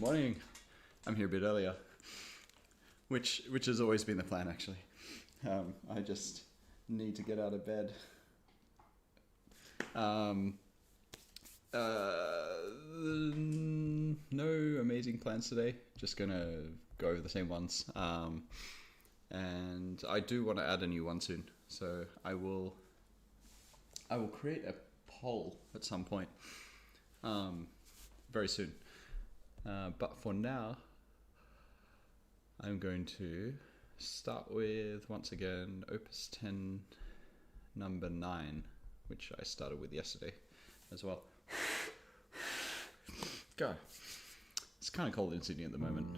Morning. I'm here a bit earlier, which has always been the plan actually. I just need to get out of bed. No amazing plans today. Just gonna go over the same ones. And I do want to add a new one soon, so I will create a poll at some point, very soon. But for now, I'm going to start with, once again, Opus 10 number 9, which I started with yesterday as well. Go. It's kind of cold in Sydney at the moment.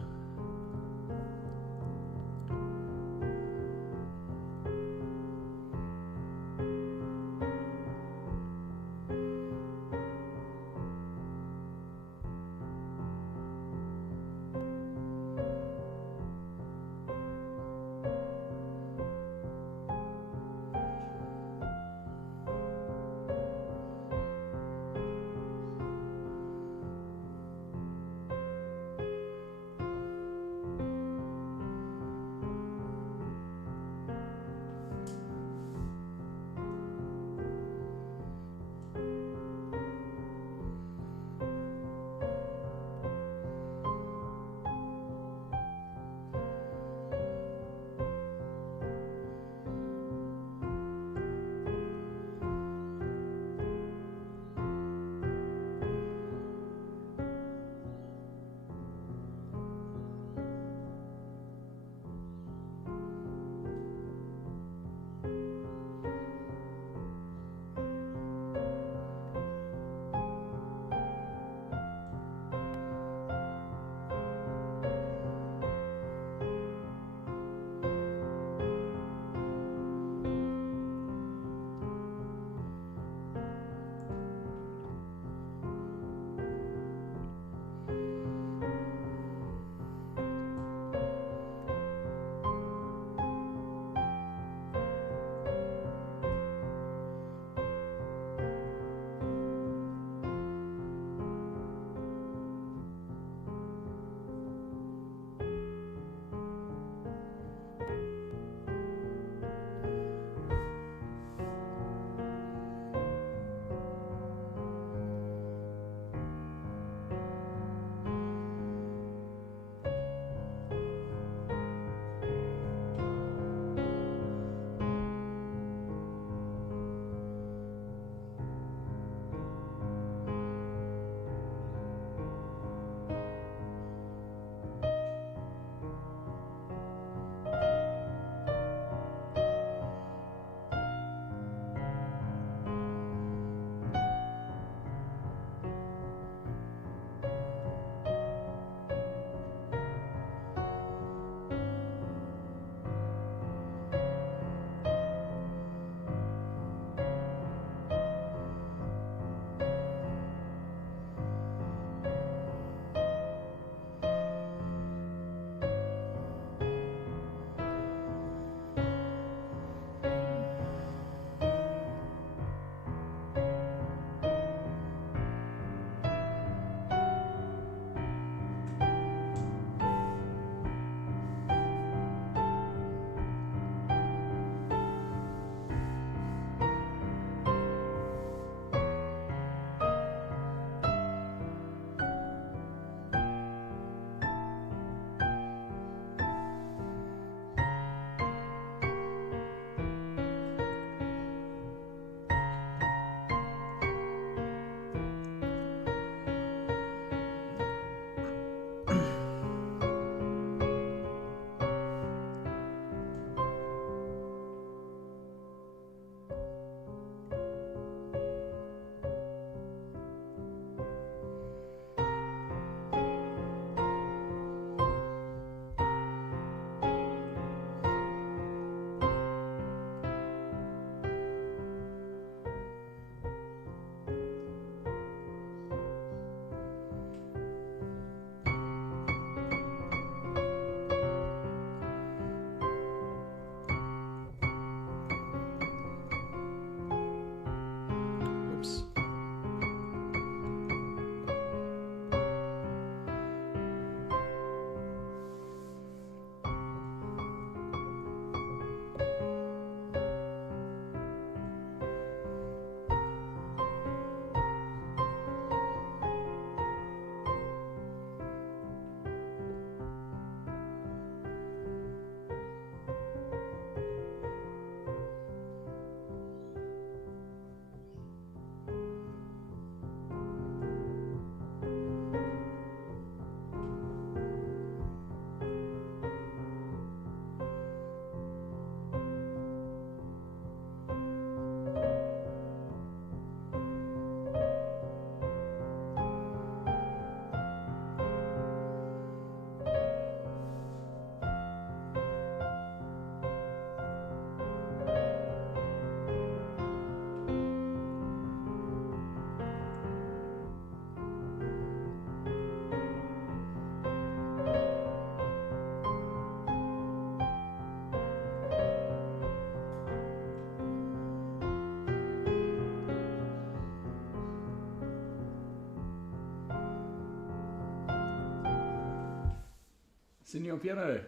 Sydney on piano.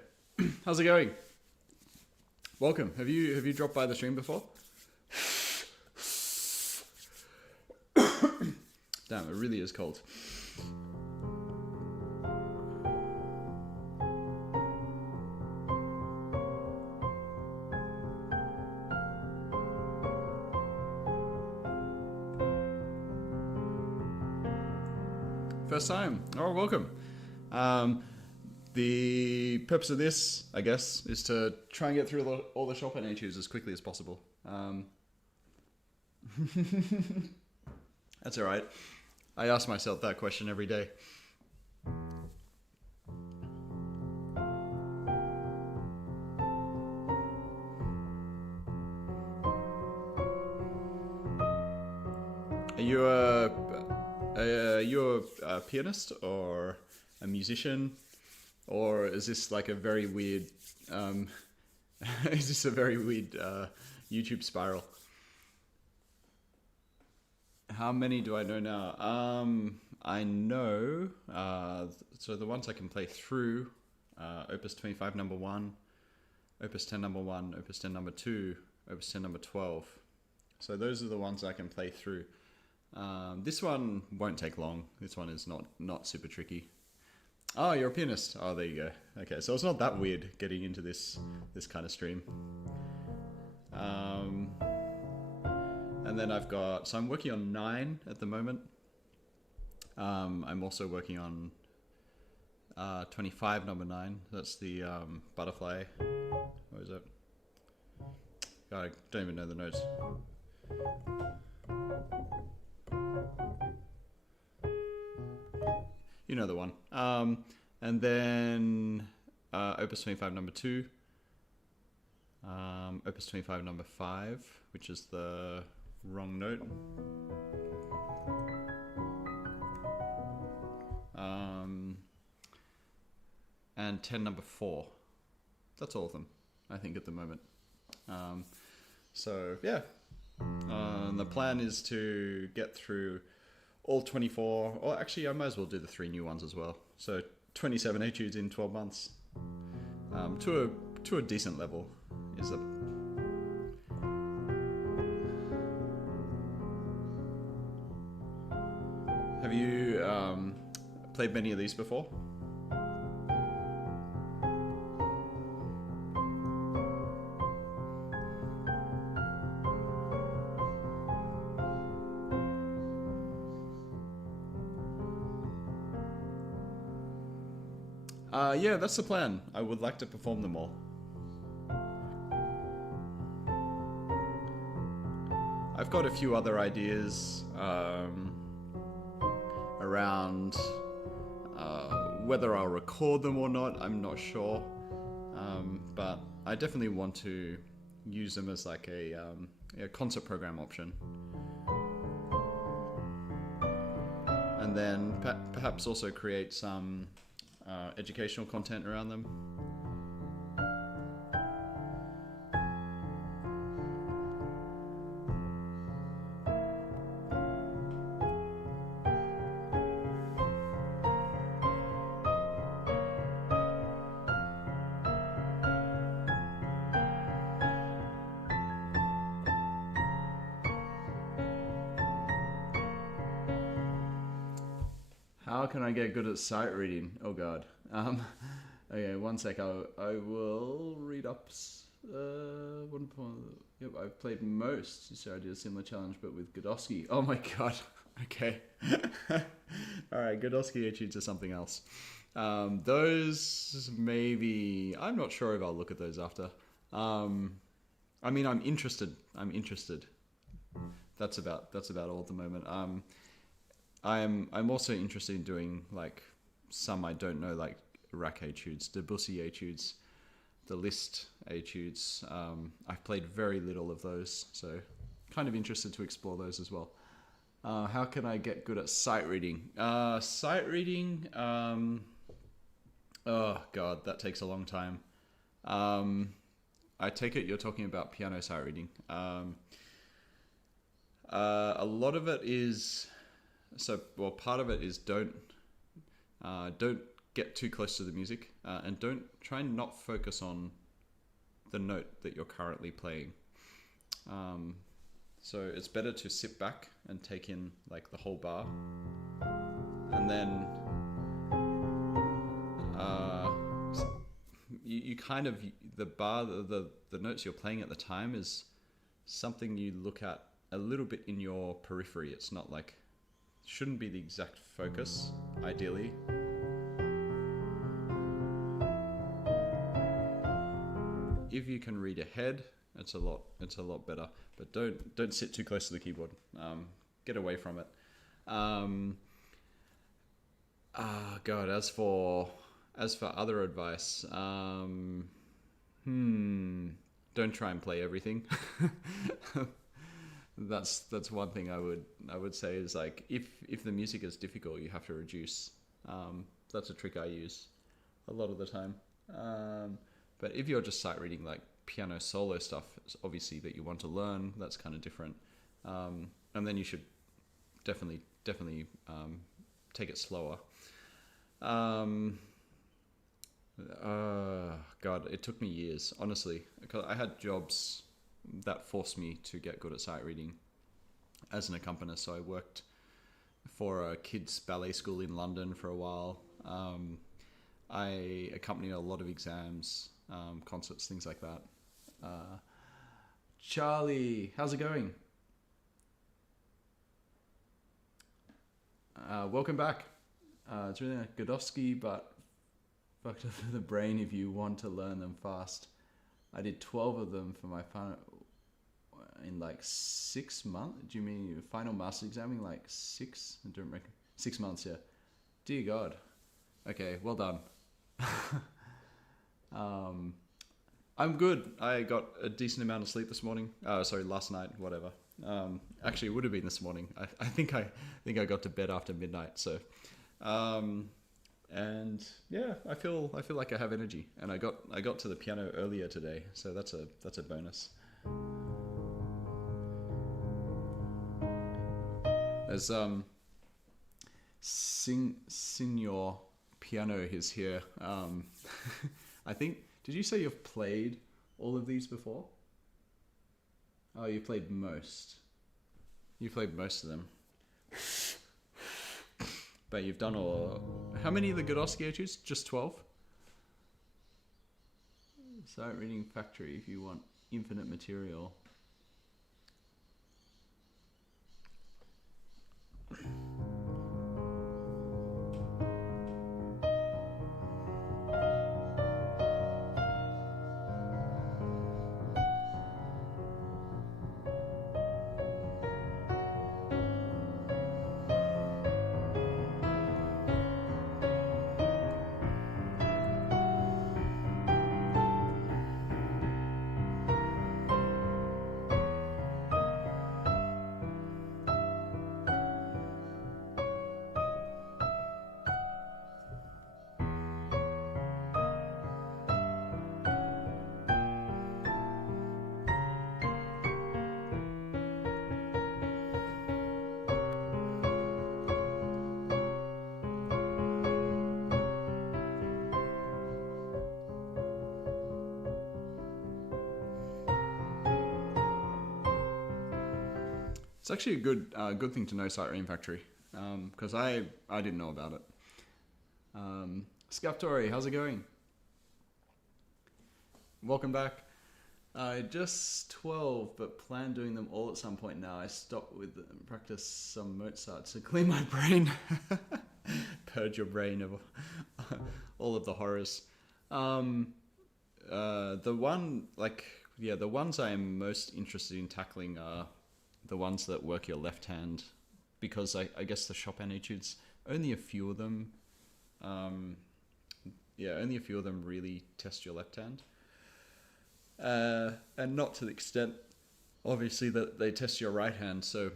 How's it going? Welcome. Have you dropped by the stream before? Damn, it really is cold. First time. Oh, welcome. The purpose of this, I guess, is to try and get through all the Chopin Etudes as quickly as possible. That's all right. I ask myself that question every day. Are you a pianist or a musician, or is this like a very weird? Is this a very weird YouTube spiral? How many do I know now? I know so the ones I can play through: Opus 25 number 1, Opus 10 number 1, Opus 10 number 2, Opus 10 number 12. So those are the ones I can play through. This one won't take long. This one is not super tricky. Oh, you're a pianist. Oh, there you go. Okay, so it's not that weird getting into this kind of stream. And then I've got, so I'm working on 9 at the moment. I'm also working on 25 number 9. That's the butterfly. What is it? God, I don't even know the notes. You know the one. And then Opus 25 number 2, Opus 25 number 5, which is the wrong note, and 10 number 4. That's all of them, I think, at the moment. So yeah, the plan is to get through all 24, or actually I might as well do the 3 new ones as well. So 27 etudes in 12 months, to a decent level is a. Have you played many of these before? Yeah, that's the plan. I would like to perform them all. I've got a few other ideas around whether I'll record them or not. I'm not sure, but I definitely want to use them as like a concert program option, and then perhaps also create some educational content around them. How can I get good at sight reading? Oh god. Okay, one sec. I will read up. One point. Yep, I've played most. So I did a similar challenge, but with Godowski. Oh my god. Okay. All right, Godowski etudes are something else. Those maybe. I'm not sure if I'll look at those after. I mean, I'm interested. That's about all at the moment. I'm also interested in doing like some I don't know, like Rack etudes, Debussy etudes, the Liszt etudes. I've played very little of those, so kind of interested to explore those as well. How can I get good at sight reading? Sight reading, oh god, that takes a long time. I take it you're talking about piano sight reading. A lot of it is, part of it is don't get too close to the music. and don't try and not focus on the note that you're currently playing. So it's better to sit back and take in like the whole bar, and then you kind of, the bar, the notes you're playing at the time is something you look at a little bit in your periphery. It's not like, shouldn't be the exact focus, ideally. If you can read ahead, it's a lot better. But don't sit too close to the keyboard. Get away from it. God, as for other advice, don't try and play everything. That's one thing I would say is like, if the music is difficult, you have to reduce. That's a trick I use a lot of the time. But if you're just sight reading like piano solo stuff, obviously that you want to learn, that's kind of different. And then you should definitely take it slower. God, it took me years, honestly, because I had jobs that forced me to get good at sight reading as an accompanist. So I worked for a kids ballet school in London for a while. I accompanied a lot of exams, concerts, things like that. Charlie, how's it going? Welcome back. It's really like Godowski, but fucked up the brain if you want to learn them fast. I did 12 of them for my final in like 6 months. Do you mean your final master exam in like 6? I don't reckon. 6 months, yeah. Dear God. Okay, well done. I'm good. I got a decent amount of sleep this morning. Last night, whatever. Actually, it would have been this morning. I think I got to bed after midnight. So, and yeah, I feel like I have energy, and I got to the piano earlier today, so that's a bonus. There's Signor Piano is here. I think, did you say you've played all of these before? Oh, you played most. You played most of them. But you've done all... How many of the Godowski Etudes? Just 12? Sight reading factory if you want infinite material. It's actually a good thing to know sight reading factory, because I didn't know about it. Scaptori, how's it going? Welcome back. Just 12, but plan doing them all at some point now. I stopped with practice some Mozart to clean my brain. Purge your brain of all of the horrors. The ones I am most interested in tackling are the ones that work your left hand, because I guess the Chopin Etudes, only a few of them, only a few of them really test your left hand, and not to the extent, obviously, that they test your right hand. So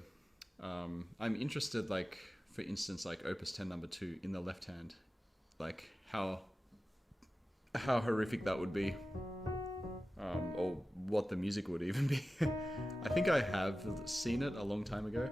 I'm interested, like, for instance, like Opus 10 number 2 in the left hand, like how horrific that would be. Or what the music would even be. I think I have seen it a long time ago.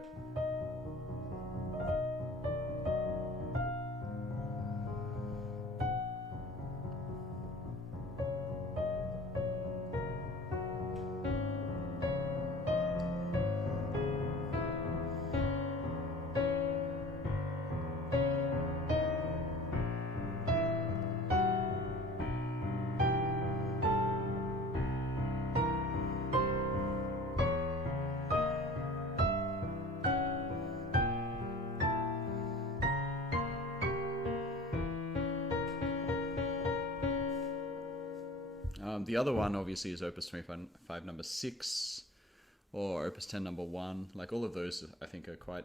The other one obviously is Opus 25 number 6 or Opus 10 number 1. Like all of those I think are quite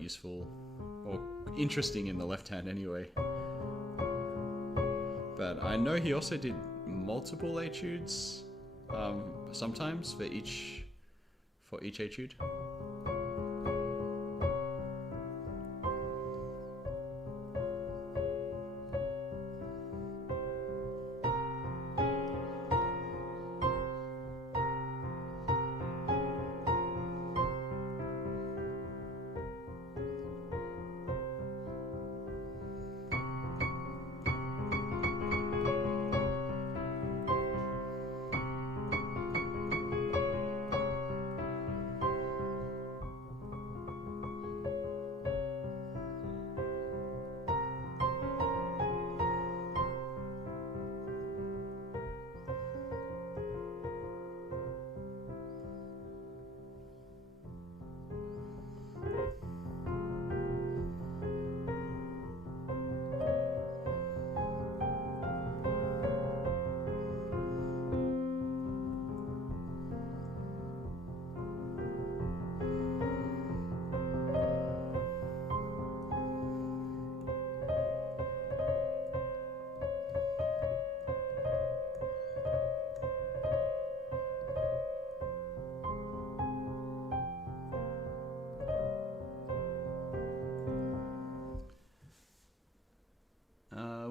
useful or interesting in the left hand anyway. But I know he also did multiple etudes sometimes for each etude.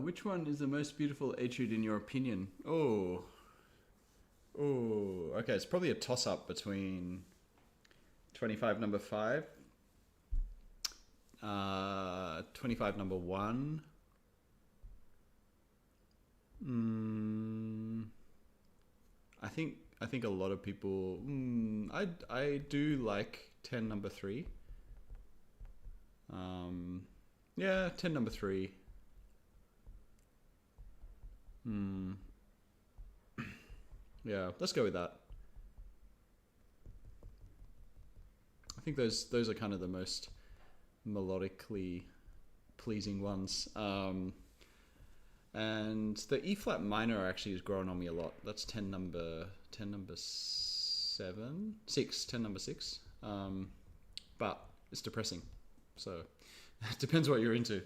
Which one is the most beautiful etude in your opinion? Oh, okay. It's probably a toss-up between 25 number 5, 25 number 1. I think a lot of people. I do like 10 number 3. Yeah, 10 number 3. Yeah, let's go with that. I think those are kind of the most melodically pleasing ones. And the E flat minor actually has grown on me a lot. That's 10 number 7, 6, 10 number 6. But it's depressing. So it depends what you're into.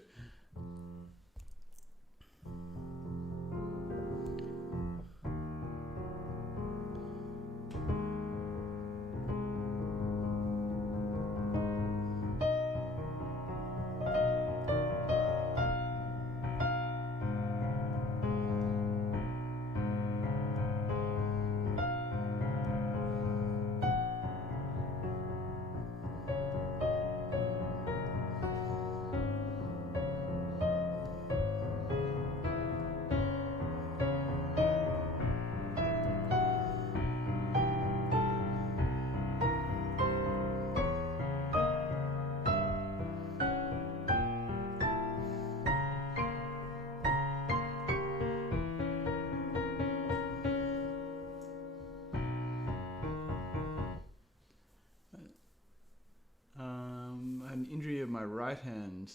My right hand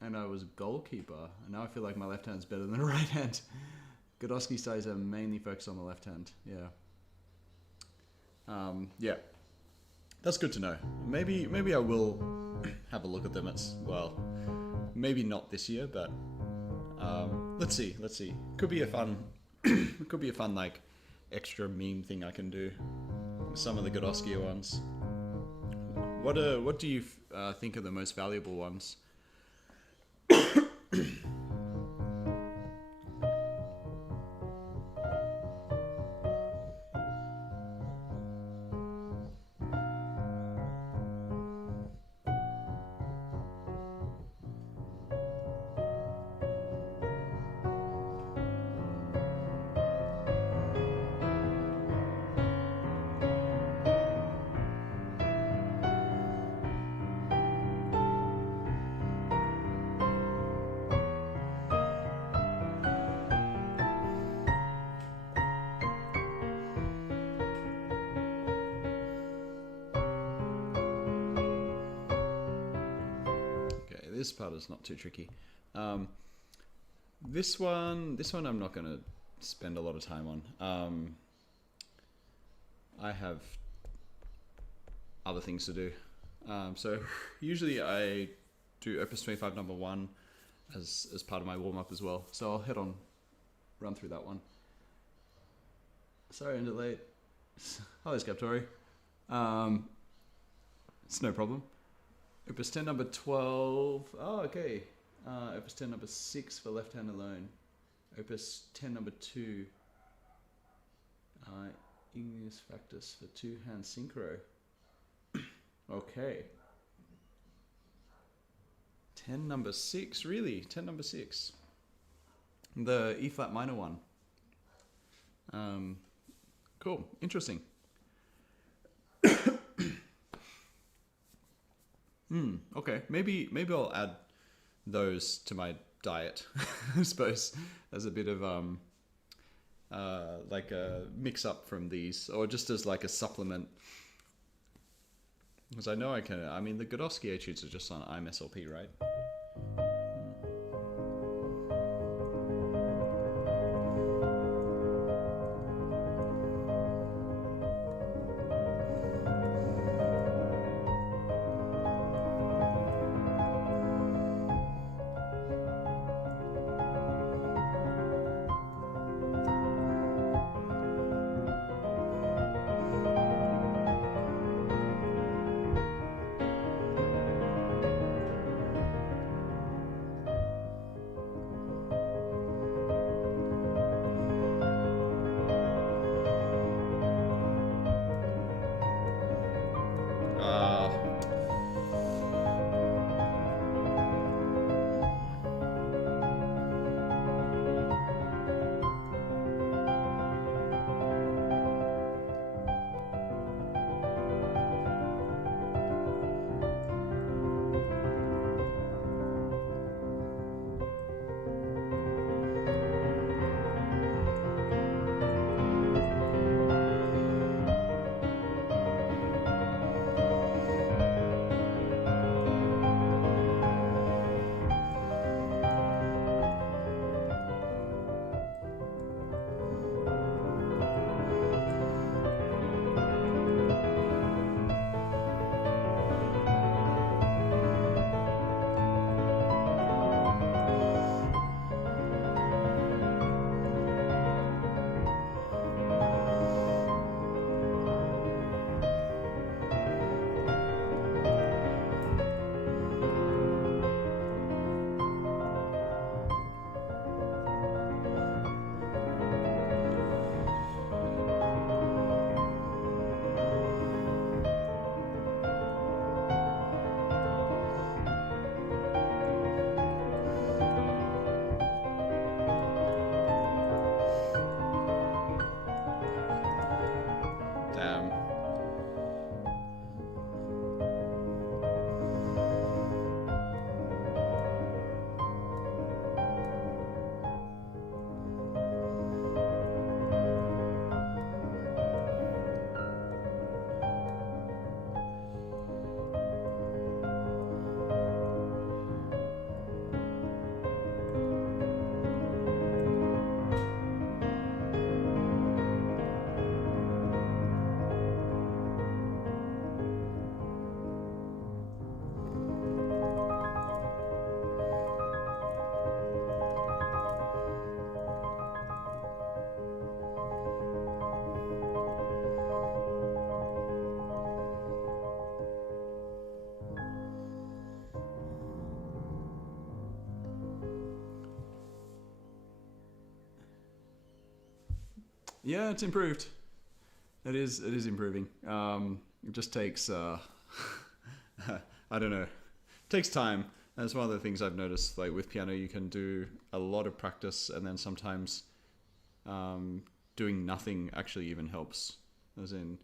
and I was a goalkeeper, and now I feel like my left hand's better than the right hand. Godowski says I mainly focus on the left hand. Yeah, that's good to know. Maybe I will have a look at them. Maybe not this year, but let's see. Could be a fun like extra meme thing I can do. Some of the Godowski ones. What do you think are the most valuable ones? This part is not too tricky. This one I'm not gonna spend a lot of time on. I have other things to do. So usually I do Opus 25 number 1 as part of my warm-up as well. So I'll run through that one. Sorry I'm delayed. Hello Skeptori. It's no problem. Opus 10 number 12. Oh, okay. Opus 10 number 6 for left hand alone. Opus 10 number 2. Ignis Factus for 2-hand synchro. Okay. 10 number 6, really? 10 number 6. The E flat minor one. Cool, interesting. Okay, maybe I'll add those to my diet, I suppose, as a bit of like a mix up from these, or just as like a supplement. Because I know I mean the Godowski Etudes are just on IMSLP, right? Yeah, it's improved. It is improving. It just takes I don't know. It takes time. And it's one of the things I've noticed, like with piano, you can do a lot of practice and then sometimes doing nothing actually even helps. As in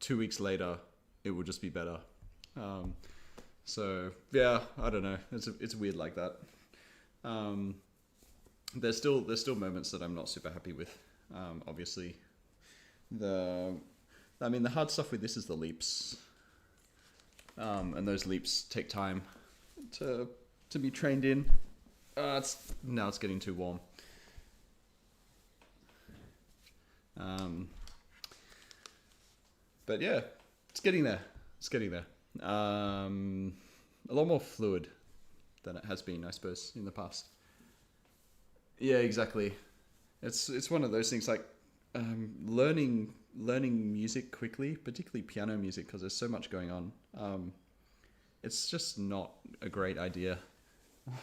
2 weeks later, it will just be better. So yeah, I don't know. It's weird like that. There's still moments that I'm not super happy with. Obviously, the hard stuff with this is the leaps, and those leaps take time to be trained in. Now it's getting too warm. But yeah, it's getting there. It's getting there. A lot more fluid than it has been, I suppose, in the past. Yeah, exactly. It's one of those things like learning music quickly, particularly piano music, because there's so much going on. It's just not a great idea.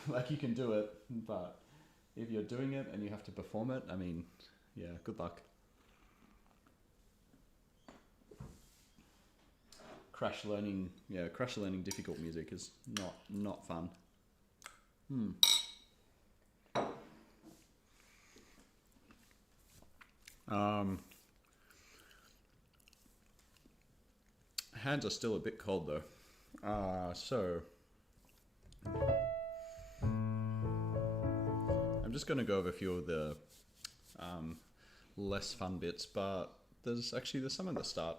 Like, you can do it, but if you're doing it and you have to perform it, I mean, yeah, good luck. Crash learning difficult music is not fun. Hands are still a bit cold though. So I'm just going to go over a few of the less fun bits, but there's some at the start.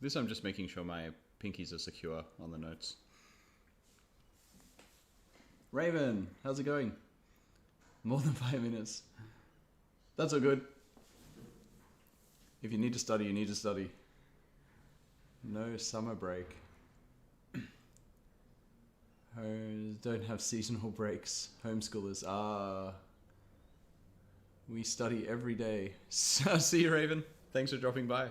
This I'm just making sure my pinkies are secure on the notes. Raven, how's it going? More than 5 minutes. That's all good. If you need to study, you need to study. No summer break. Don't have seasonal breaks. Homeschoolers. We study every day. See you, Raven. Thanks for dropping by.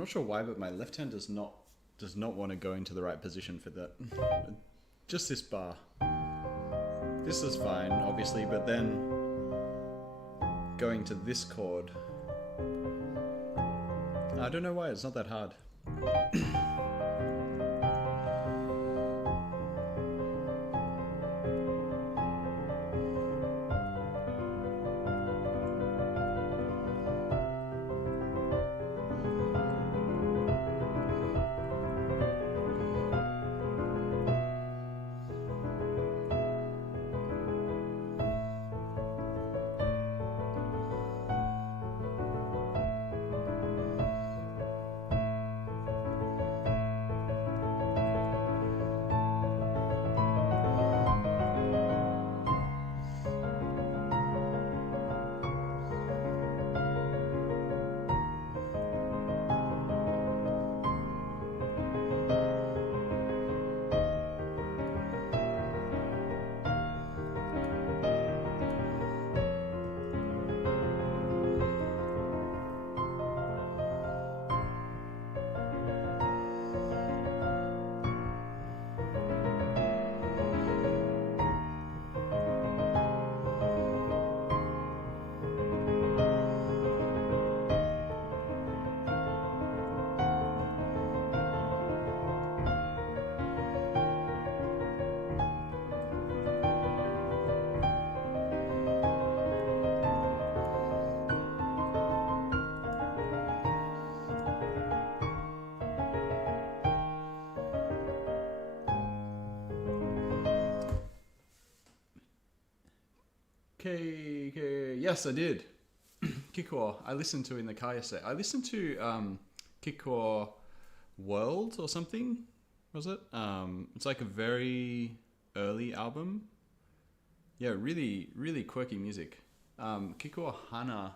not sure why, but my left hand does not want to go into the right position for that. Just this bar. This is fine, obviously, but then going to this chord. I don't know why, it's not that hard. Okay, yes, I did. Kikor, I listened to in the car yesterday. I listened to Kikor World or something, was it? It's like a very early album. Yeah, really, really quirky music. Kikor Hana.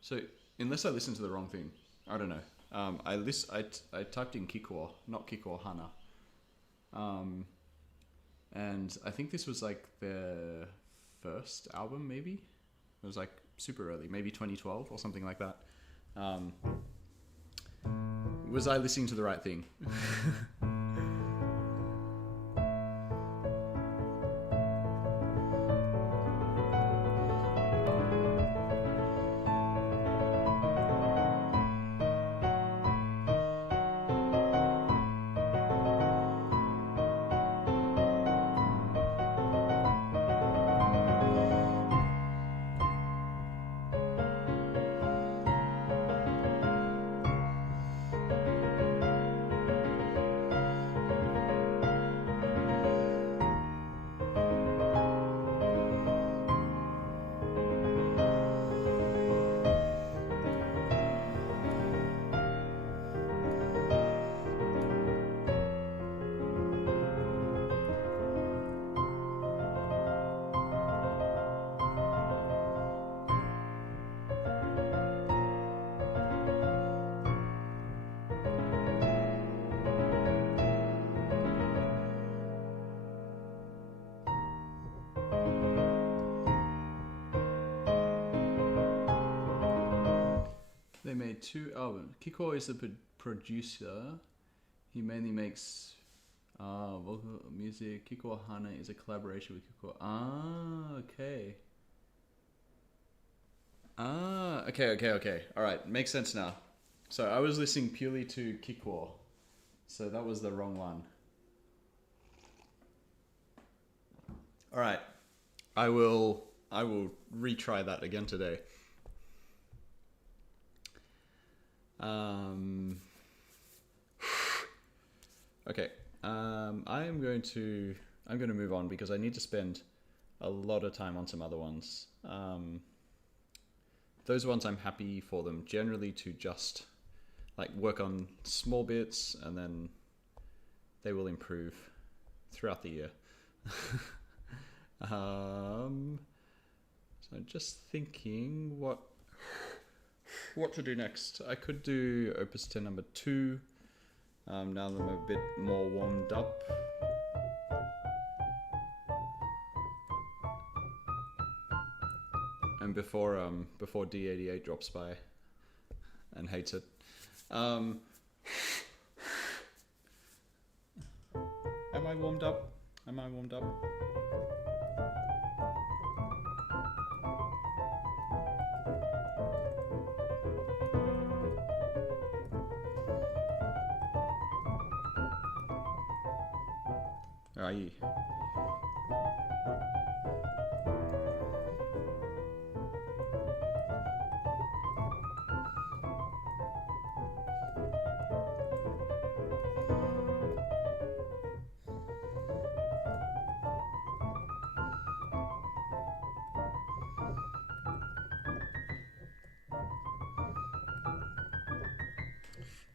So unless I listened to the wrong thing, I don't know. I typed in Kikor, not Kikor Hana. And I think this was like their first album, maybe? It was like super early, maybe 2012 or something like that. Was I listening to the right thing? They made 2 albums. Kikor is the producer. He mainly makes vocal music. Kikor Hana is a collaboration with Kikor. Okay. Okay. All right, makes sense now. So I was listening purely to Kikor, so that was the wrong one. All right, I will retry that again today. Okay. I'm going to move on because I need to spend a lot of time on some other ones. Those ones I'm happy for them generally to just like work on small bits and then they will improve throughout the year. So I'm just thinking what to do next. I could do Opus 10 number 2. Now that I'm a bit more warmed up. and before D88 drops by and hates it. Am I warmed up? Am I warmed up? Are you?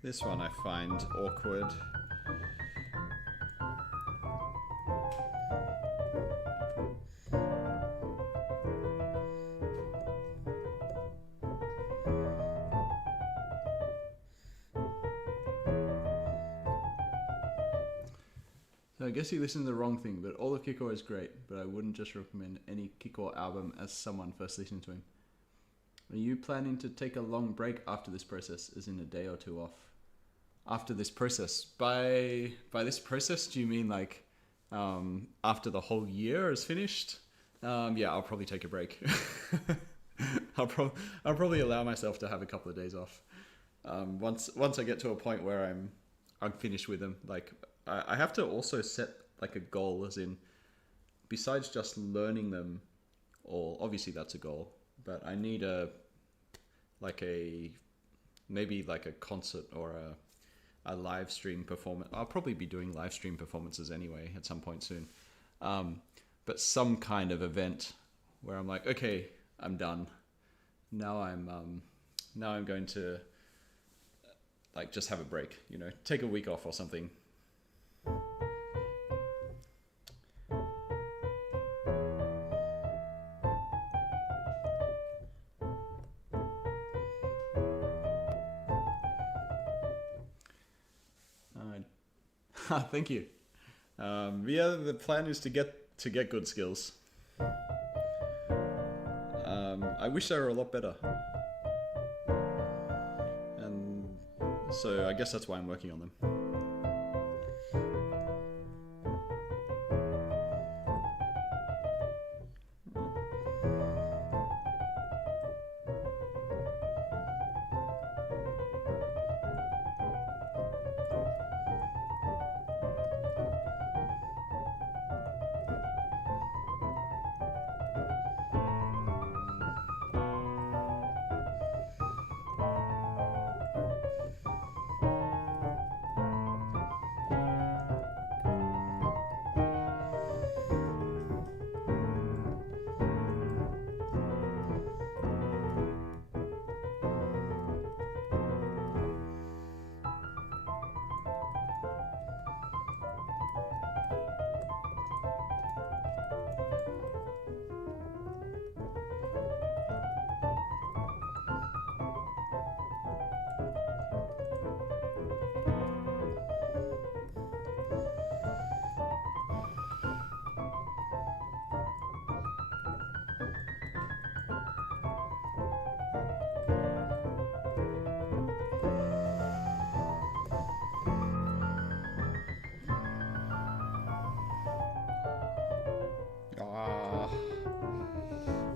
This one I find awkward. So I guess you listened to the wrong thing, but all of Kiko is great, but I wouldn't just recommend any Kiko album as someone first listening to him. Are you planning to take a long break after this process, as in a day or two off? After this process? By this process, do you mean like after the whole year is finished? Yeah, I'll probably take a break. I'll probably allow myself to have a couple of days off. Once I get to a point where I'm finished with them, like I have to also set like a goal, as in besides just learning them all, obviously that's a goal, but I need maybe like a concert or a live stream performance. I'll probably be doing live stream performances anyway at some point soon. But some kind of event where I'm like, okay, I'm done. Now I'm going to like just have a break, you know, take a week off or something. Thank you. Yeah, the plan is to get good skills. I wish they were a lot better, and so I guess that's why I'm working on them.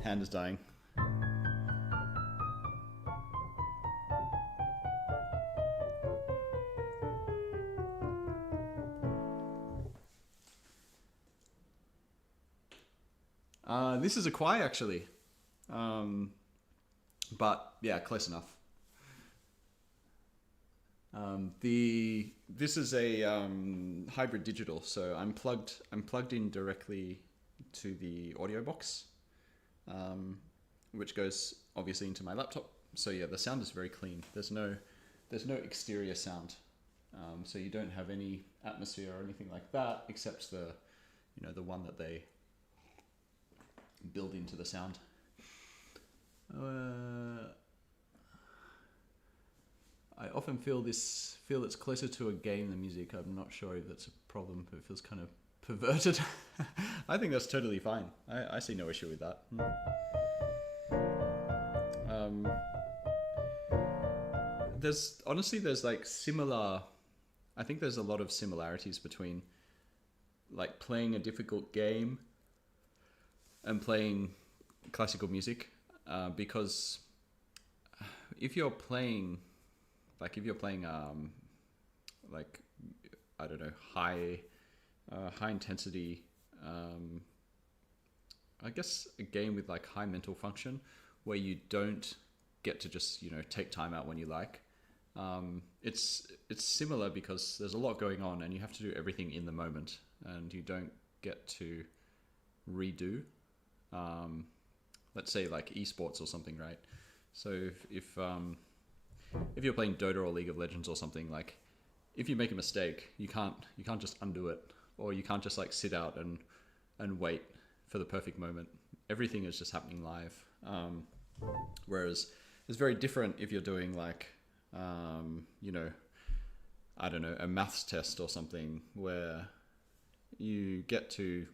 Hand is dying. This is a Kawai actually, but yeah, close enough. This is a hybrid digital, so I'm plugged in directly to the audio box, which goes obviously into my laptop. So yeah, the sound is very clean. There's no exterior sound, so you don't have any atmosphere or anything like that, except the one that they build into the sound. I often feel it's closer to a game than music. I'm not sure if that's a problem, but it feels kind of perverted. I think that's totally fine. I see no issue with that. there's like similar. I think there's a lot of similarities between like playing a difficult game and playing classical music, because if you're playing like I don't know, high intensity, I guess a game with like high mental function where you don't get to just, you know, take time out when you like. It's similar because there's a lot going on and you have to do everything in the moment and you don't get to redo. Let's say like esports or something, right? So if you're playing Dota or League of Legends or something, like if you make a mistake, you can't just undo it, or you can't just like sit out and wait for the perfect moment. Everything is just happening live. Whereas it's very different if you're doing like, you know, I don't know, a maths test or something where you get to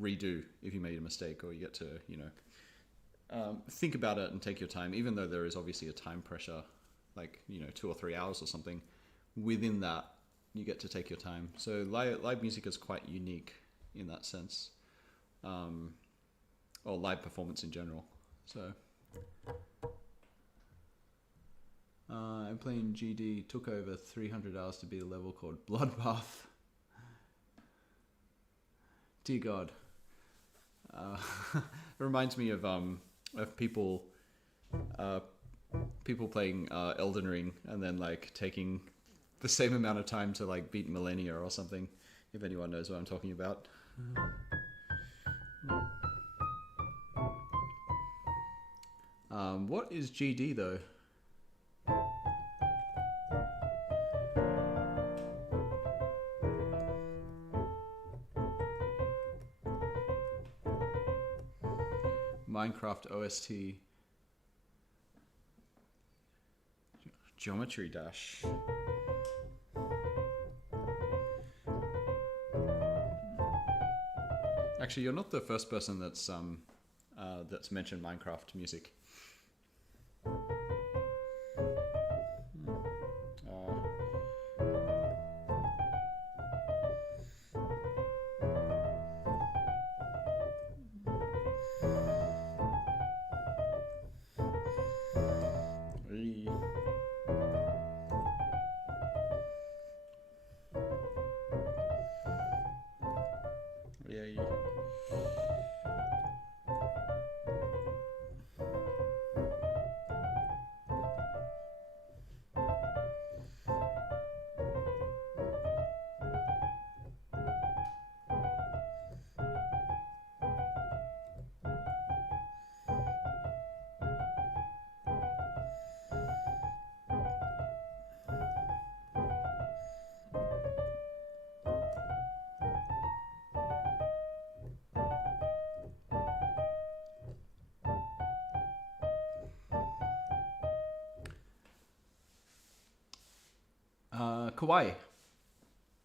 redo if you made a mistake, or you get to, you know, think about it and take your time, even though there is obviously a time pressure, like, you know, 2 or 3 hours or something. Within that, you get to take your time. So live music is quite unique in that sense, or live performance in general. So I'm playing GD, took over 300 hours to beat a level called Bloodbath. Dear God. It reminds me of people playing Elden Ring and then like taking the same amount of time to like beat Millennia or something, if anyone knows what I'm talking about. What is GD though? Minecraft OST. Geometry Dash. Actually, you're not the first person that's mentioned Minecraft music. Kawai.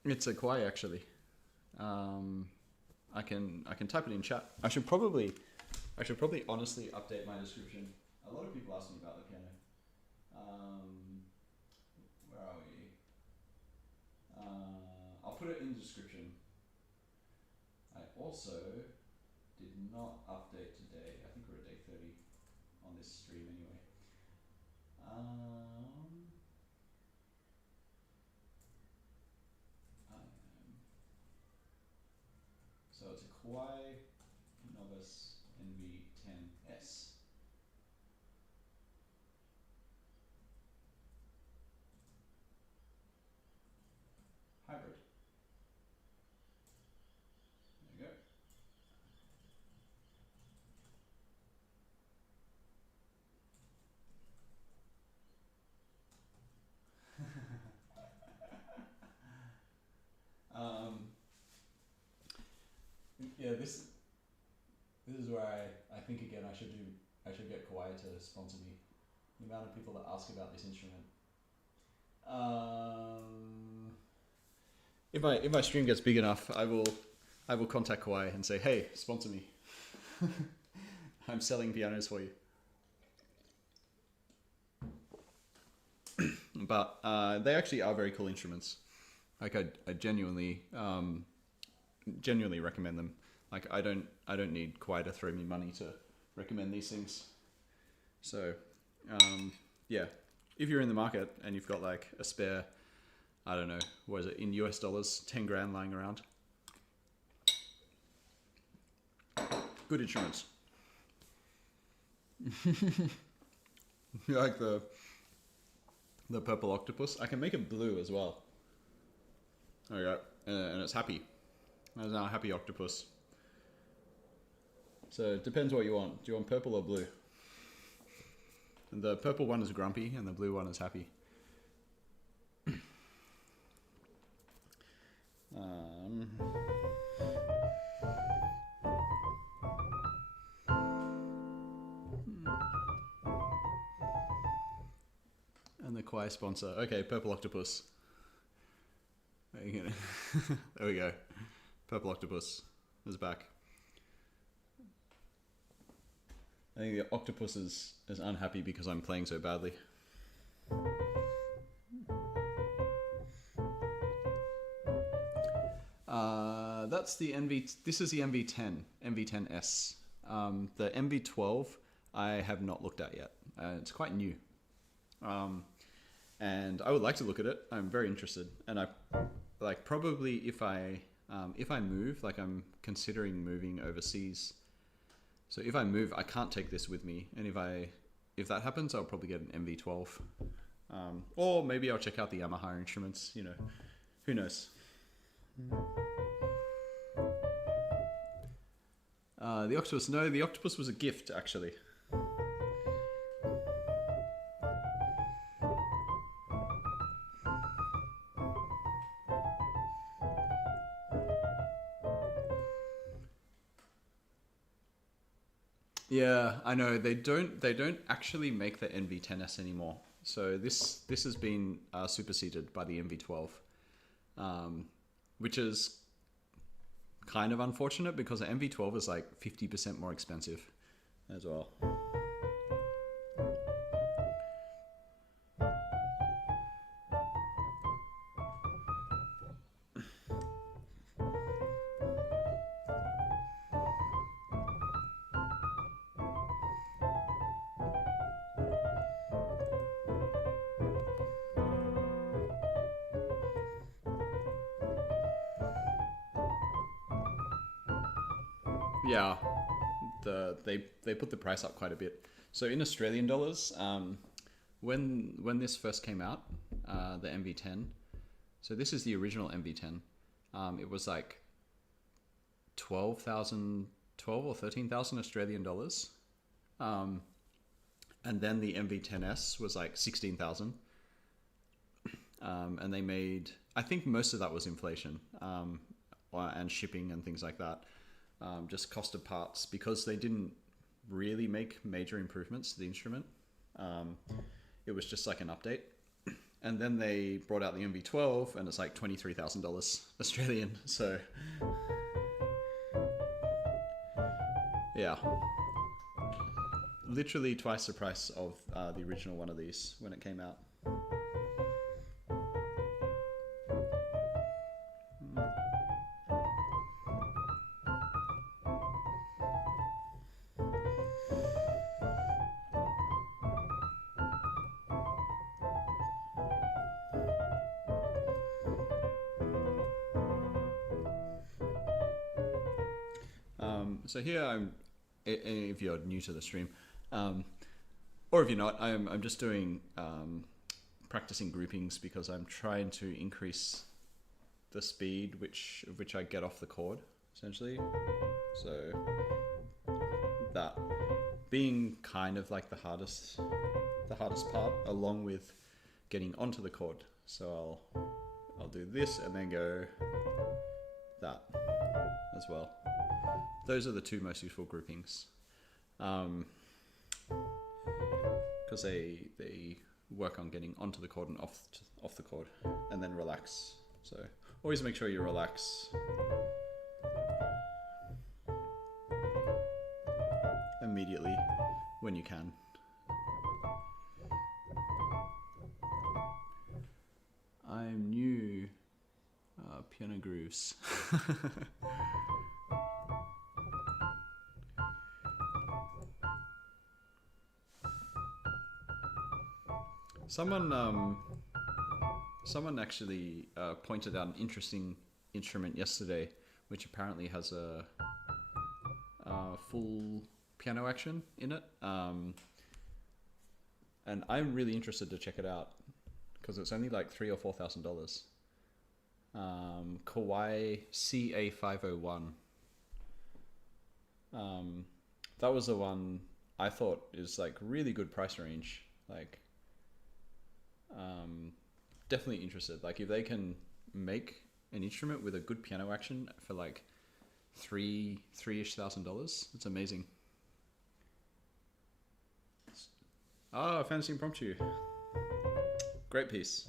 It's a Kawai actually. I can type it in chat. I should probably honestly update my description. A lot of people ask me about the piano. Where are we? I'll put it in the description. I also did not update today. I think we're at day 30 on this stream anyway. So it's a Kawai Novus NV10S. Hybrid. There you go. Yeah, this is where I think again I should get Kawai to sponsor me. The amount of people that ask about this instrument. If my stream gets big enough, I will contact Kawai and say, hey, sponsor me. I'm selling pianos for you. but they actually are very cool instruments. Like I genuinely recommend them. Like I don't need Kawai to throw me money to recommend these things. So yeah, if you're in the market and you've got like a spare, I don't know, what is it in US dollars, 10 grand lying around, good instruments. You like the purple octopus? I can make it blue as well. There we go, and it's happy. There's now a happy octopus. So it depends what you want. Do you want purple or blue? And the purple one is grumpy and the blue one is happy. And the Kawai sponsor. Okay, purple octopus. There we go. Purple octopus is back. I think the octopus is unhappy because I'm playing so badly. That's the this is the NV10S. The NV12 I have not looked at yet. It's quite new. And I would like to look at it. I'm very interested. And I like probably if I move, like I'm considering moving overseas. So if I move, I can't take this with me. And if that happens, I'll probably get an NV12. Or maybe I'll check out the Yamaha instruments, you know, who knows. The octopus, no, the octopus was a gift actually. Yeah, I know they don't actually make the NV10S anymore. So this has been superseded by the NV12, which is kind of unfortunate because the NV12 is like 50% more expensive as well. Yeah, they put the price up quite a bit. So in Australian dollars, when this first came out, the NV10, so this is the original NV10. It was like 12 or 13,000 Australian dollars. And then the NV10S was like 16,000. And they made, I think most of that was inflation, and shipping and things like that. Just cost of parts because they didn't really make major improvements to the instrument. It was just like an update. And then they brought out the NV12 and it's like $23,000 Australian. So yeah, literally twice the price of the original one of these when it came out. So here if you're new to the stream, or if you're not, I'm just doing practicing groupings because I'm trying to increase the speed which I get off the chord, essentially. So that being kind of like the hardest part, along with getting onto the chord. So I'll do this and then go that as well. Those are the two most useful groupings, because they work on getting onto the chord and off the chord, and then relax. So always make sure you relax immediately when you can. time new piano grooves. Someone actually pointed out an interesting instrument yesterday, which apparently has a full piano action in it, and I'm really interested to check it out because it's only like $3,000 or $4,000. Kawai CA501. That was the one I thought is like really good price range. Like, definitely interested. Like, if they can make an instrument with a good piano action for like $3,000-ish, it's amazing. Oh, Fantasy Impromptu. Great piece.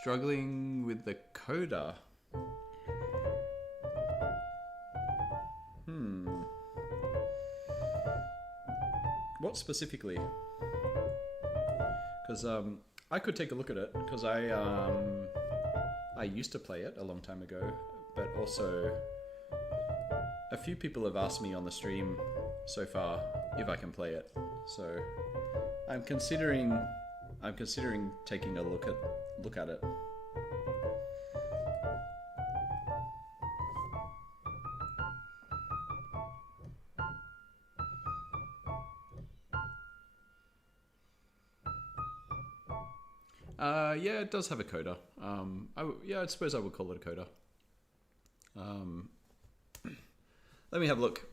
Struggling with the coda. What specifically? Because I could take a look at it, because I used to play it a long time ago, but also a few people have asked me on the stream so far if I can play it. So I'm considering taking a look at it. Yeah, it does have a coda. I suppose I would call it a coda. Let me have a look.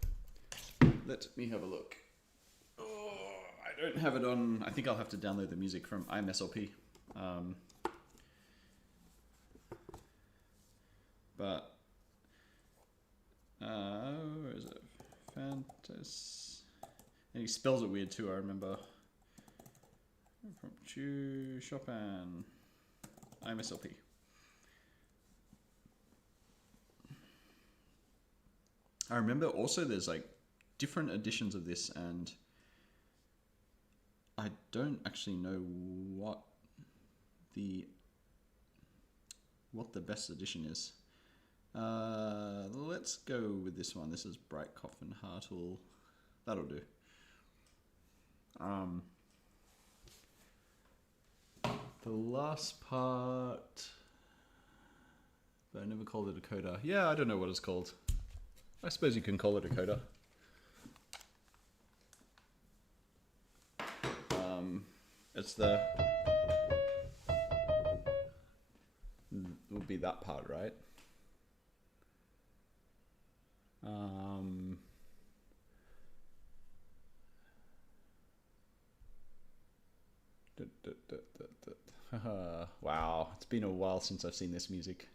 Oh, I don't have it on. I think I'll have to download the music from IMSLP. But where is it? Fantas. And he spells it weird too, I remember. From Chopin. IMSLP. I remember also there's like different editions of this, and I don't actually know what the best edition is. Let's go with this one. This is Breitkopf and Hartl. That'll do. The last part, but I never called it a coda. Yeah, I don't know what it's called. I suppose you can call it a coda. It's the, would be that part, right? Wow, it's been a while since I've seen this music.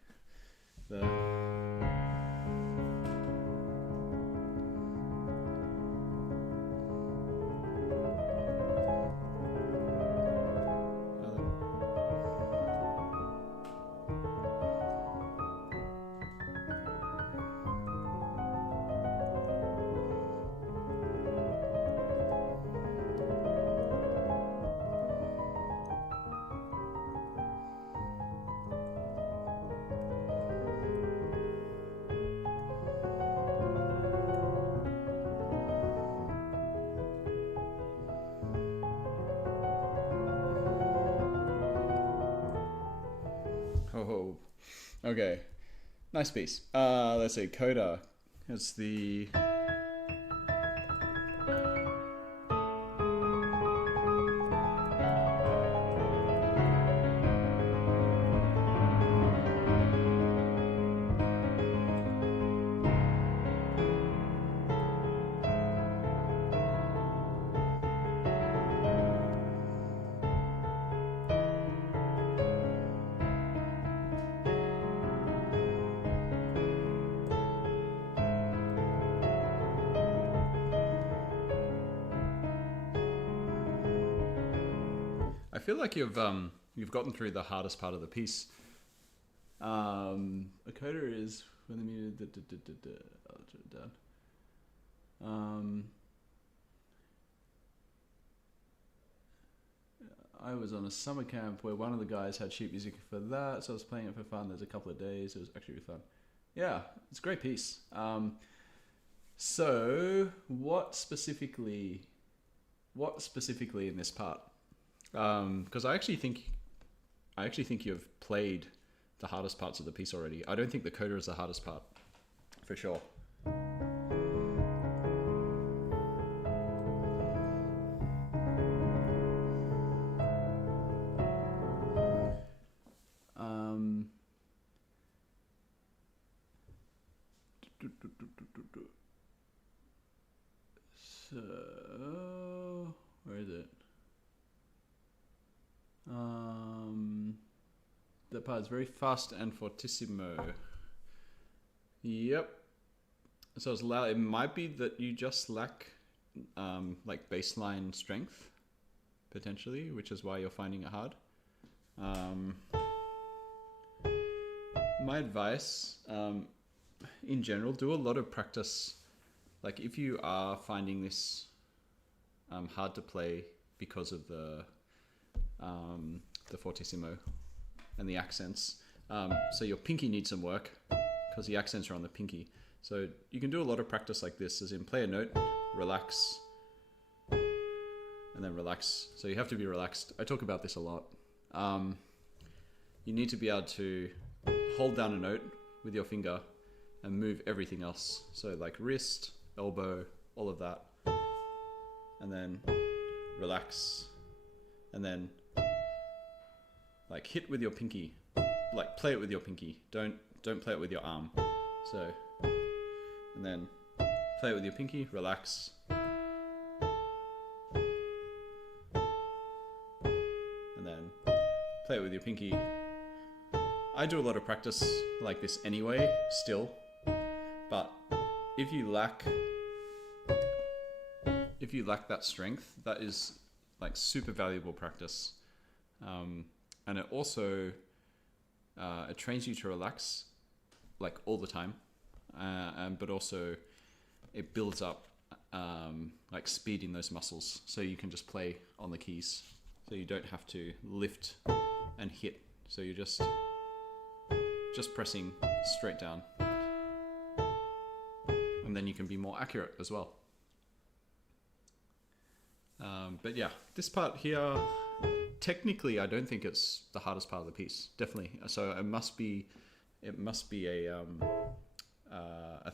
Oh, okay. Nice piece. Let's see, coda. It's the... I feel like you've gotten through the hardest part of the piece. A coda is when the music. I'll turn it down. I was on a summer camp where one of the guys had sheet music for that, so I was playing it for fun. There's a couple of days. It was actually really fun. Yeah, it's a great piece. So what specifically in this part? Because I actually think you've played the hardest parts of the piece already. I don't think the coda is the hardest part, for sure. So, where is it? That part is very fast and fortissimo. Yep. So it's loud. It might be that you just lack like baseline strength, potentially, which is why you're finding it hard. My advice, in general, do a lot of practice. Like if you are finding this hard to play because of the fortissimo and the accents, so your pinky needs some work because the accents are on the pinky. So you can do a lot of practice like this, as in play a note, relax, and then relax. So you have to be relaxed. I talk about this a lot. You need to be able to hold down a note with your finger and move everything else. So like wrist, elbow, all of that. And then relax. And then like hit with your pinky. Like play it with your pinky. Don't play it with your arm. So, and then play it with your pinky, relax. And then play it with your pinky. I do a lot of practice like this anyway, still. But if you lack that strength, that is like super valuable practice. And it also it trains you to relax like all the time, but also it builds up like speed in those muscles, so you can just play on the keys, so you don't have to lift and hit, so you're just pressing straight down, and then you can be more accurate as well. But yeah, this part here, technically I don't think it's the hardest part of the piece, definitely. So it must be a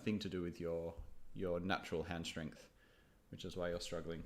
thing to do with your natural hand strength, which is why you're struggling.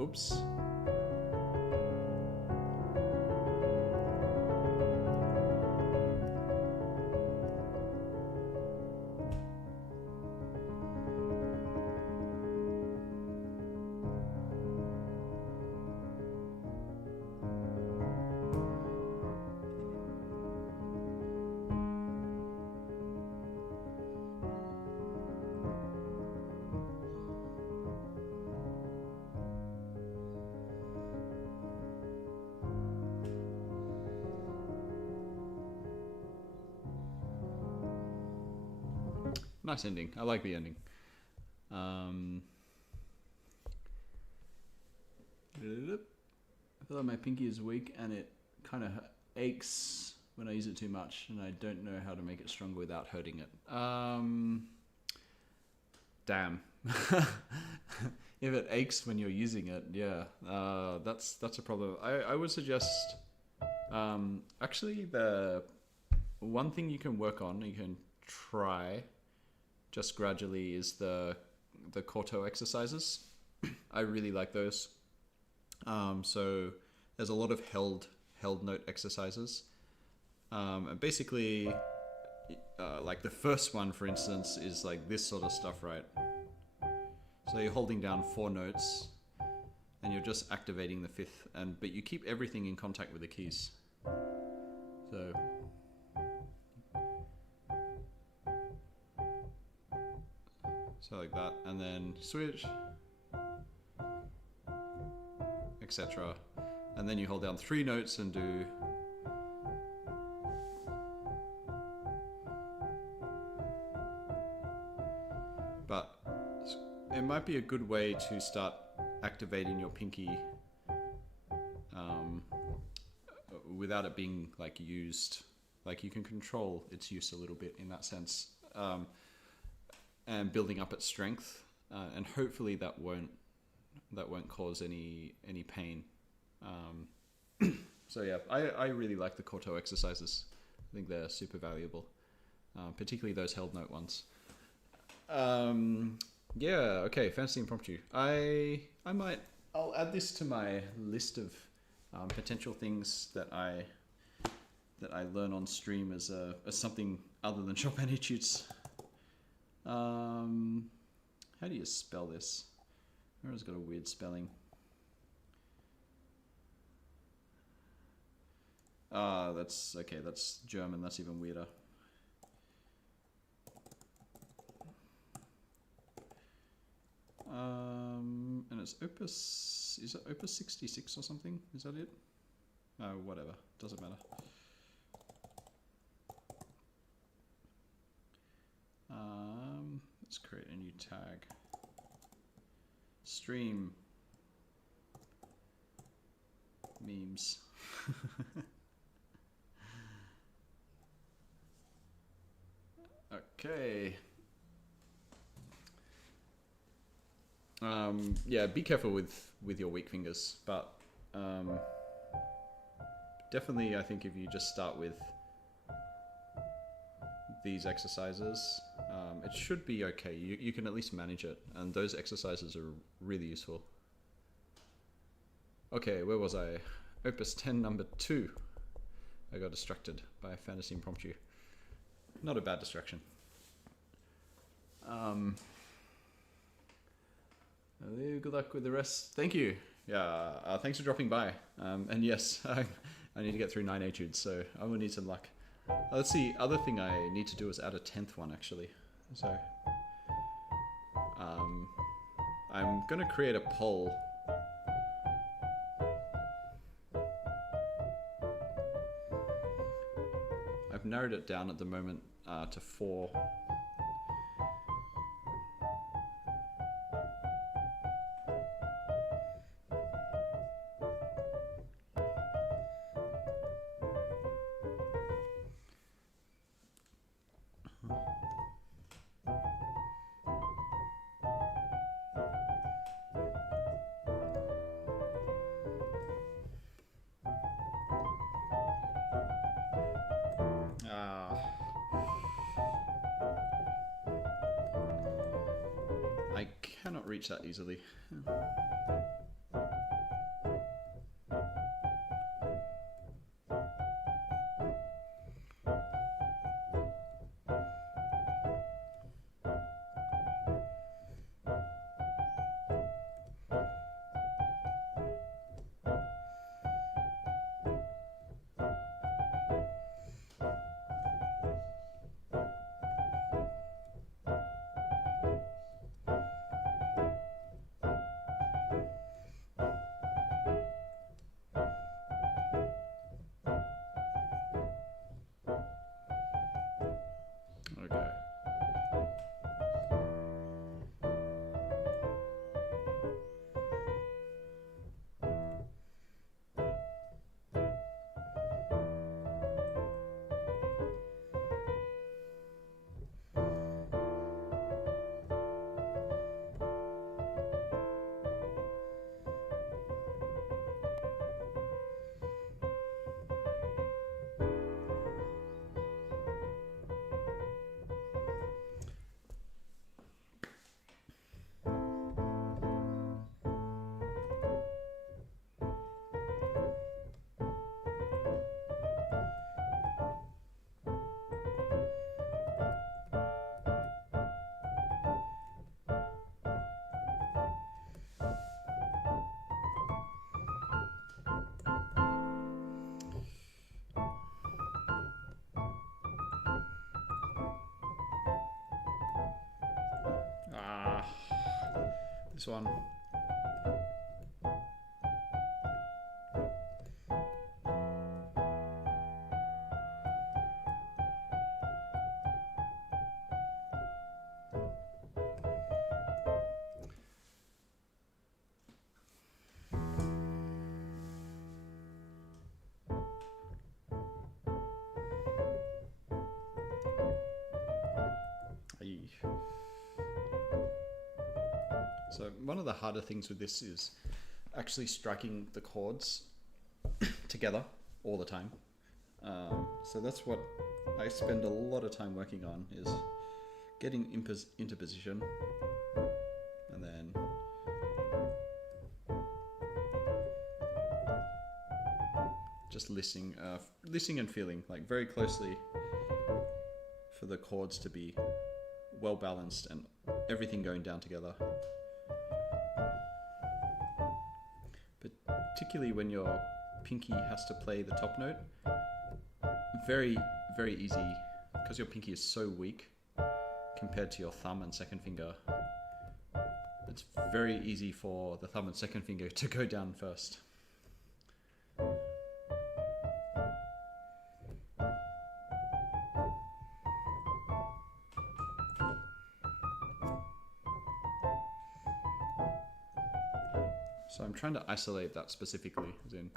Oops. Nice ending. I like the ending. I feel like my pinky is weak and it kind of aches when I use it too much, and I don't know how to make it stronger without hurting it. Damn. If it aches when you're using it, yeah, that's a problem. I would suggest, actually, the one thing you can work on, you can try just gradually, is the Corto exercises. I really like those. So there's a lot of held note exercises. And basically, like the first one, for instance, is like this sort of stuff, right? So you're holding down 4 notes, and you're just activating the fifth, but you keep everything in contact with the keys. So like that, and then switch, etc. And then you hold down 3 notes and do but it might be a good way to start activating your pinky without it being like used. Like you can control its use a little bit in that sense, and building up its strength, and hopefully that won't cause any pain. So yeah, I really like the Koto exercises. I think they're super valuable, particularly those held note ones. Yeah, okay, fantasy impromptu. I'll add this to my list of potential things that I learn on stream as something other than Chopin Etudes. How do you spell this? It's got a weird spelling. That's okay, that's German, that's even weirder. And it's Opus, is it Opus 66 or something? Is that it? Oh, whatever, doesn't matter. Let's create a new tag. Stream memes. Okay. Yeah, be careful with your weak fingers, but definitely I think if you just start with these exercises, it should be okay. You can at least manage it, and those exercises are really useful. Okay, where was I? Opus 10 number 2. I got distracted by a fantasy impromptu. Not a bad distraction. Good luck with the rest. Thank you. Yeah, thanks for dropping by. And yes, I need to get through 9 etudes, so I will need some luck. Let's see, other thing I need to do is add a 10th one actually. So I'm gonna create a poll. I've narrowed it down at the moment to 4. I cannot reach that easily. This one. So one of the harder things with this is actually striking the chords together all the time. So that's what I spend a lot of time working on, is getting into position and then just listening and feeling like very closely for the chords to be well balanced and everything going down together. Particularly when your pinky has to play the top note, very, very easy, because your pinky is so weak compared to your thumb and second finger. It's very easy for the thumb and second finger to go down first. So I'm trying to isolate that specifically, as in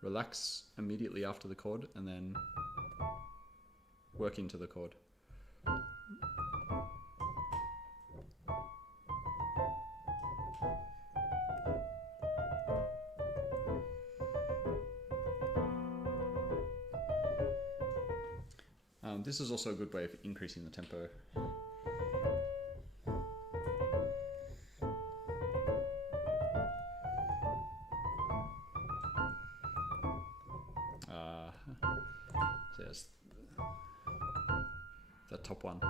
relax immediately after the chord and then work into the chord. This is also a good way of increasing the tempo. So yes, the top one.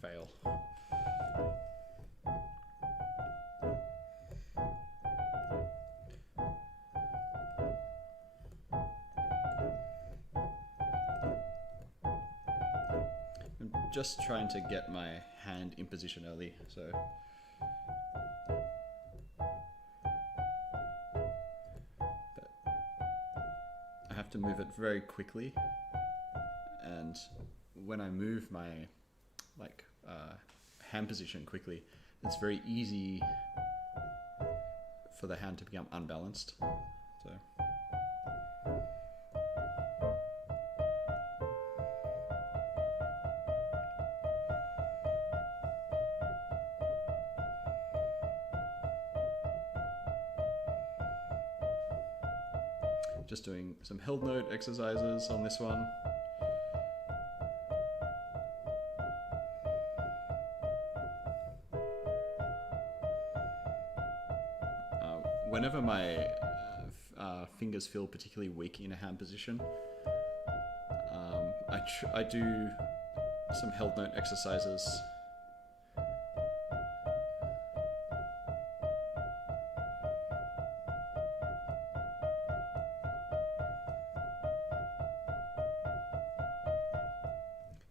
Fail. I'm just trying to get my hand in position early, so but I have to move it very quickly, and when I move my hand position quickly, it's very easy for the hand to become unbalanced. So just doing some held note exercises on this one. Whenever my fingers feel particularly weak in a hand position, I do some held note exercises.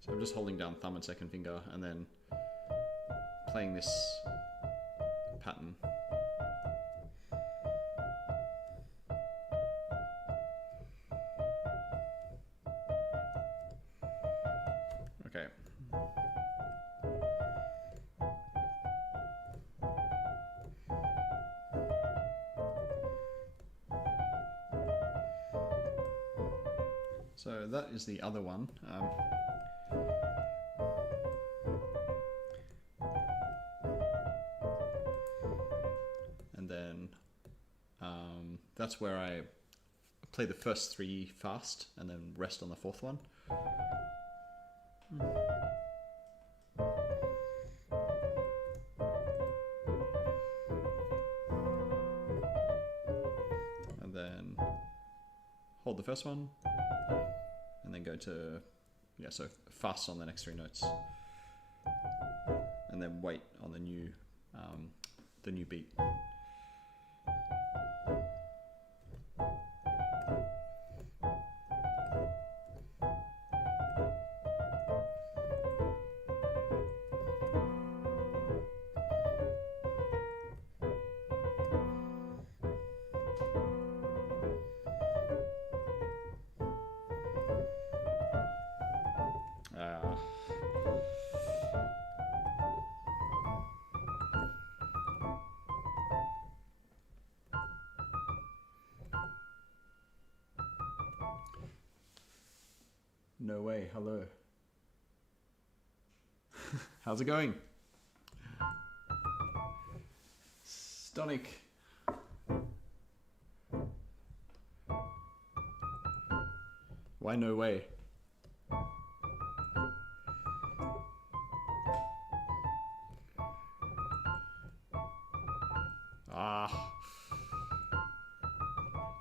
So I'm just holding down thumb and second finger and then playing this pattern. Okay. So that is the other one. And then that's where I play the first three fast and then rest on the fourth one. And then hold the first one and then go to, so fast on the next three notes. And then wait on the new beat. No way, hello. How's it going? Stonic. Why no way? Ah.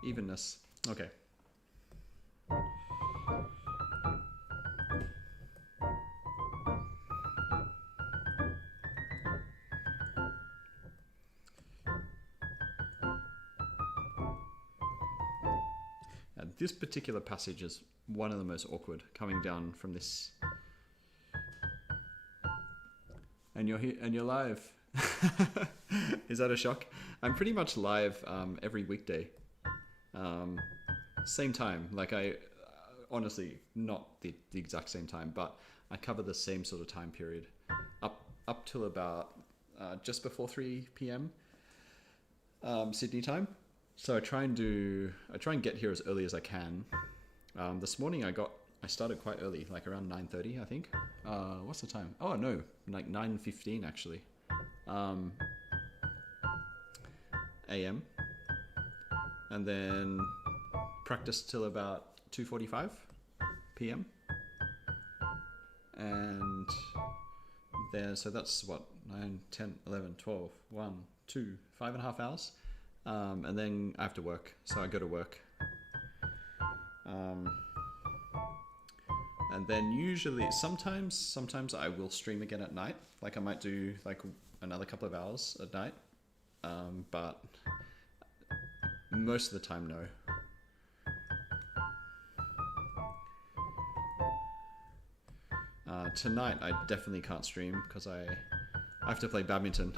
Evenness. Okay. This particular passage is one of the most awkward, coming down from this. And you're here, and you're live. Is that a shock? I'm pretty much live every weekday. Same time. Like honestly, not the exact same time, but I cover the same sort of time period. Up till about just before 3 p.m. Sydney time. So I try and get here as early as I can. This morning I started quite early, like around 9:30, I think. What's the time? Oh no, like 9:15 actually. AM. And then practice till about 2:45 PM. And then, so that's what, 9, 10, 11, 12, 1, 2, 5.5 hours. And then I have to work, so I go to work. And then usually, sometimes I will stream again at night. Like I might do like another couple of hours at night. But most of the time, no. Tonight I definitely can't stream because I have to play badminton.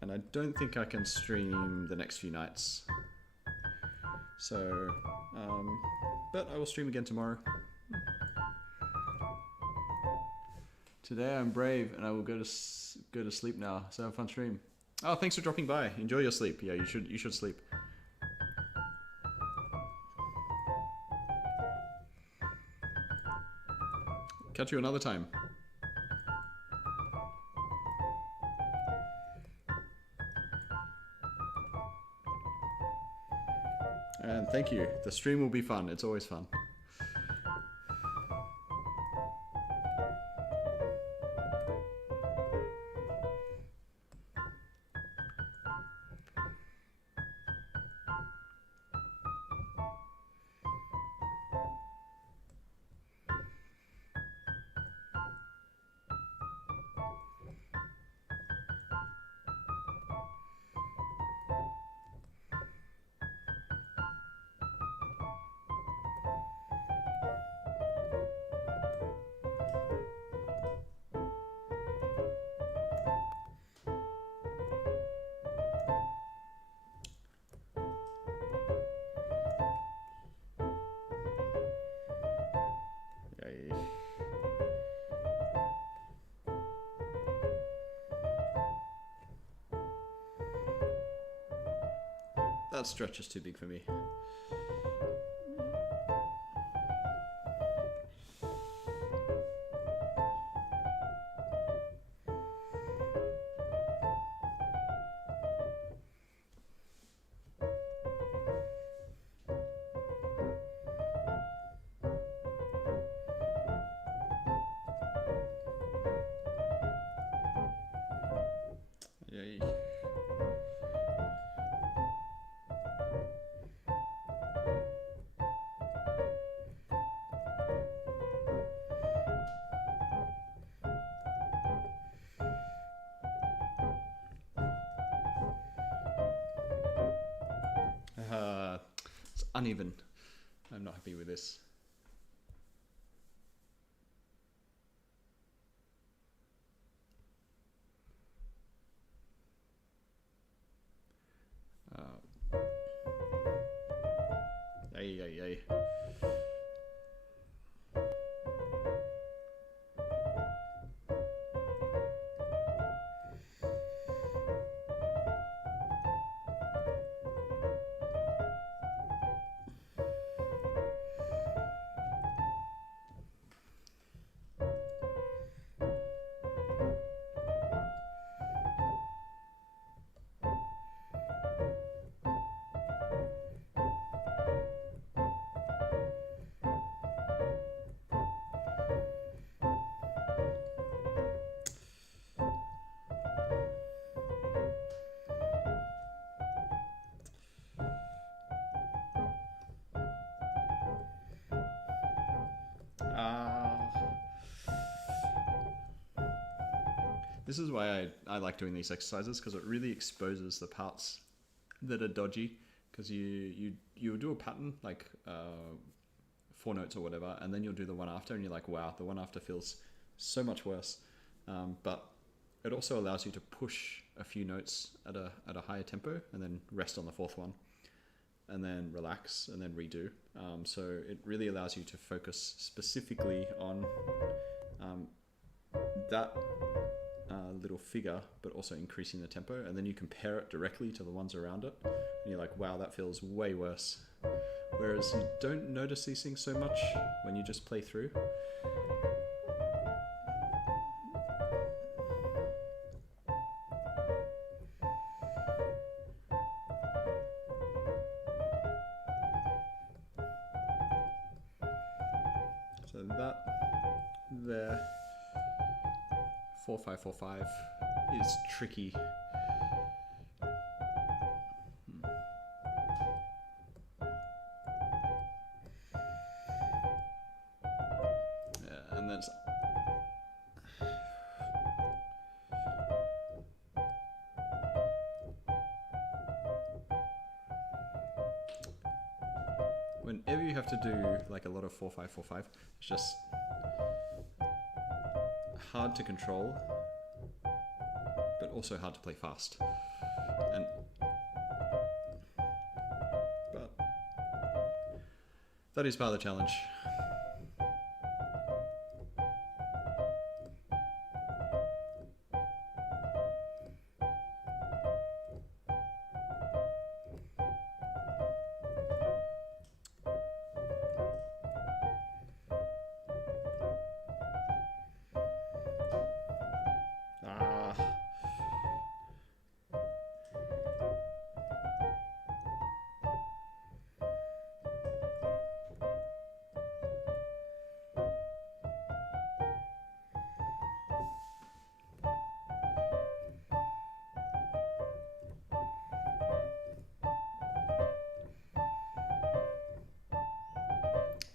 And I don't think I can stream the next few nights. So, but I will stream again tomorrow. Today I'm brave and I will go to sleep now. So have a fun stream. Oh, thanks for dropping by. Enjoy your sleep. Yeah, you should sleep. Catch you another time. And thank you. The stream will be fun. It's always fun. That stretch is too big for me. Yay. It's uneven. I'm not happy with this. Yay. This is why I like doing these exercises, because it really exposes the parts that are dodgy. Because you'll do a pattern like 4 notes or whatever, and then you'll do the one after, and you're like, wow, the one after feels so much worse. But it also allows you to push a few notes at a higher tempo, and then rest on the 4th one, and then relax, and then redo. So it really allows you to focus specifically on that little figure, but also increasing the tempo, and then you compare it directly to the ones around it, and you're like, wow, that feels way worse. Whereas you don't notice these things so much when you just play through. So that there, 4-5-4-5 is tricky. And that's whenever you have to do like a lot of 4-5-4-5, it's just hard to control, but also hard to play fast. But that is part of the challenge.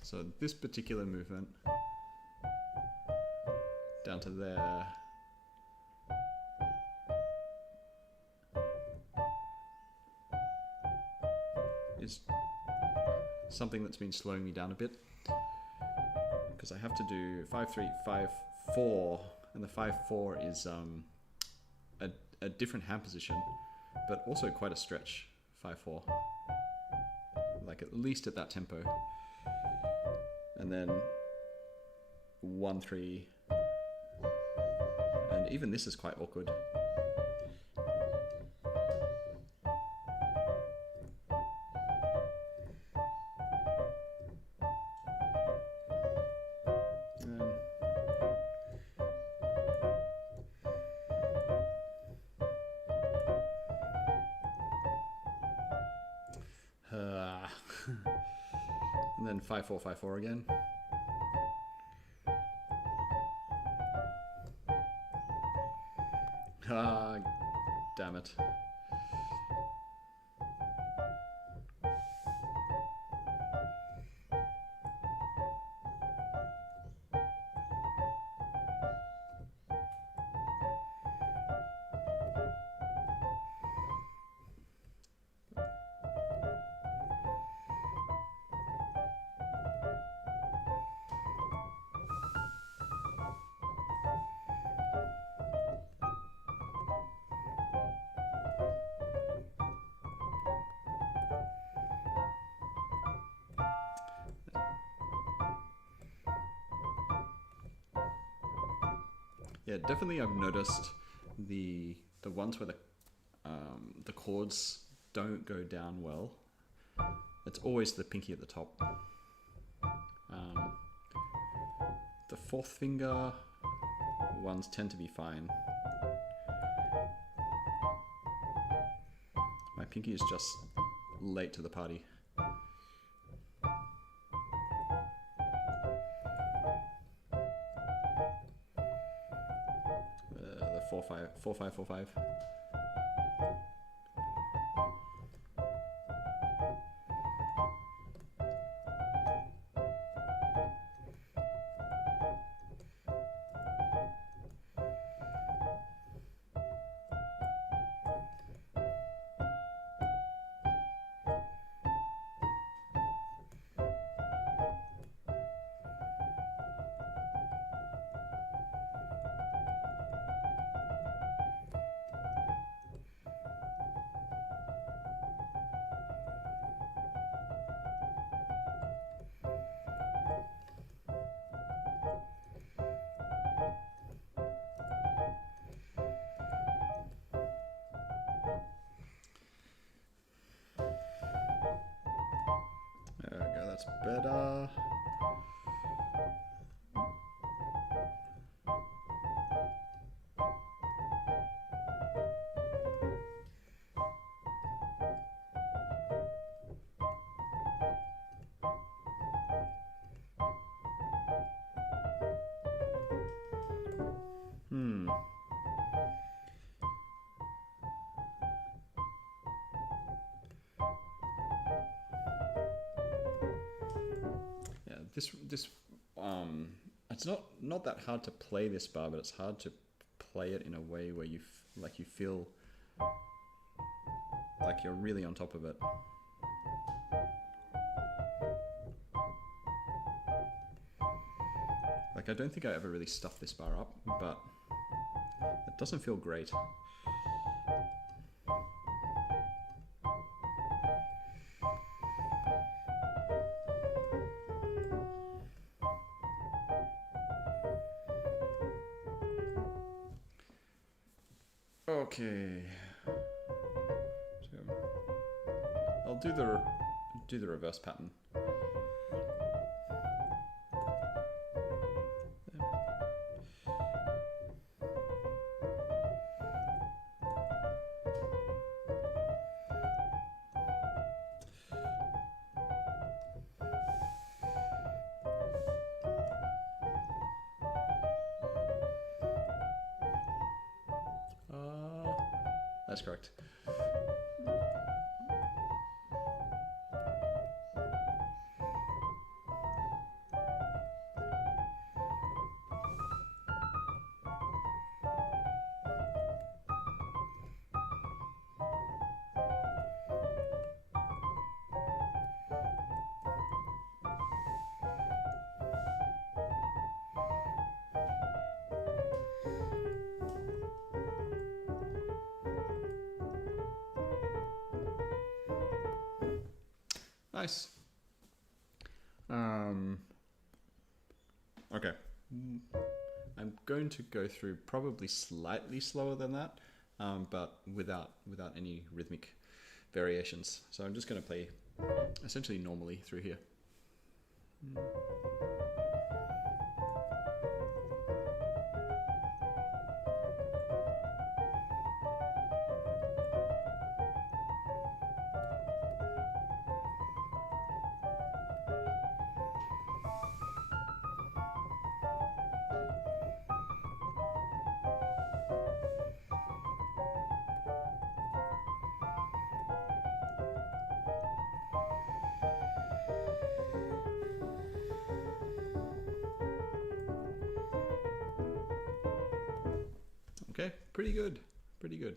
So this particular movement down to there is something that's been slowing me down a bit, because I have to do 5-3-5-4, and the 5-4 is a different hand position, but also quite a stretch. 5-4, like at least at that tempo. And then 1-3, and even this is quite awkward. And then 5-4-5-4 again. Ah, damn it. Yeah, definitely I've noticed the ones where the chords don't go down well. It's always the pinky at the top. The 4th finger ones tend to be fine. My pinky is just late to the party. The 4-5-4-5. That's better. This it's not that hard to play this bar, but it's hard to play it in a way where you feel like you're really on top of it. Like, I don't think I ever really stuffed this bar up, but it doesn't feel great. Okay, so I'll do the reverse pattern. That's correct. Nice. Okay. I'm going to go through probably slightly slower than that, but without any rhythmic variations. So I'm just going to play essentially normally through here. Okay, pretty good, pretty good.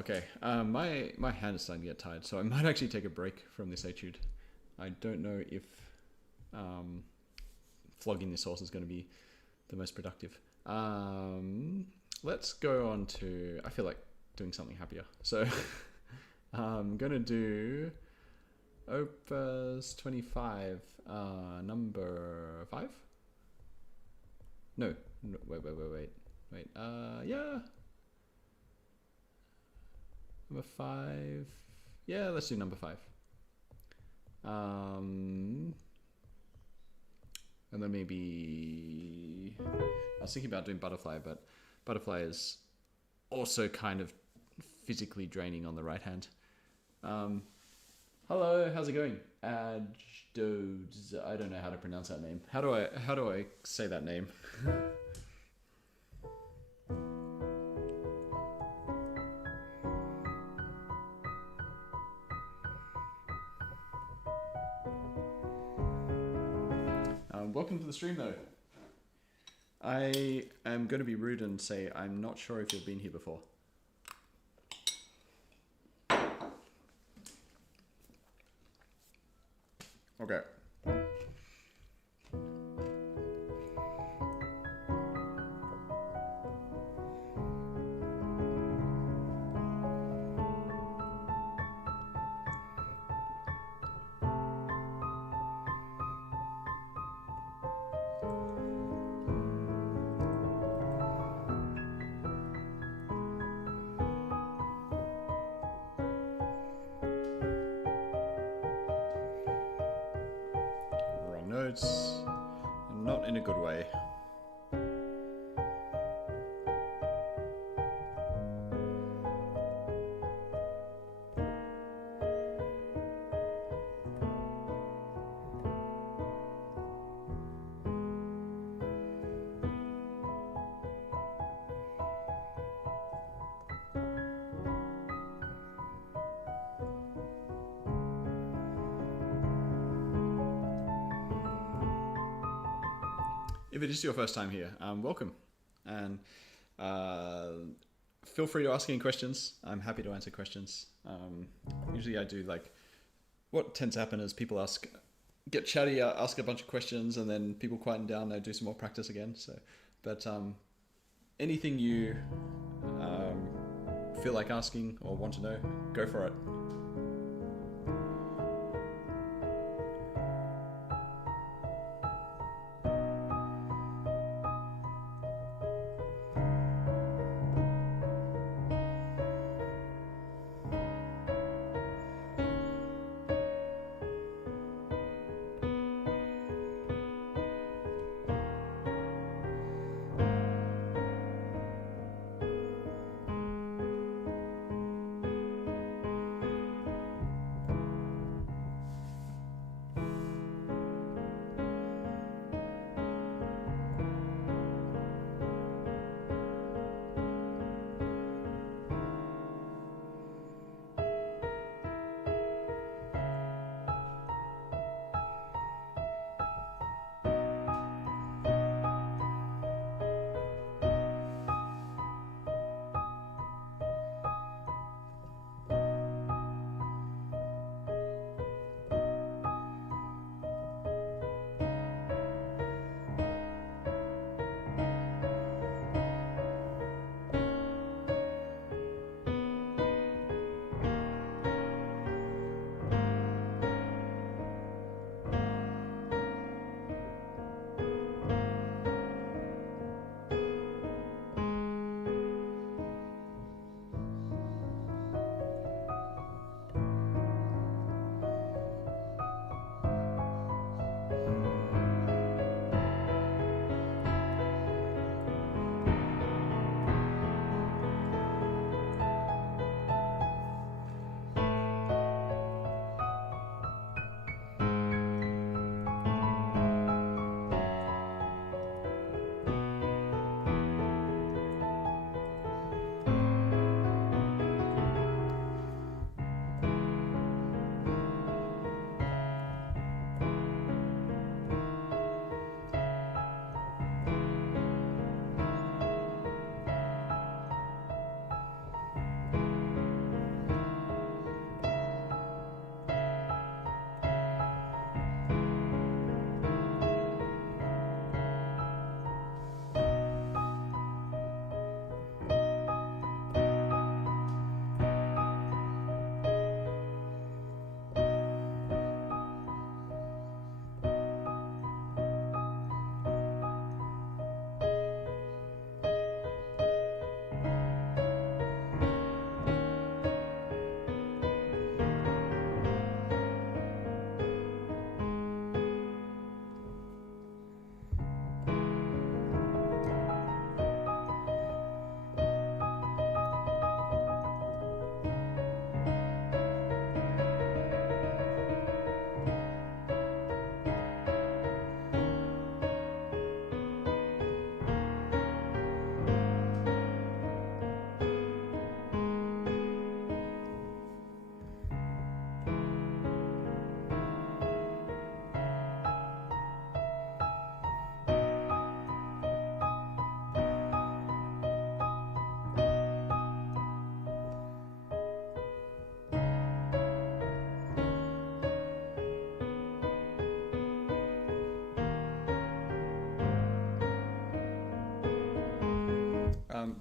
Okay. My hand is starting to get tired, so I might actually take a break from this etude. I don't know if flogging this horse is going to be the most productive. Let's go on to, I feel like doing something happier. So I'm going to do Op25, number 5? No, wait. Yeah. Number 5. Yeah, let's do number 5. And then maybe, I was thinking about doing butterfly, but butterfly is also kind of physically draining on the right hand. Hello, how's it going? Etudes, I don't know how to pronounce that name. How do I say that name? Welcome to the stream though. I am going to be rude and say I'm not sure if you've been here before. Okay. Notes, not in a good way. If it is your first time here, welcome, and feel free to ask any questions. I'm happy to answer questions. Usually I do like, what tends to happen is people get chatty, ask a bunch of questions, and then people quieten down, they do some more practice again. So, but anything you feel like asking or want to know, go for it.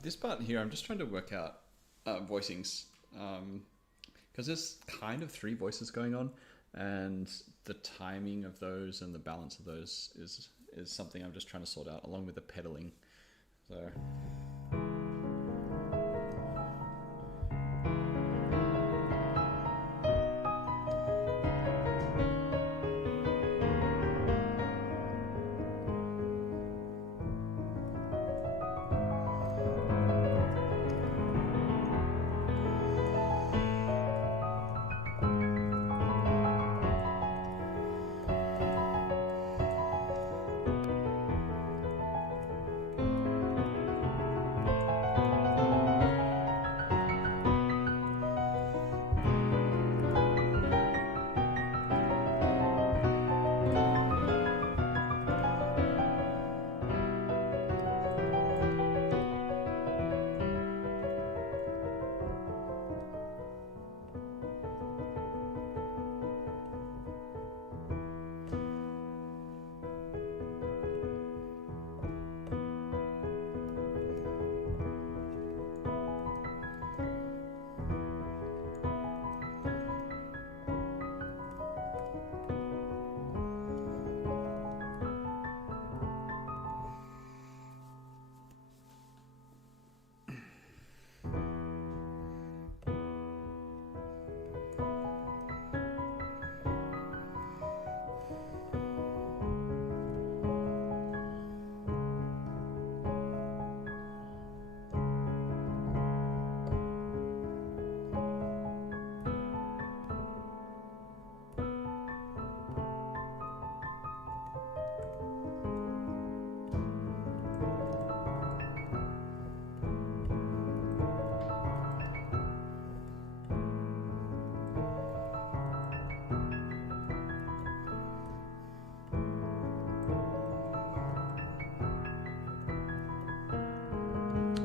This part here, I'm just trying to work out voicings, because there's kind of 3 voices going on, and the timing of those and the balance of those is something I'm just trying to sort out, along with the pedaling. So.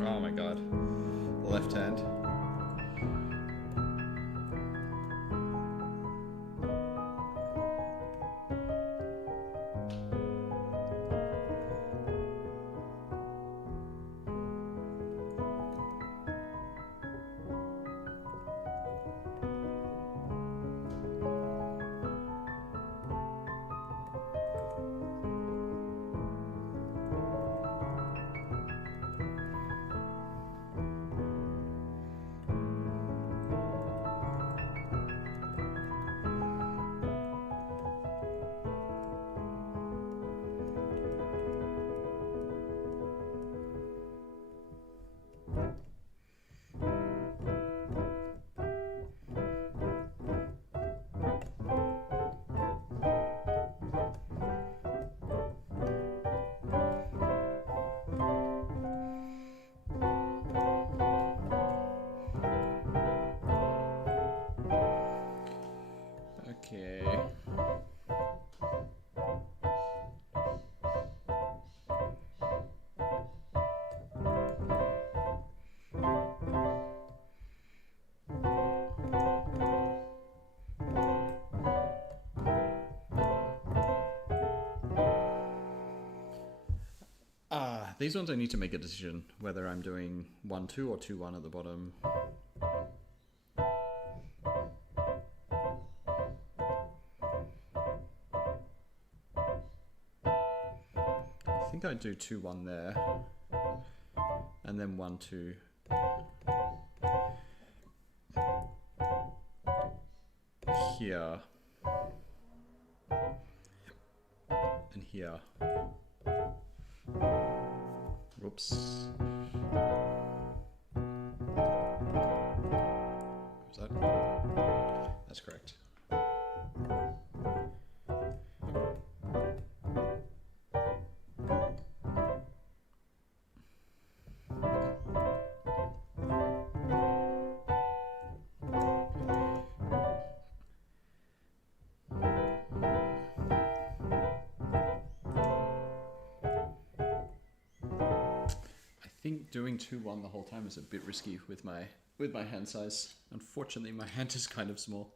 Oh my god. Left hand. Okay. These ones I need to make a decision whether I'm doing 1-2 or 2-1 at the bottom. I think I'd do 2-1 there, and then 1-2. Here. And here. Whoops. Was that? That's correct. I think doing 2-1 the whole time is a bit risky with my hand size. Unfortunately, my hand is kind of small.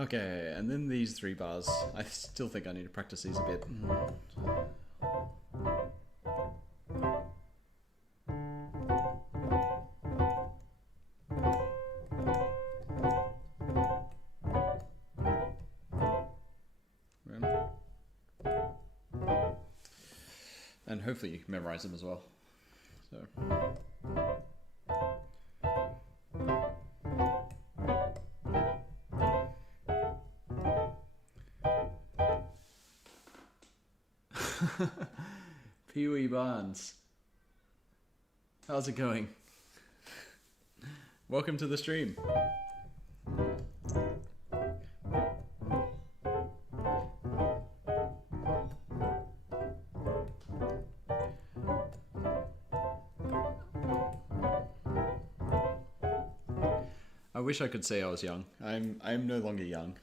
Okay, and then these 3 bars. I still think I need to practice these a bit. And hopefully you can memorize them as well. So. Pee-wee Barnes. How's it going? Welcome to the stream. I wish I could say I was young. I'm no longer young.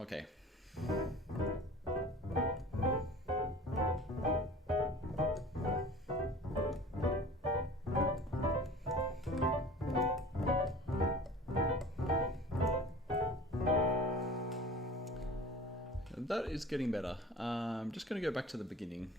Okay. That is getting better. I'm just going to go back to the beginning.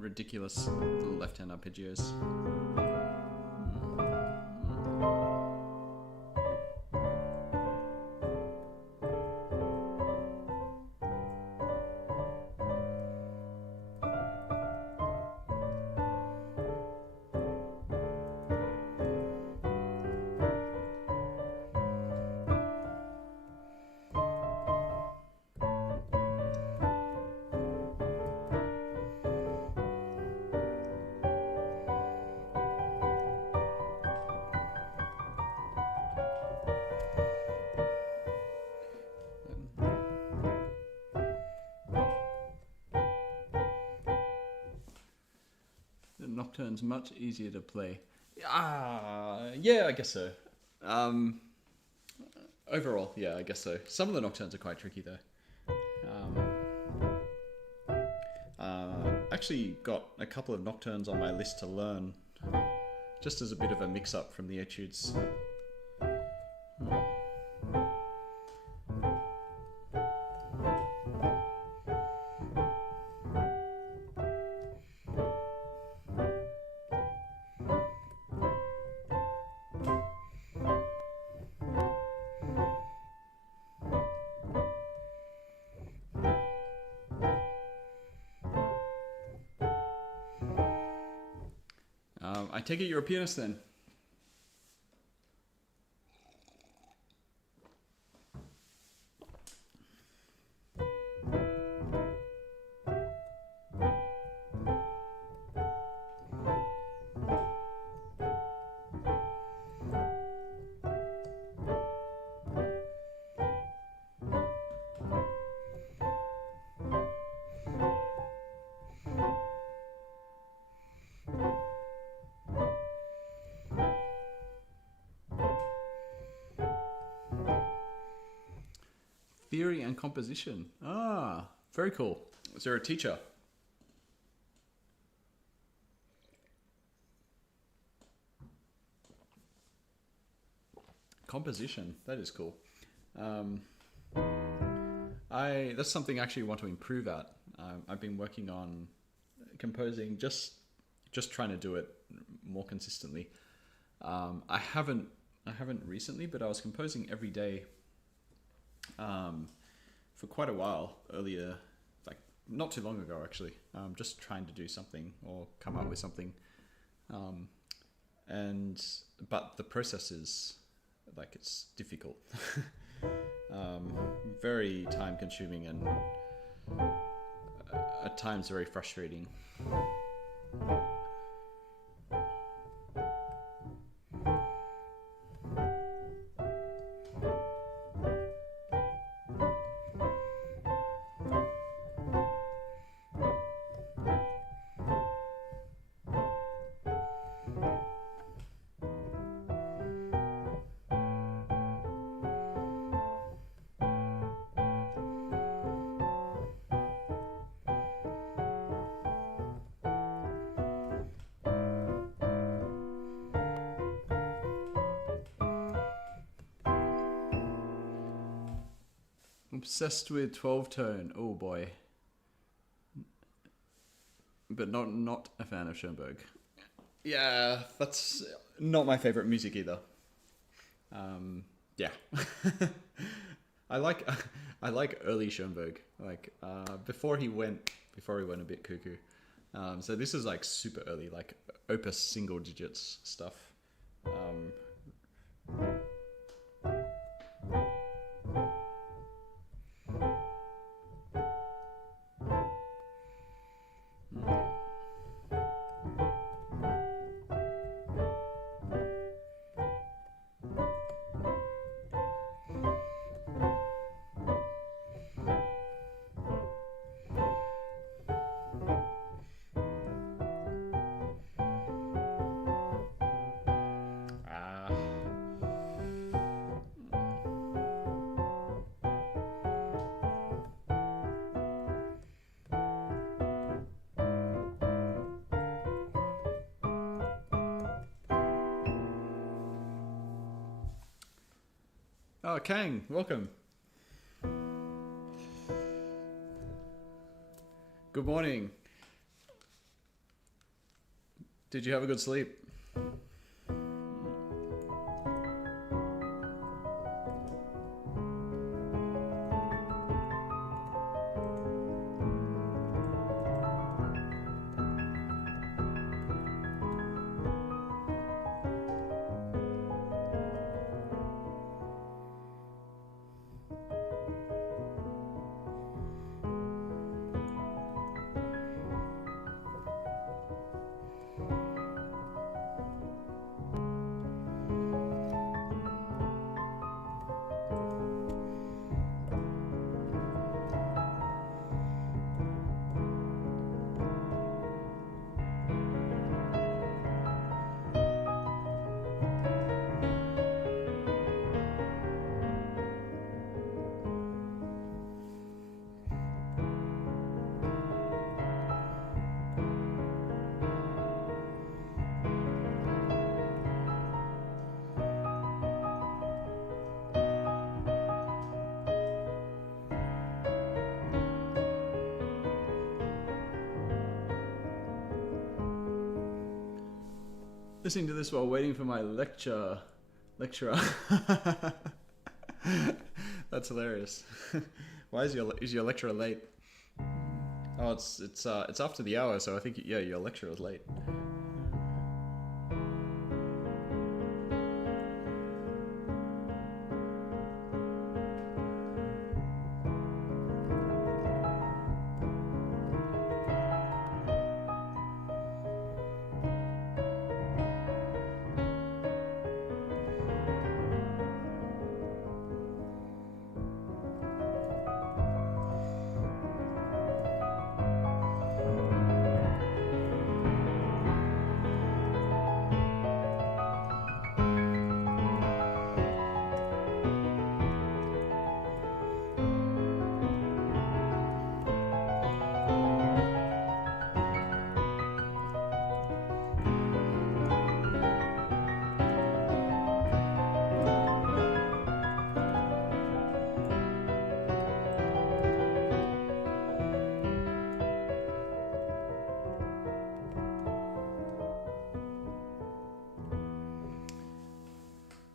Ridiculous little left-hand arpeggios. Nocturne's much easier to play. Yeah, I guess so. Overall, yeah, I guess so. Some of the nocturnes are quite tricky though. Actually got a couple of nocturnes on my list to learn, just as a bit of a mix-up from the etudes. I take it you're a pianist then? Theory and composition. Ah, very cool. Is there a teacher? Composition, that is cool. That's something I actually want to improve at. I've been working on composing, just trying to do it more consistently. I haven't recently, but I was composing every day for quite a while earlier, like not too long ago actually, just trying to do something or come up with something. but the process is like it's difficult, very time consuming, and at times very frustrating. Obsessed with 12 tone. Oh boy. But not a fan of Schoenberg. Yeah, that's not my favorite music either. Yeah. I like early Schoenberg, like before he went a bit cuckoo. So this is like super early, like opus single digits stuff. Oh, Kang, welcome. Good morning. Did you have a good sleep? Listening to this while waiting for my lecturer. That's hilarious. Why is your lecturer late? Oh, it's after the hour, so I think your lecturer is late.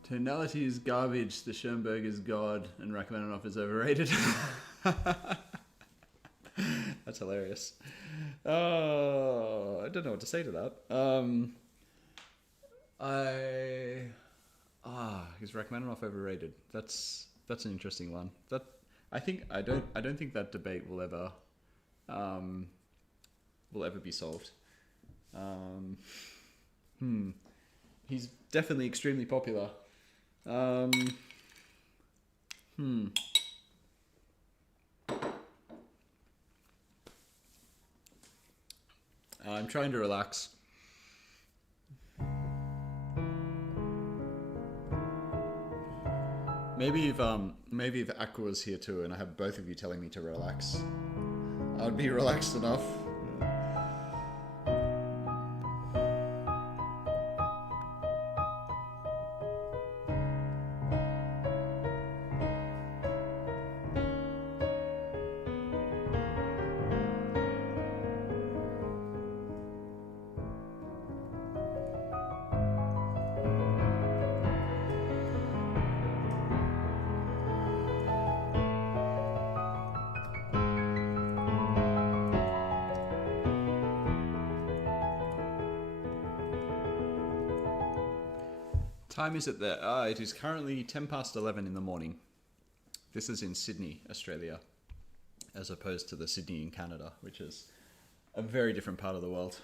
Tonality is garbage, the Schoenberg is God, and Rachmaninoff is overrated. That's hilarious. Oh, I don't know what to say to that. Is Rachmaninoff overrated? That's an interesting one. I don't think that debate will ever be solved. He's definitely extremely popular. I'm trying to relax. Maybe if Aqua was here too, and I have both of you telling me to relax, I would be relaxed enough. Time is it there? It is currently 10 past 11 in the morning. This is in Sydney, Australia, as opposed to the Sydney in Canada, which is a very different part of the world.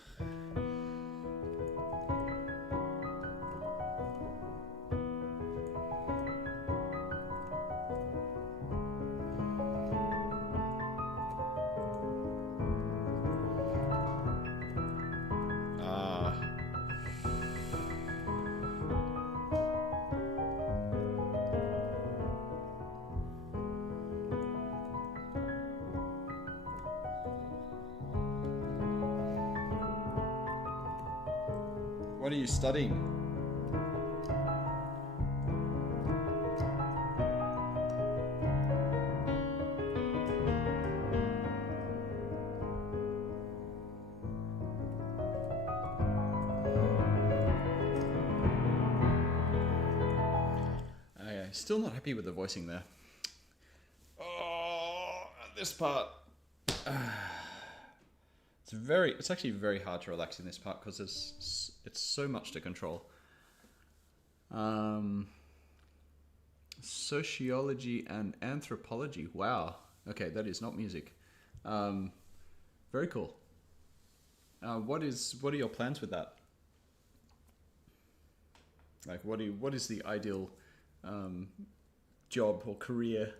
What are you studying? Okay, still not happy with the voicing there. Oh, this part. It's actually very hard to relax in this part because it's so much to control. Sociology and anthropology. Wow. Okay, that is not music. Very cool. What are your plans with that? Like, what is the ideal job or career?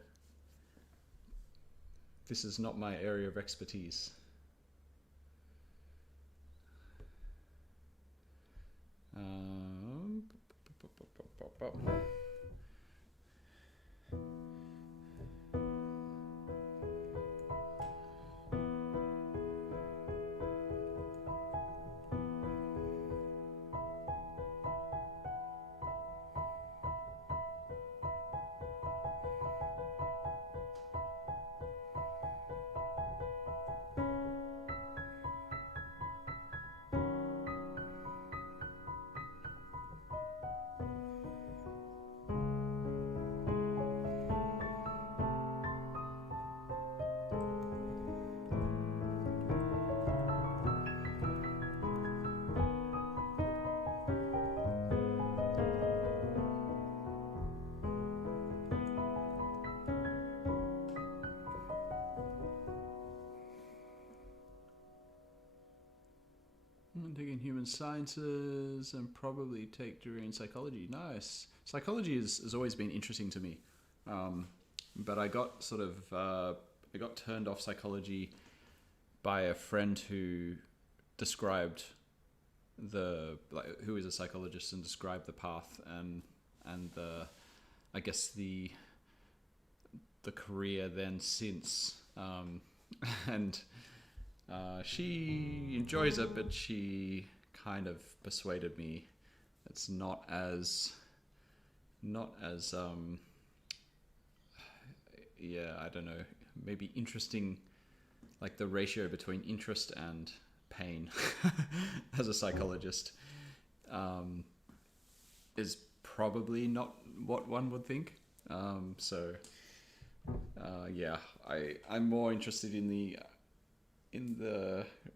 This is not my area of expertise. I'm taking human sciences and probably take degree in psychology. Nice. Psychology has always been interesting to me, but I got I got turned off psychology by a friend who described who is a psychologist and described the path and the I guess the career then since and. She enjoys it, but she kind of persuaded me it's not as yeah, I don't know, maybe interesting, like the ratio between interest and pain as a psychologist is probably not what one would think. Yeah, I'm more interested in the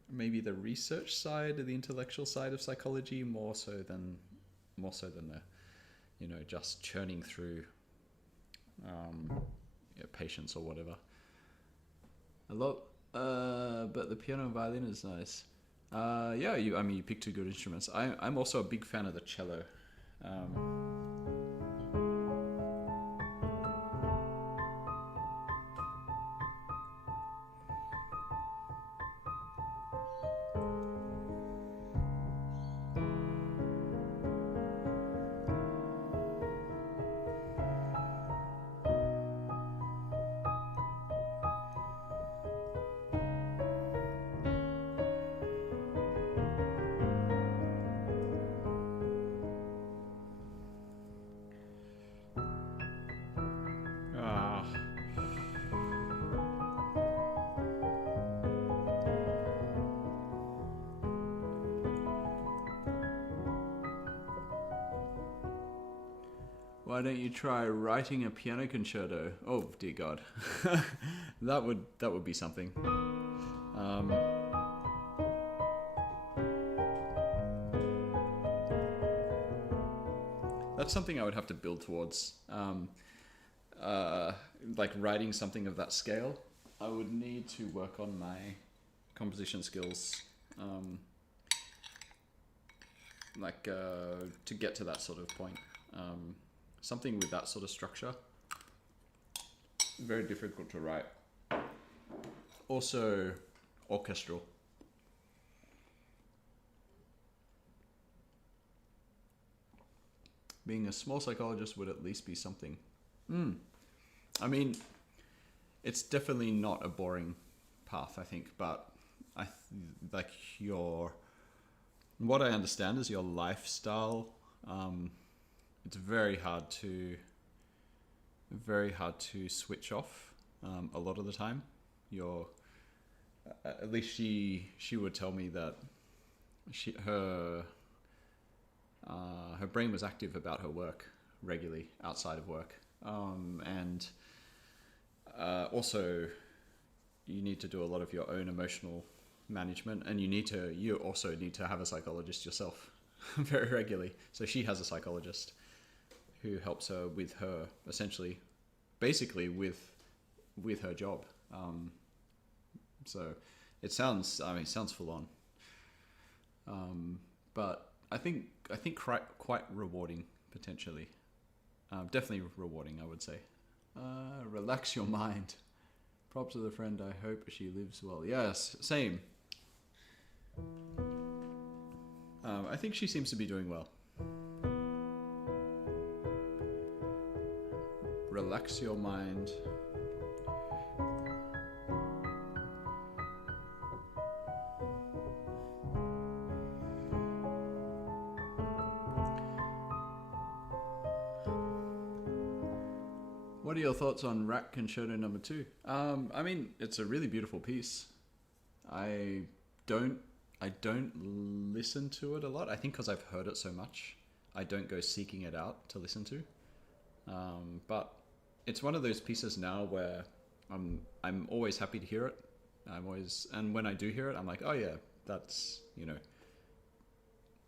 maybe the research side or the intellectual side of psychology more so than more so than the, you know, just churning through patience or whatever. A lot, but the piano and violin is nice. Yeah, you picked two good instruments. I'm also a big fan of the cello. Why don't you try writing a piano concerto? Oh dear God, that would be something. That's something I would have to build towards. Like writing something of that scale, I would need to work on my composition skills. To get to that sort of point. Something with that sort of structure, very difficult to write. Also orchestral. Being a small psychologist would at least be something. I mean, it's definitely not a boring path, I think, but what I understand is your lifestyle. It's very hard to switch off a lot of the time. At least she would tell me that her brain was active about her work regularly outside of work, and also you need to do a lot of your own emotional management, and you also need to have a psychologist yourself very regularly. So she has a psychologist who helps her with her, basically with her job. So it sounds full on. But I think quite rewarding potentially. Definitely rewarding, I would say. Relax your mind. Props to the friend. I hope she lives well. Yes, same. I think she seems to be doing well. Relax your mind. What are your thoughts on Rack Concerto No. 2? I mean, it's a really beautiful piece. I don't listen to it a lot. I think because I've heard it so much, I don't go seeking it out to listen to. But it's one of those pieces now where I'm always happy to hear it. And when I do hear it, I'm like, oh yeah, that's,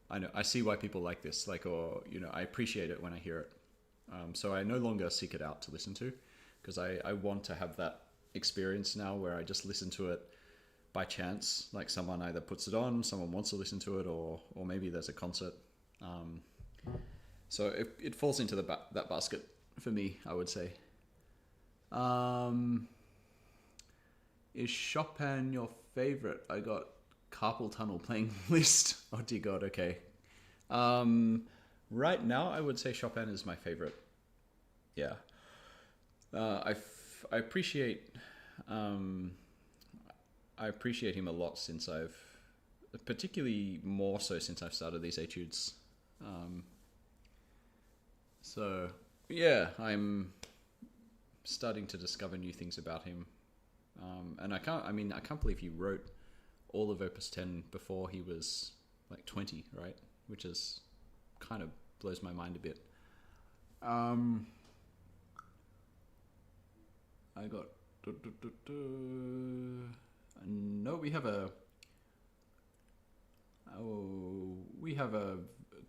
I see why people like this, I appreciate it when I hear it. So I no longer seek it out to listen to, because I want to have that experience now where I just listen to it by chance, like someone either puts it on, someone wants to listen to it, or maybe there's a concert. So it falls into that basket for me, I would say. Is Chopin your favorite? I got Carpal Tunnel playing list. Oh dear God, okay. Right now, I would say Chopin is my favorite. Yeah. I appreciate him a lot since particularly more so since I've started these etudes. So yeah, I'm starting to discover new things about him. And I can't believe he wrote all of Opus 10 before he was like 20, right? Which is kind of blows my mind a bit. I got no, we have a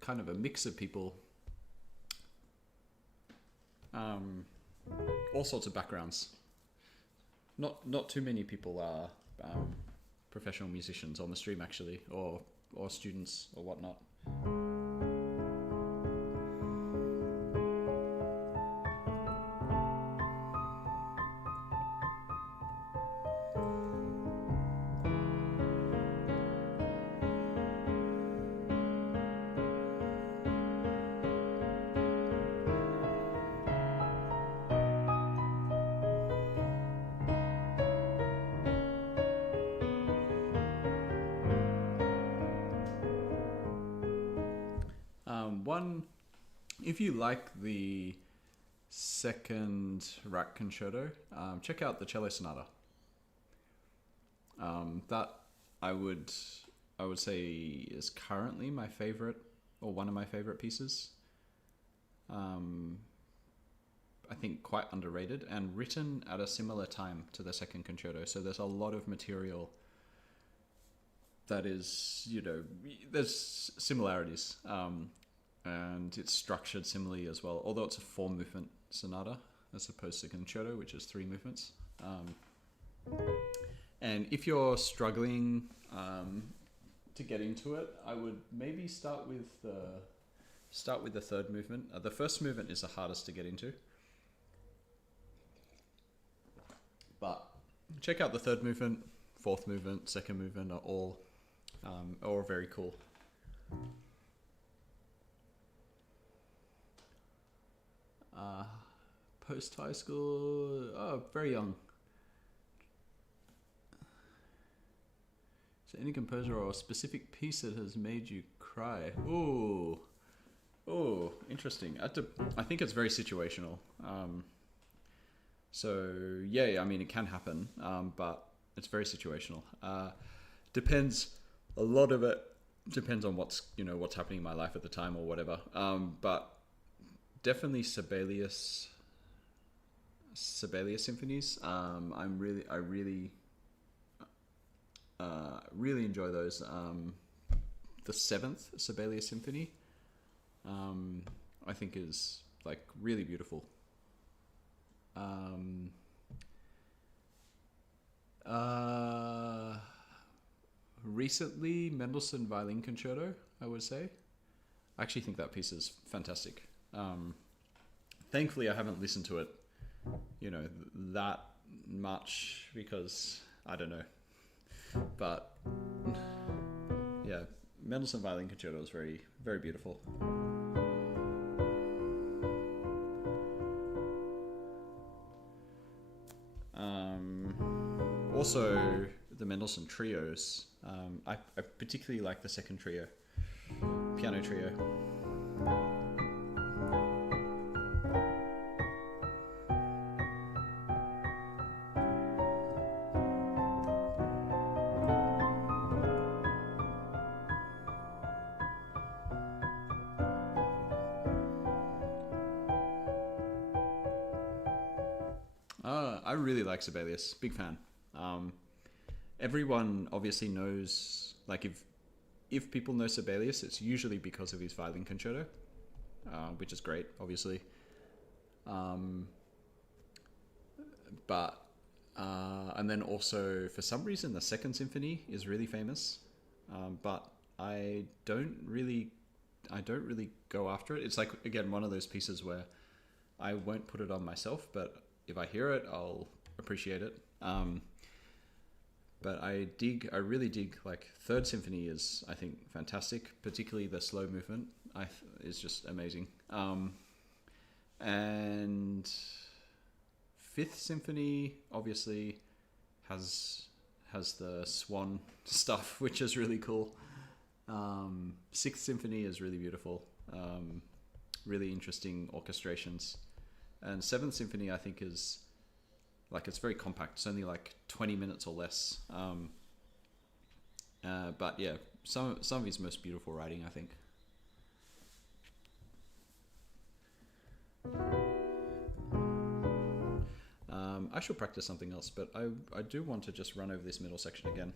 kind of a mix of people, all sorts of backgrounds. Not too many people are professional musicians on the stream actually, or students or whatnot. If you like the second rack concerto, check out the Cello Sonata. That I would say is currently my favorite, or one of my favorite pieces. I think quite underrated and written at a similar time to the second concerto. So there's a lot of material that is, there's similarities. And it's structured similarly as well, although it's a 4-movement sonata as opposed to concerto, which is 3 movements. And if you're struggling to get into it, I would maybe start with the third movement. The first movement is the hardest to get into, but check out the third movement, fourth movement, second movement are all very cool. Post high school, very young. So any composer or a specific piece that has made you cry? Ooh, interesting. I think it's very situational. So yeah, I mean it can happen, but it's very situational. Depends. A lot of it depends on what's happening in my life at the time or whatever. But definitely Sibelius symphonies. I really enjoy those. The 7th Sibelius symphony, I think is like really beautiful. Recently, Mendelssohn Violin Concerto, I would say. I actually think that piece is fantastic. Thankfully, I haven't listened to it, that much because I don't know. But yeah, Mendelssohn Violin Concerto is very, very beautiful. Also, the Mendelssohn trios. I particularly like the second trio, piano trio. I really like Sibelius, big fan. Everyone obviously knows, like if people know Sibelius, it's usually because of his violin concerto, which is great, obviously. And then also for some reason the second symphony is really famous, but I don't really go after it. It's like, again, one of those pieces where I won't put it on myself, but if I hear it, I'll appreciate it. But I really dig, like, third symphony is, I think, fantastic, particularly the slow movement is just amazing. And fifth symphony obviously has the swan stuff, which is really cool. Sixth symphony is really beautiful, really interesting orchestrations. And seventh symphony, I think, is like, it's very compact. It's only like 20 minutes or less. But yeah, some of his most beautiful writing, I think. I should practice something else, but I do want to just run over this middle section again.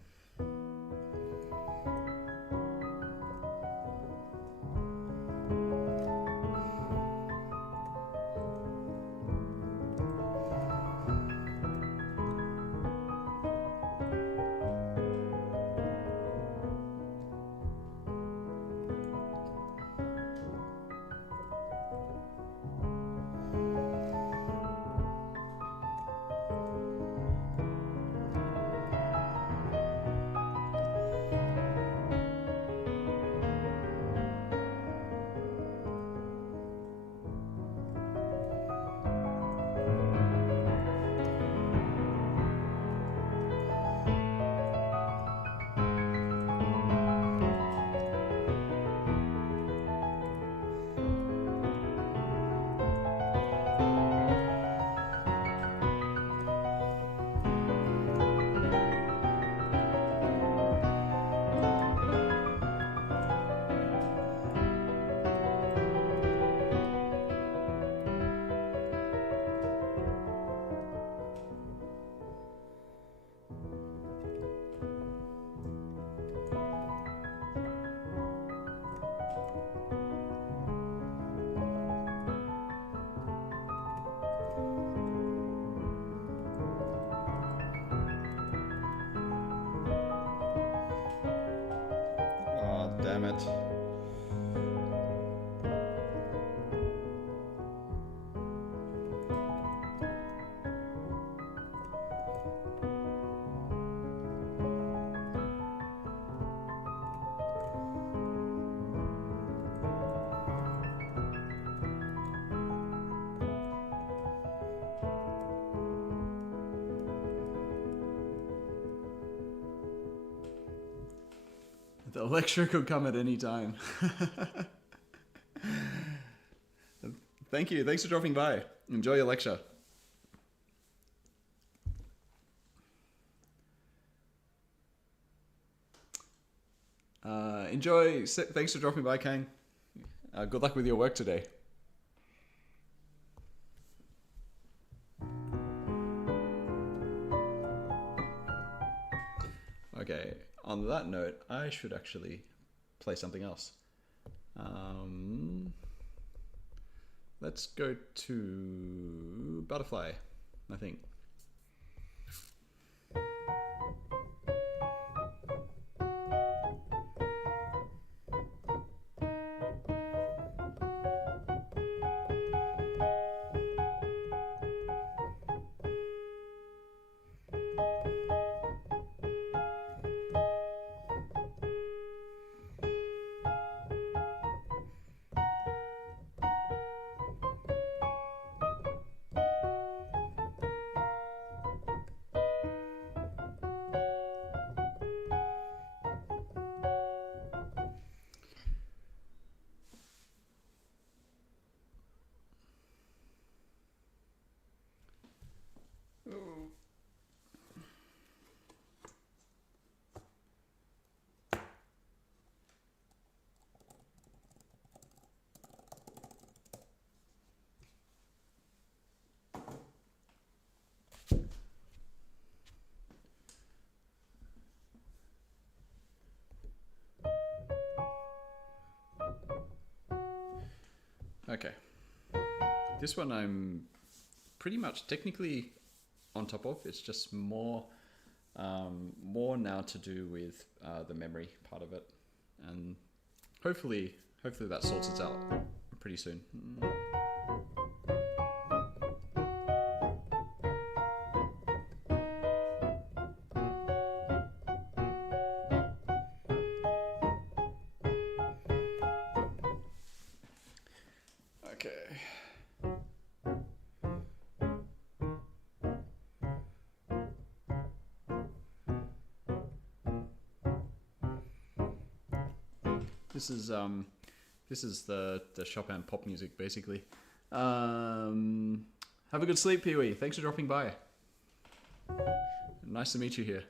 damn it. The lecture could come at any time. Thank you. Thanks for dropping by. Enjoy your lecture. Enjoy. Thanks for dropping by, Kang. Good luck with your work today. Okay, on that note, I should actually play something else. Let's go to Butterfly, I think. Okay, this one I'm pretty much technically on top of. It's just more now to do with the memory part of it, and hopefully that sorts it out pretty soon. This is the Chopin pop music, basically. Have a good sleep, Pee-wee. Thanks for dropping by. Nice to meet you here.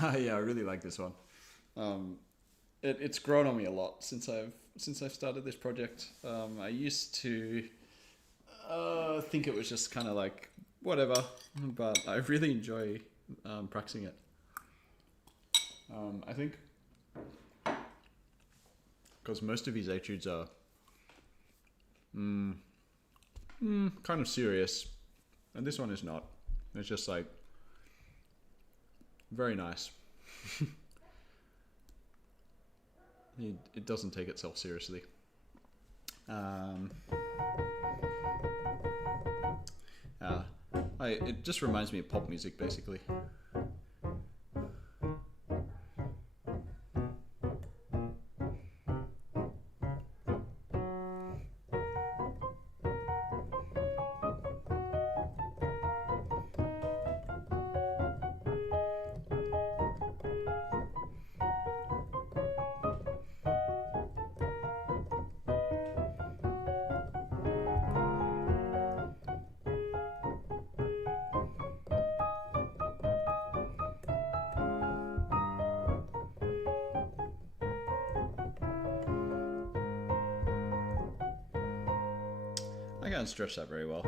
Yeah, I really like this one. It's grown on me a lot since I've started this project. I used to think it was just kind of like whatever, but I really enjoy practicing it. I think because most of his etudes are kind of serious, and this one is not. It's just like very nice. It doesn't take itself seriously. It just reminds me of pop music, basically. I can't stretch that very well.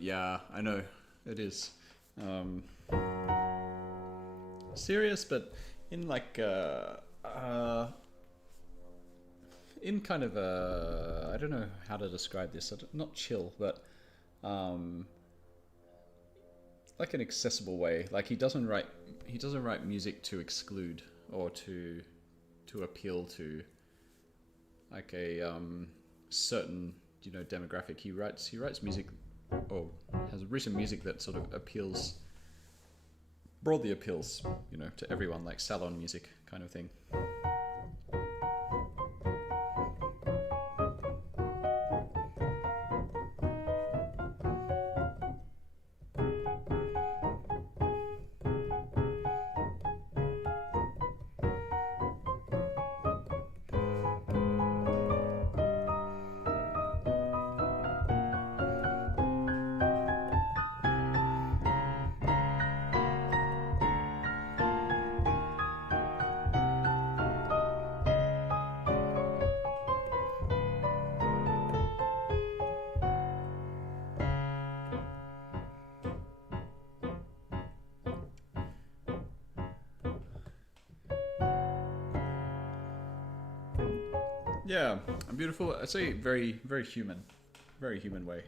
Yeah, I know it is serious, but in like in kind of a, I don't know how to describe this. Not chill, but like an accessible way. Like he doesn't write music to exclude or to appeal to like a certain demographic. He writes music, or has written music that sort of broadly appeals to everyone, like salon music kind of thing. Yeah, beautiful. I'd say very, very human way.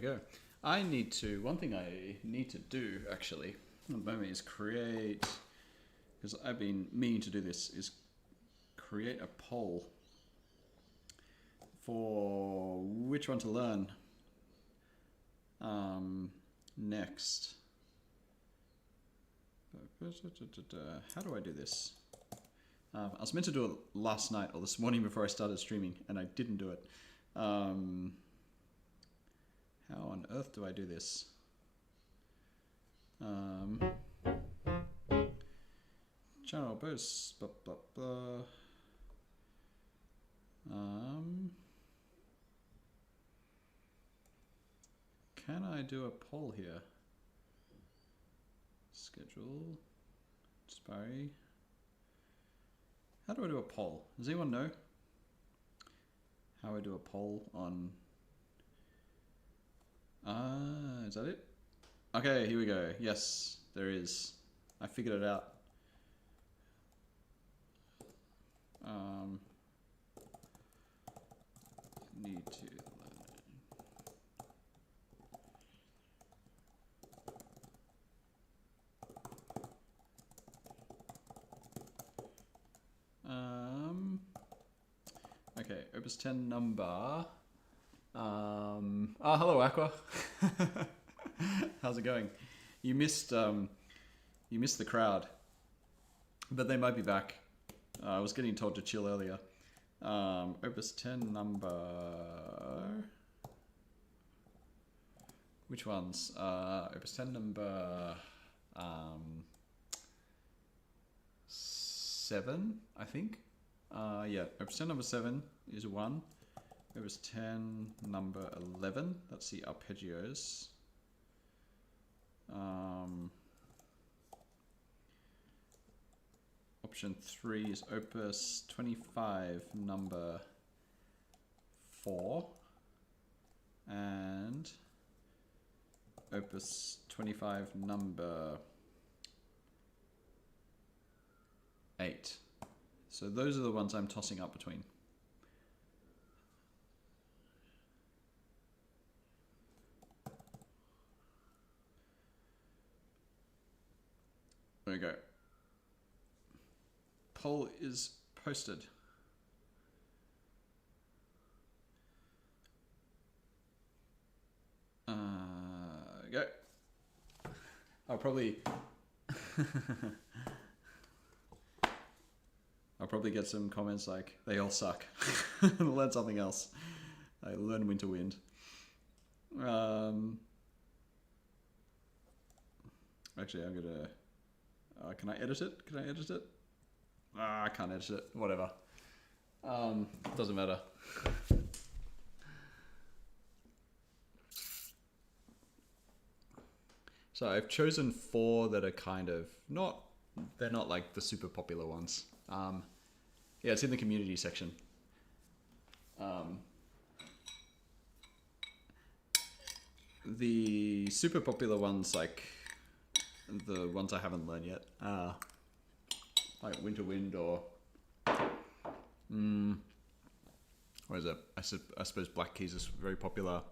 Go. One thing I need to do actually at the moment is create, because I've been meaning to do this, is create a poll for which one to learn next. How do I do this? I was meant to do it last night or this morning before I started streaming, and I didn't do it. How on earth do I do this? Channel bursts, blah, blah, blah. Can I do a poll here? Schedule, expiry. How do I do a poll? Does anyone know how I do a poll on? Is that it? Okay, here we go. Yes, there is. I figured it out. Need to okay, Opus 10 number. Hello Aqua. How's it going? You missed the crowd, but they might be back. I was getting told to chill earlier. Opus 10 number. Which ones? Opus 10 number 7, I think. Yeah, Opus 10 number 7 is 1. Opus 10 number 11. That's the arpeggios. Option 3 is Opus 25 number 4 and Opus 25 number 8. So those are the ones I'm tossing up between. There we go. Poll is posted. Go. I'll probably get some comments like they all suck. Learn something else. I learn Winter Wind. Actually, I'm gonna. Can I edit it? Can I edit it? I can't edit it. Whatever. Doesn't matter. So I've chosen 4 that are kind of not. They're not like the super popular ones. Yeah, it's in the community section. The super popular ones, like the ones I haven't learned yet, like Winter Wind or what is it? I suppose Black Keys is very popular.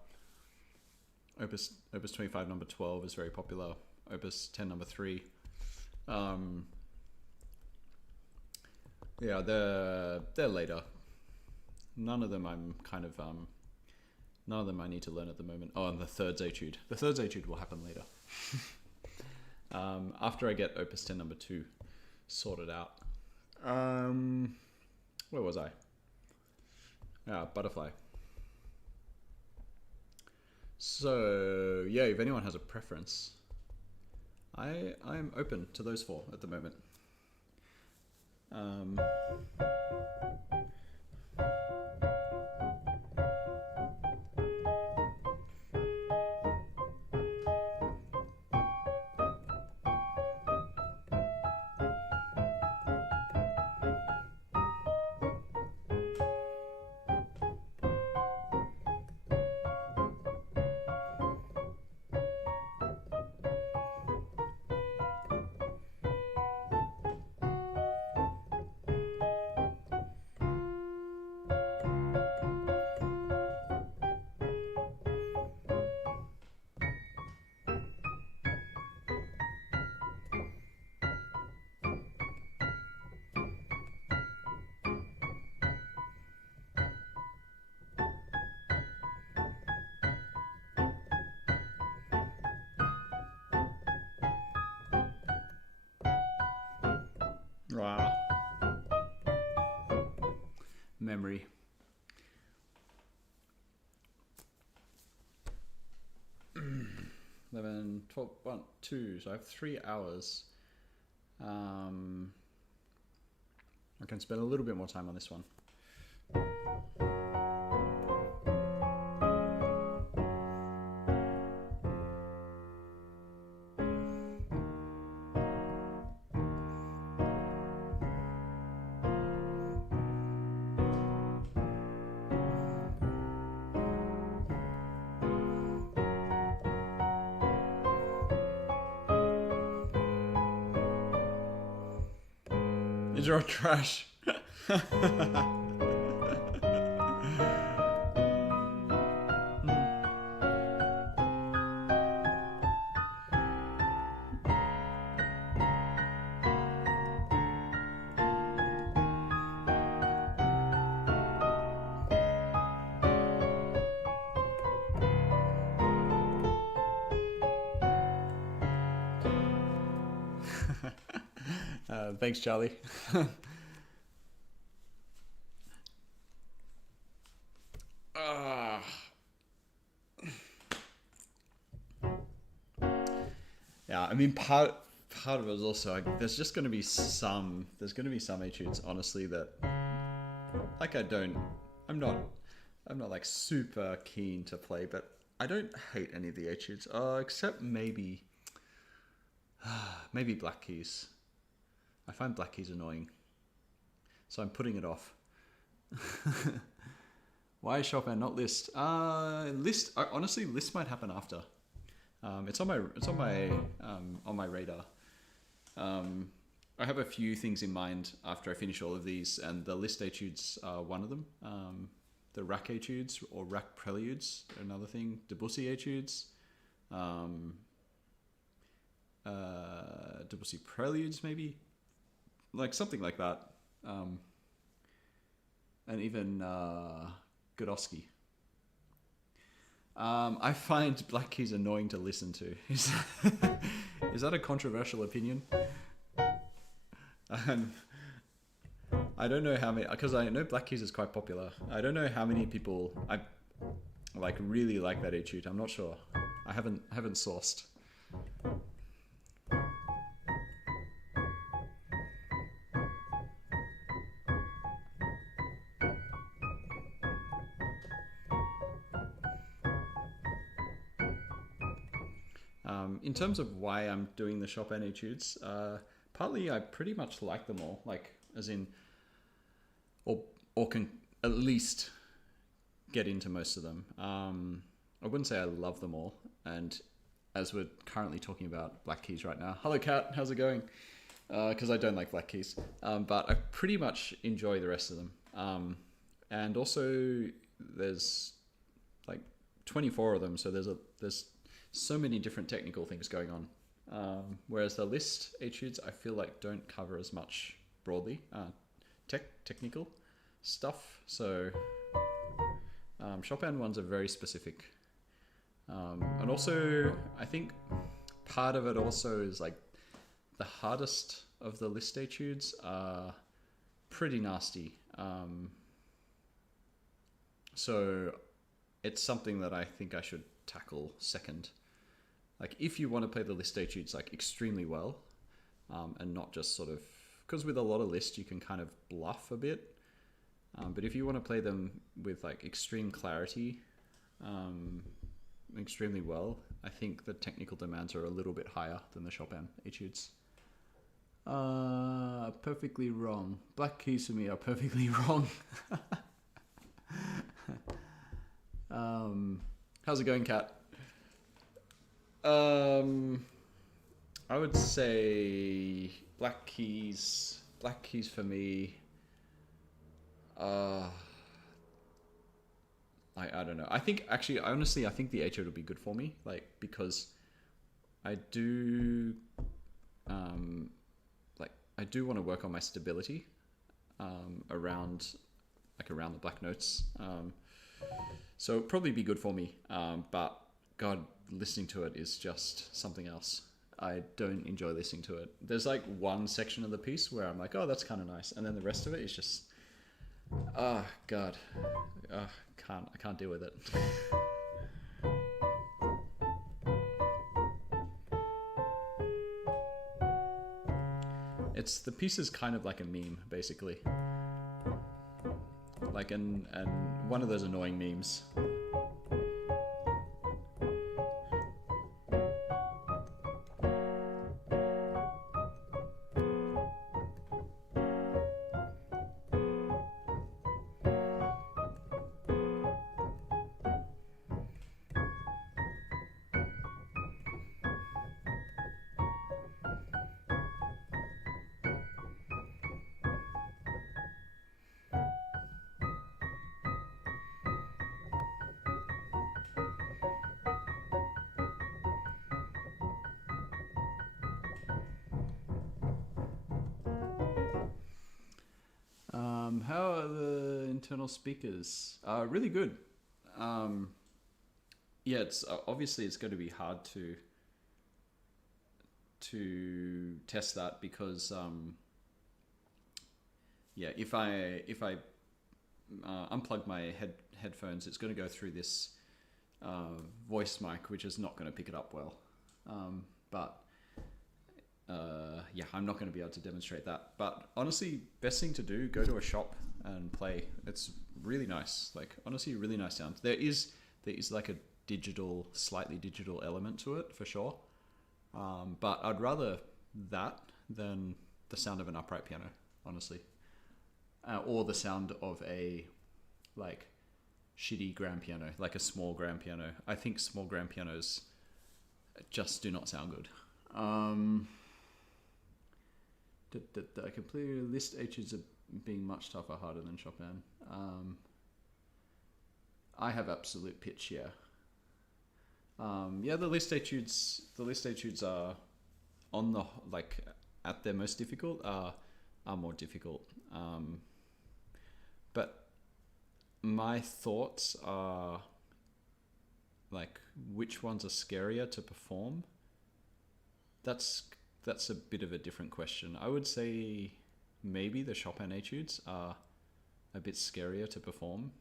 Opus 25 number 12 is very popular. Opus 10 number 3. Yeah, they're later. None of them I'm kind of none of them I need to learn at the moment. Oh, and the third etude. The third etude will happen later. After I get Opus 10 number 2 sorted out. Where was I? Butterfly. So yeah, if anyone has a preference, I'm open to those 4 at the moment. Wow. Memory. Mm. 11, 12, 1, 2. So I have 3 hours. I can spend a little bit more time on this one. Is your trash? Thanks, Charlie. Yeah, I mean, part of it is also like, there's going to be some etudes, honestly, that like I'm not like super keen to play, but I don't hate any of the etudes, except maybe black keys. I find black keys annoying, so I'm putting it off. Why is Chopin not Liszt? Liszt, honestly, Liszt might happen after. It's on my radar. I have a few things in mind after I finish all of these, and the Liszt etudes are one of them. The Rack etudes or Rack preludes are another thing. Debussy etudes, Debussy preludes maybe, like something like that, and even Godowski. I find black keys annoying to listen to. Is that a controversial opinion? I don't know how many, because I know black keys is quite popular. I don't know how many people like really like that etude. I'm not sure. I haven't sourced. In terms of why I'm doing the Chopin etudes, partly I pretty much like them all, like as in, or can at least get into most of them. I wouldn't say I love them all, and as we're currently talking about black keys right now, hello Kat, how's it going? Because I don't like black keys, but I pretty much enjoy the rest of them. And also there's like 24 of them, so there's so many different technical things going on. Whereas the Liszt etudes, I feel like don't cover as much broadly technical stuff. So Chopin ones are very specific. And also, I think part of it also is like the hardest of the Liszt etudes are pretty nasty. So it's something that I think I should tackle second. Like if you want to play the Liszt etudes like extremely well, and not just sort of, because with a lot of Liszt you can kind of bluff a bit, but if you want to play them with like extreme clarity, extremely well, I think the technical demands are a little bit higher than the Chopin etudes. Perfectly wrong. Black keys for me are perfectly wrong. How's it going, Kat? I would say black keys for me. I don't know. I think actually, honestly, I think the etude would be good for me, like because I do I do want to work on my stability around the black notes. So it'd probably be good for me, but God, listening to it is just something else. I don't enjoy listening to it. There's like one section of the piece where I'm like, oh, that's kind of nice, and then the rest of it is just, oh god, I can't deal with it. The piece is kind of like a meme, basically. Like and one of those annoying memes. How are the internal speakers? Really good. Yeah, it's obviously it's going to be hard to test that because yeah, if I unplug my headphones, it's going to go through this voice mic, which is not going to pick it up well. But yeah, I'm not going to be able to demonstrate that. But honestly, best thing to do, go to a shop and play. It's really nice. Like honestly, really nice sound. There is like a slightly digital element to it for sure. But I'd rather that than the sound of an upright piano, honestly, or the sound of a like shitty grand piano, like a small grand piano. I think small grand pianos just do not sound good. I completely list etudes of being much tougher, harder than Chopin. I have absolute pitch, yeah. Yeah, the list etudes are on the like at their most difficult are more difficult. But my thoughts are like which ones are scarier to perform. That's a bit of a different question. I would say maybe the Chopin Etudes are a bit scarier to perform.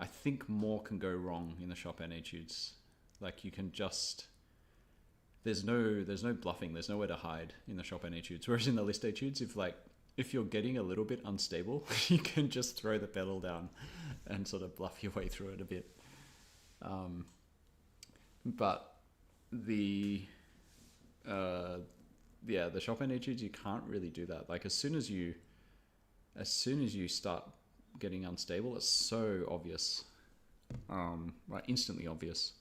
I think more can go wrong in the Chopin Etudes. Like you can just, there's no bluffing, there's nowhere to hide in the Chopin Etudes. Whereas in the Liszt Etudes, if you're getting a little bit unstable, you can just throw the pedal down and sort of bluff your way through it a bit. But the yeah, the Chopin Etudes, you can't really do that. Like as soon as you start getting unstable, it's so obvious, right, instantly obvious.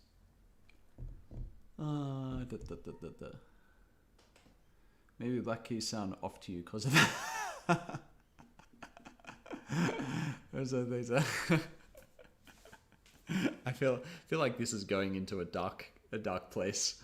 Maybe black keys sound off to you because of that. I feel like this is going into a dark place.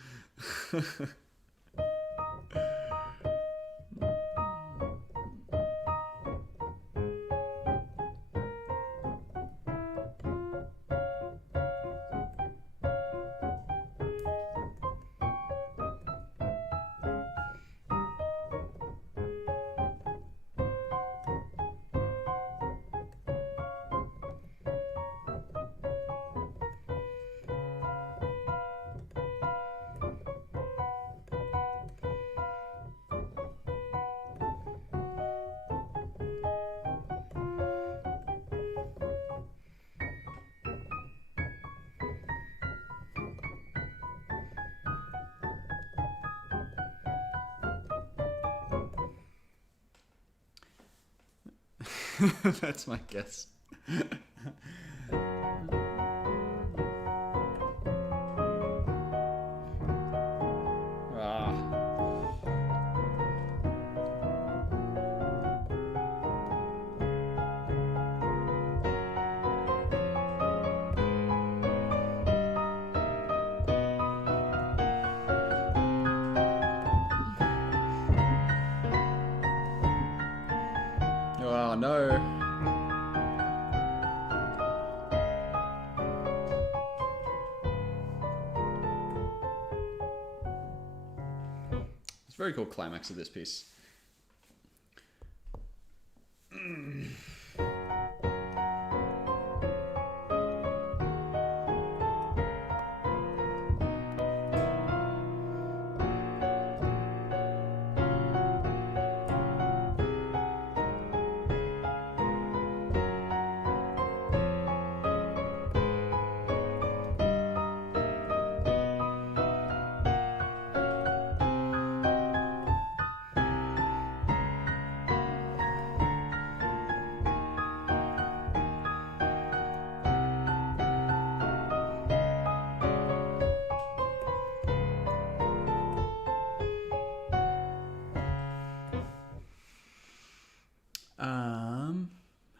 That's my guess. Oh no. very cool climax of this piece.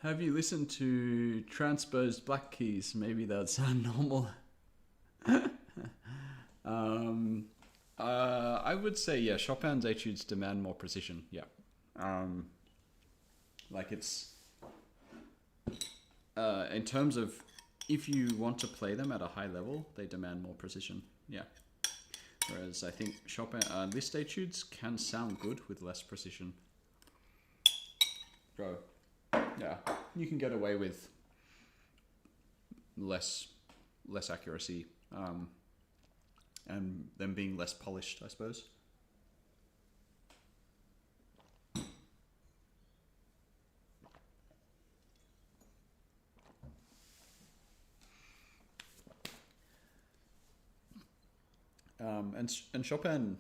Have you listened to transposed black keys? Maybe that would sound normal. I would say, yeah, Chopin's etudes demand more precision. Yeah. Like it's, in terms of, if you want to play them at a high level, they demand more precision. Yeah. Whereas I think Chopin, list etudes can sound good with less precision. So, yeah, you can get away with less accuracy, and them being less polished, I suppose. And Chopin,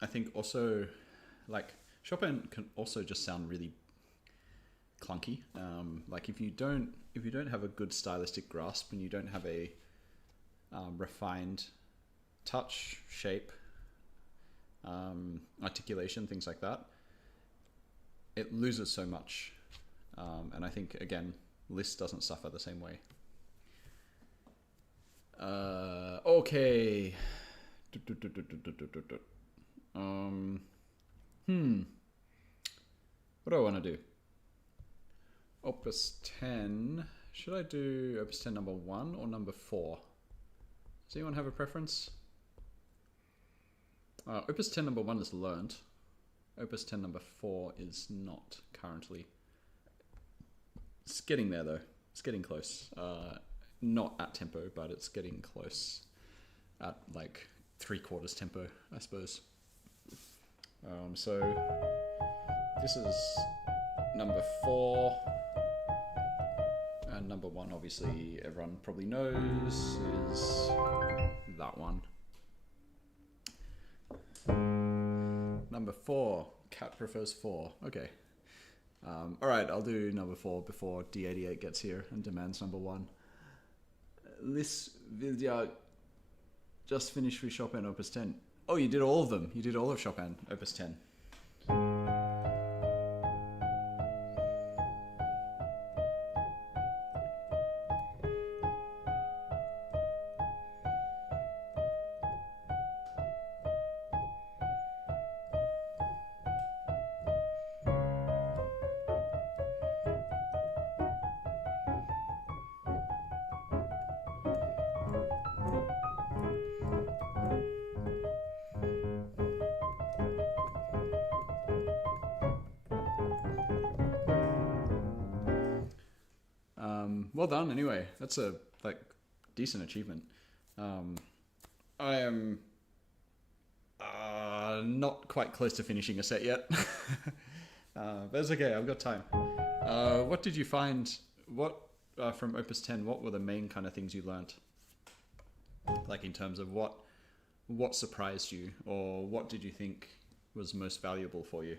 I think also, like, Chopin can also just sound really clunky. Like if you don't have a good stylistic grasp and you don't have a refined touch, shape, articulation, things like that, it loses so much. And I think, again, Liszt doesn't suffer the same way. Okay. What do I want to do? Opus 10. Should I do Opus 10 number 1 or number 4? Does anyone have a preference? Opus 10 number 1 is learned. Opus 10 number 4 is not currently. It's getting there though. It's getting close. Not at tempo, but it's getting close. At like 3/4 tempo, I suppose. So this is number 4. And number 1, obviously, everyone probably knows, is that one. Number 4, Cat prefers 4. Okay. Alright, I'll do number 4 before D88 gets here and demands number 1. This video just finished with Chopin Opus 10. Oh, you did all of them. You did all of Chopin Opus 10. Well done anyway. That's a decent achievement. I am not quite close to finishing a set yet. But it's okay, I've got time. What did you find, from Opus 10, what were the main kind of things you learnt? Like in terms of what surprised you, or what did you think was most valuable for you?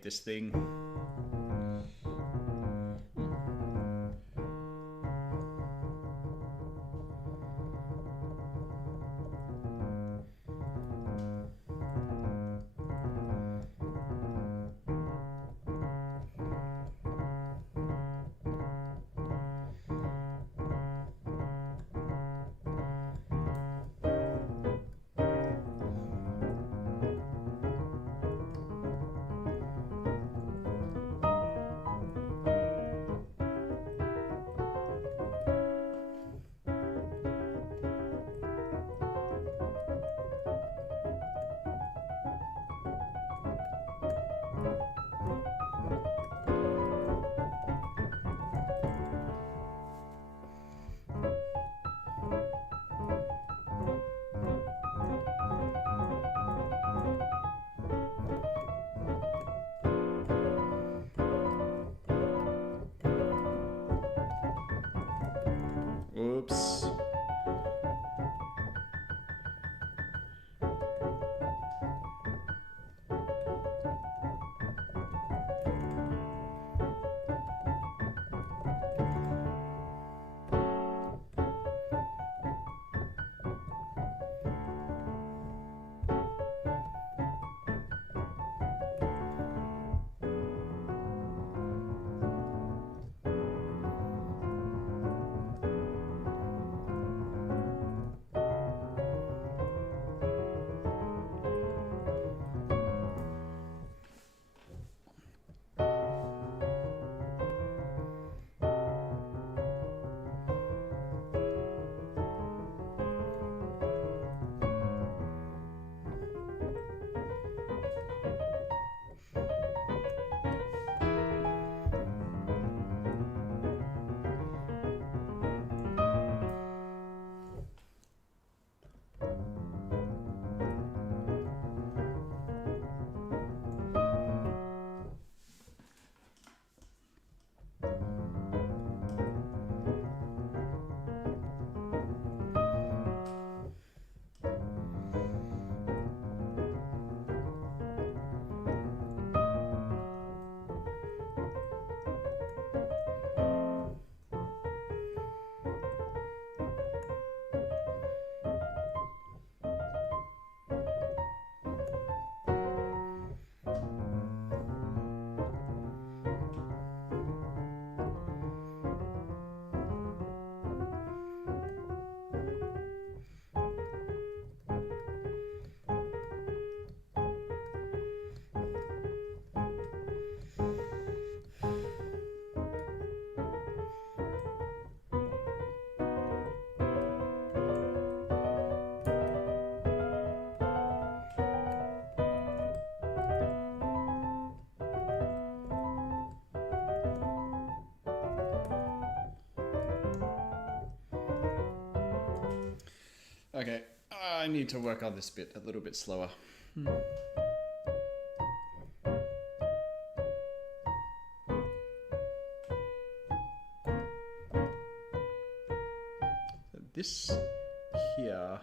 This thing. Okay, I need to work on this bit a little bit slower. This here,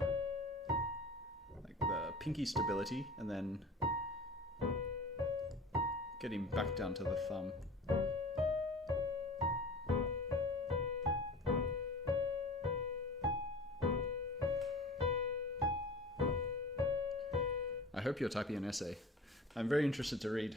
like the pinky stability, and then getting back down to the thumb. I hope you're typing an essay. I'm very interested to read.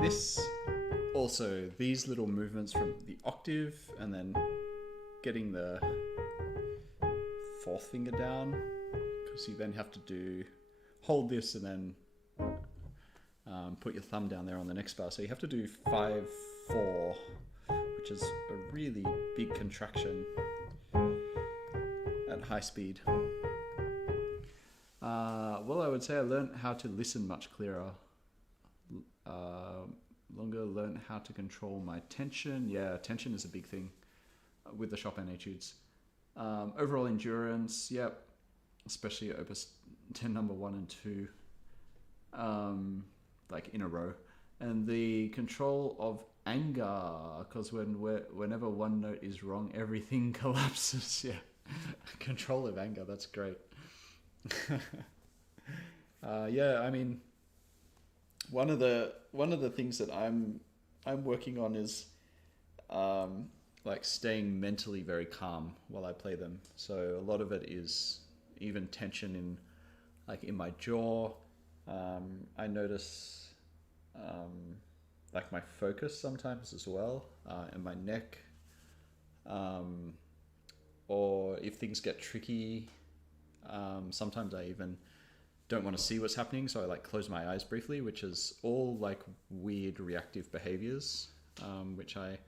This also, these little movements from the octave and then getting the fourth finger down, because you then have to hold this and then put your thumb down there on the next bar. So you have to do 5, 4, which is a really big contraction at high speed. Well, I would say I learned how to listen much clearer. Longer, learn how to control my tension. Yeah, tension is a big thing with the Chopin Etudes. Overall endurance, yep, especially Opus 10 number 1 and 2, like in a row. And the control of anger, because whenever one note is wrong, everything collapses. Yeah, control of anger, that's great. Yeah, I mean, one of the things that I'm working on is like staying mentally very calm while I play them. So a lot of it is even tension in my jaw. I notice like my focus sometimes as well, and my neck. Or if things get tricky, sometimes I even don't want to see what's happening, so I like close my eyes briefly, which is all like weird reactive behaviors, which I'm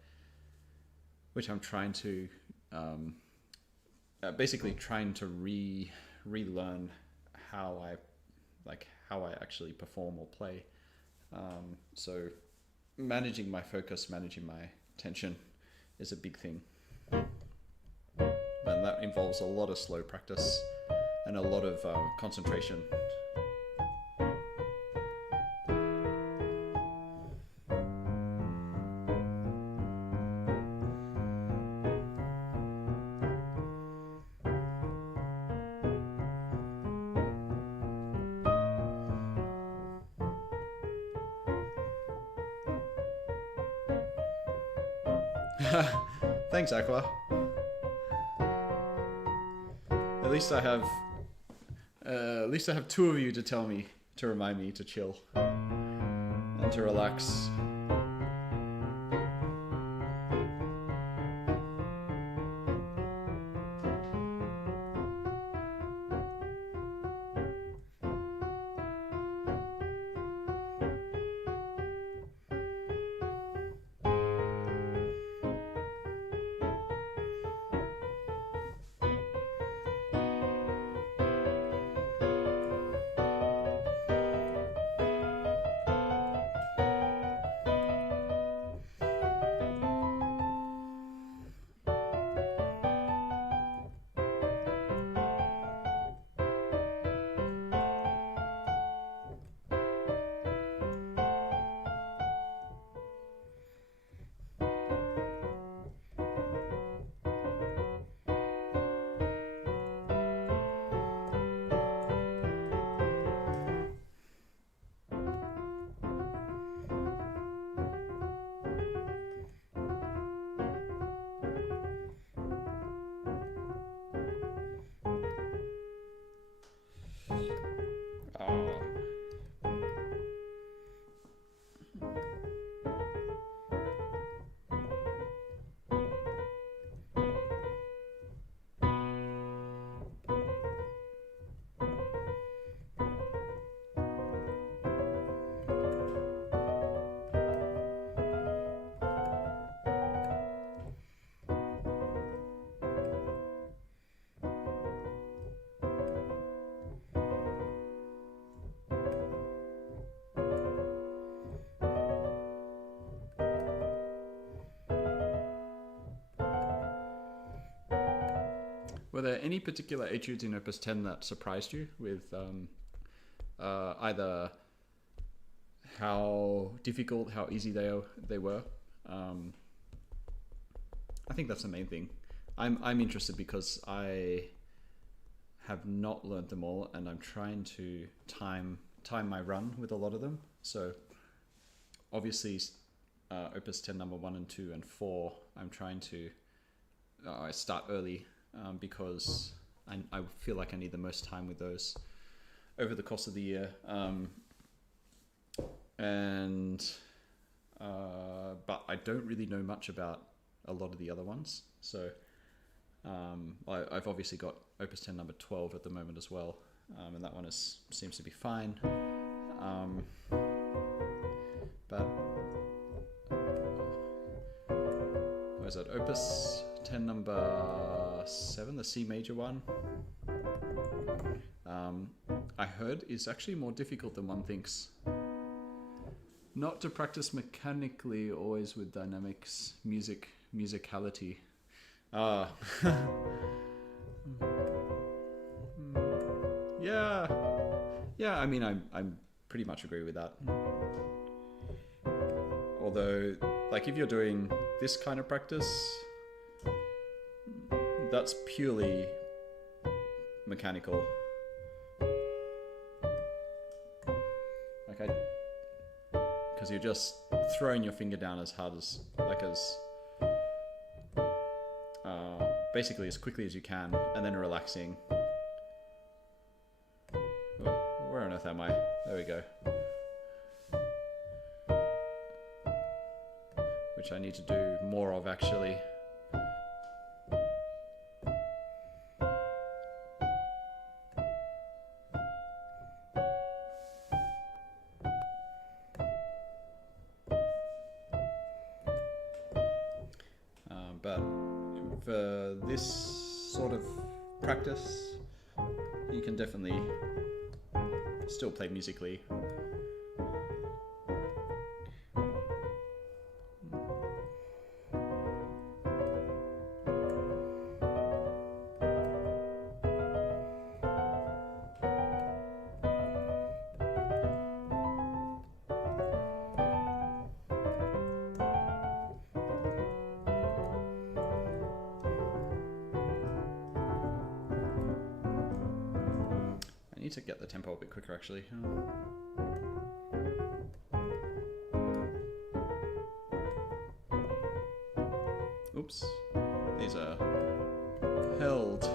trying to basically trying to relearn how I actually perform or play. So managing my focus, managing my tension is a big thing, and that involves a lot of slow practice and a lot of concentration. Thanks, Aqua. At least I have 2 of you to remind me to chill and to relax. Were there any particular etudes in Opus 10 that surprised you with either how difficult, how easy they were? I think that's the main thing. I'm interested because I have not learned them all, and I'm trying to time my run with a lot of them. So obviously Opus 10 number 1 and 2 and 4, I'm trying to I start early because I feel like I need the most time with those over the course of the year. But I don't really know much about a lot of the other ones. So I've obviously got Opus 10 number 12 at the moment as well, and that one seems to be fine. But what is it? Opus 10 number 7, the C major one, I heard is actually more difficult than one thinks. Not to practice mechanically, always with dynamics, musicality. Yeah. I mean, I'm pretty much agree with that. Although, like, if you're doing this kind of practice, that's purely mechanical. Okay, because you're just throwing your finger down as hard as, basically as quickly as you can, and then relaxing. Oh, where on earth am I? There we go. Which I need to do more of, actually. But for this sort of practice, you can definitely still play musically. To get the tempo a bit quicker, actually. Oops, these are held.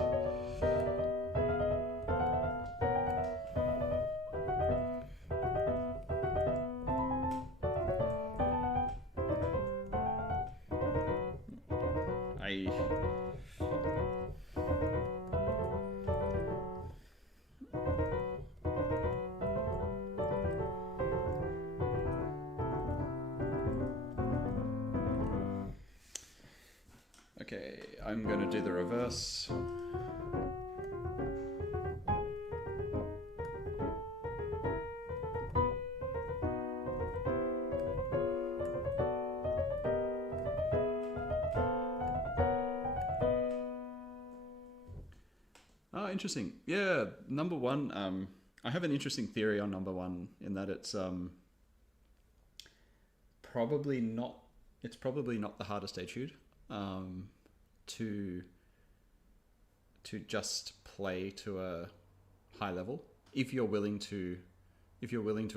Okay, I'm going to do the reverse. Oh, interesting. Yeah, number 1. I have an interesting theory on number 1 in that it's probably not the hardest etude. To just play to a high level, if you're willing to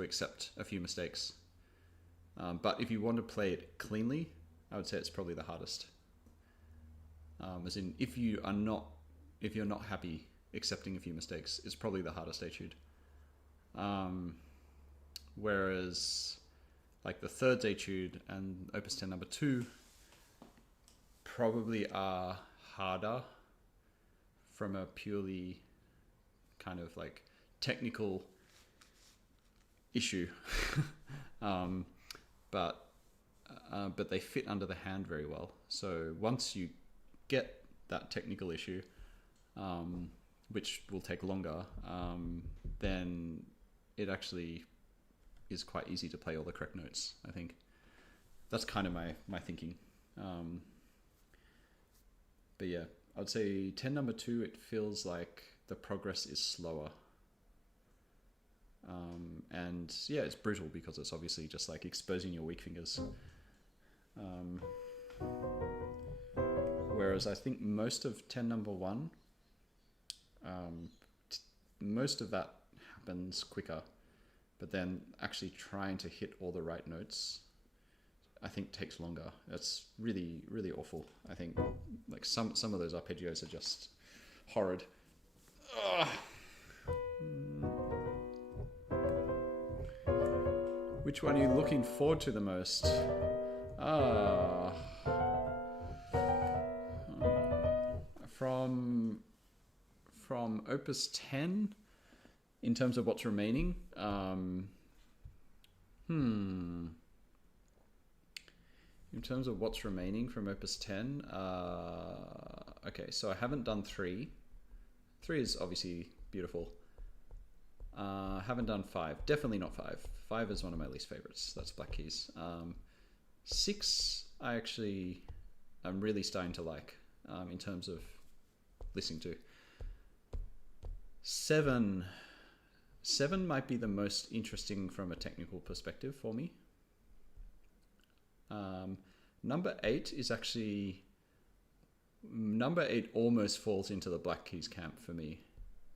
accept a few mistakes. But if you want to play it cleanly, I would say it's probably the hardest. As in, if you're not happy accepting a few mistakes, it's probably the hardest etude. Whereas, like the third etude and Opus 10 number 2 probably are harder from a purely kind of like technical issue, but they fit under the hand very well. So once you get that technical issue, which will take longer, then it actually is quite easy to play all the correct notes. I think that's kind of my thinking. But yeah, I'd say 10 number 2, it feels like the progress is slower. And yeah, it's brutal because it's obviously just like exposing your weak fingers. Whereas I think most of 10 number 1, most of that happens quicker, but then actually trying to hit all the right notes, I think takes longer. That's really, really awful. I think like some of those arpeggios are just horrid. Ugh. Which one are you looking forward to the most? From Opus 10, in terms of what's remaining, in terms of what's remaining from Opus 10, okay, so I haven't done 3. 3 is obviously beautiful. Haven't done 5. Definitely not 5. 5 is one of my least favorites. That's Black Keys. 6, I'm really starting to like in terms of listening to. 7 might be the most interesting from a technical perspective for me. Number 8 is actually... Number 8 almost falls into the Black Keys camp for me,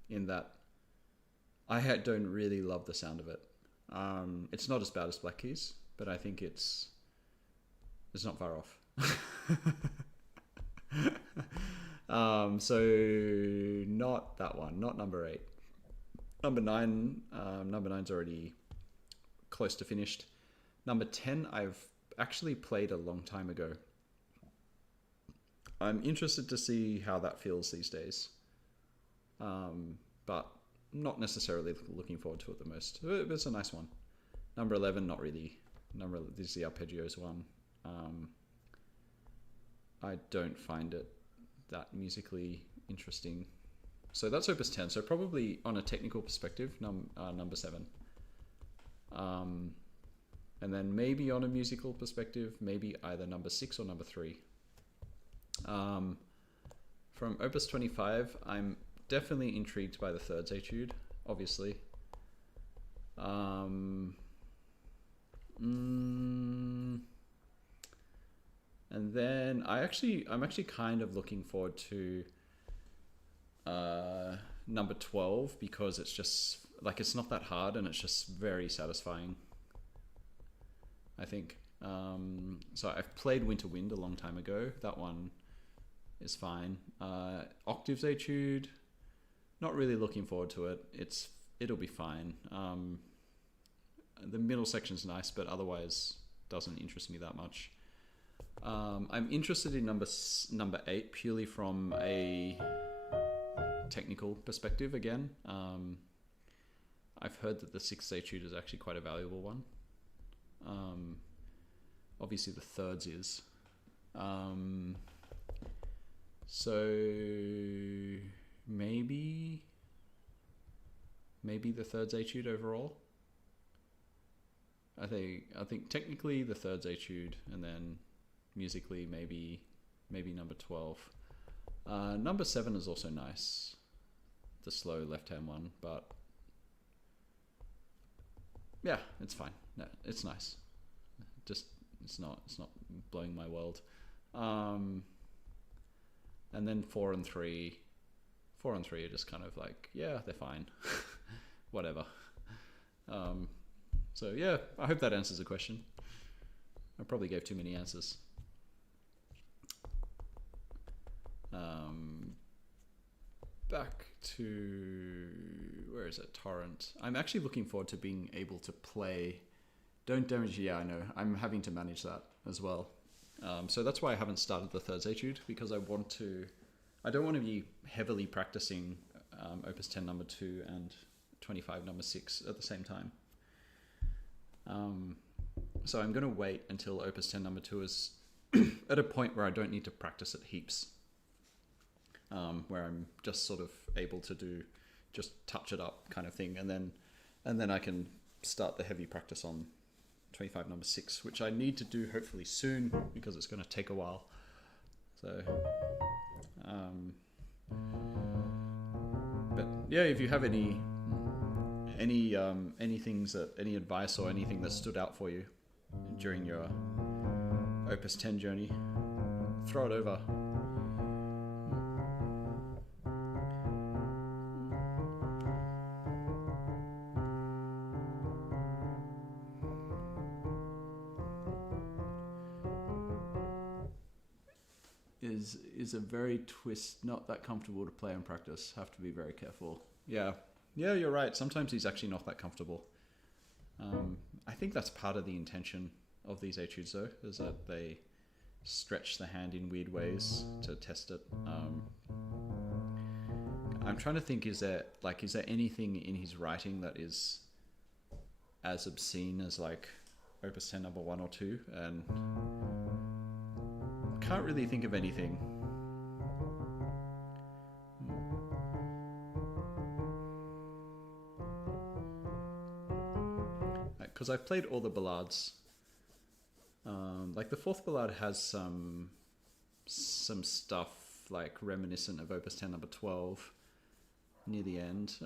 in that I don't really love the sound of it. It's not as bad as Black Keys, but I think it's not far off. So not that one, not number 8. Number 9, number 9's already close to finished. Number 10, I've actually played a long time ago. I'm interested to see how that feels these days. But not necessarily looking forward to it the most. It's a nice one. Number 11, not really. This is the arpeggios one. I don't find it that musically interesting. So that's Opus 10. So probably on a technical perspective, number 7. And then maybe on a musical perspective, maybe either number 6 or number 3. From Opus 25, I'm definitely intrigued by the Thirds Etude, obviously. And then I'm actually kind of looking forward to number 12, because it's just like, it's not that hard and it's just very satisfying, I think. So I've played Winter Wind a long time ago. That one is fine. Octaves Etude, not really looking forward to it. It'll be fine. The middle section's nice, but otherwise doesn't interest me that much. I'm interested in number 8 purely from a technical perspective again. I've heard that the 6th Etude is actually quite a valuable one. Obviously the thirds is. So maybe the thirds Etude overall. I think technically the thirds Etude, and then musically maybe number 12. Number 7 is also nice, the slow left-hand one, but yeah, it's fine. No, it's nice. Just it's not blowing my world. And then 4 and 3 are just kind of like, yeah, they're fine. Whatever. So yeah, I hope that answers the question. I probably gave too many answers. Back to, where is it? Torrent. I'm actually looking forward to being able to play Don't Damage. Yeah, I know. I'm having to manage that as well. So that's why I haven't started the Thirds Etude, because I don't want to be heavily practicing Opus 10 number 2 and 25 number 6 at the same time. So I'm going to wait until Opus 10 number 2 is at a point where I don't need to practice it heaps. Where I'm just sort of able to just touch it up kind of thing. And then I can start the heavy practice on 25 number 6, which I need to do hopefully soon, because it's going to take a while. So, but yeah, if you have any things that, any advice or anything that stood out for you during your Opus 10 journey, throw it over. Is a very not that comfortable to play and practice. Have to be very careful. Yeah, you're right. Sometimes he's actually not that comfortable. I think that's part of the intention of these etudes, though, is that they stretch the hand in weird ways to test it. I'm trying to think, is there anything in his writing that is as obscene as like Opus 10 number 1 or 2? And can't really think of anything. Because I've played all the ballades. Like the fourth ballade has some stuff like reminiscent of Opus 10 number 12 near the end,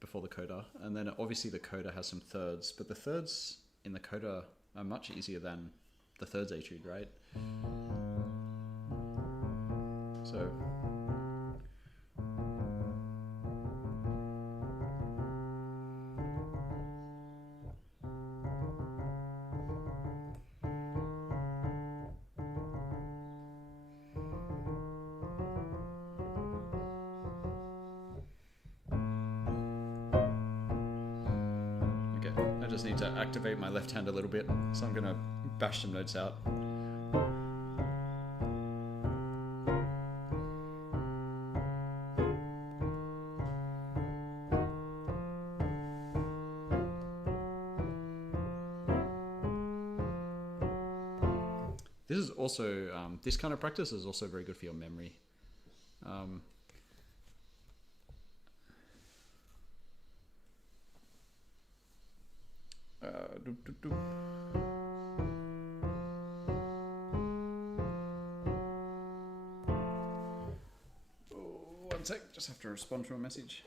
before the coda, and then obviously the coda has some thirds, but the thirds in the coda are much easier than the thirds etude, right? So I just need to activate my left hand a little bit, so I'm going to bash some notes out. This is also, this kind of practice is also very good for your memory. One sec, just have to respond to a message.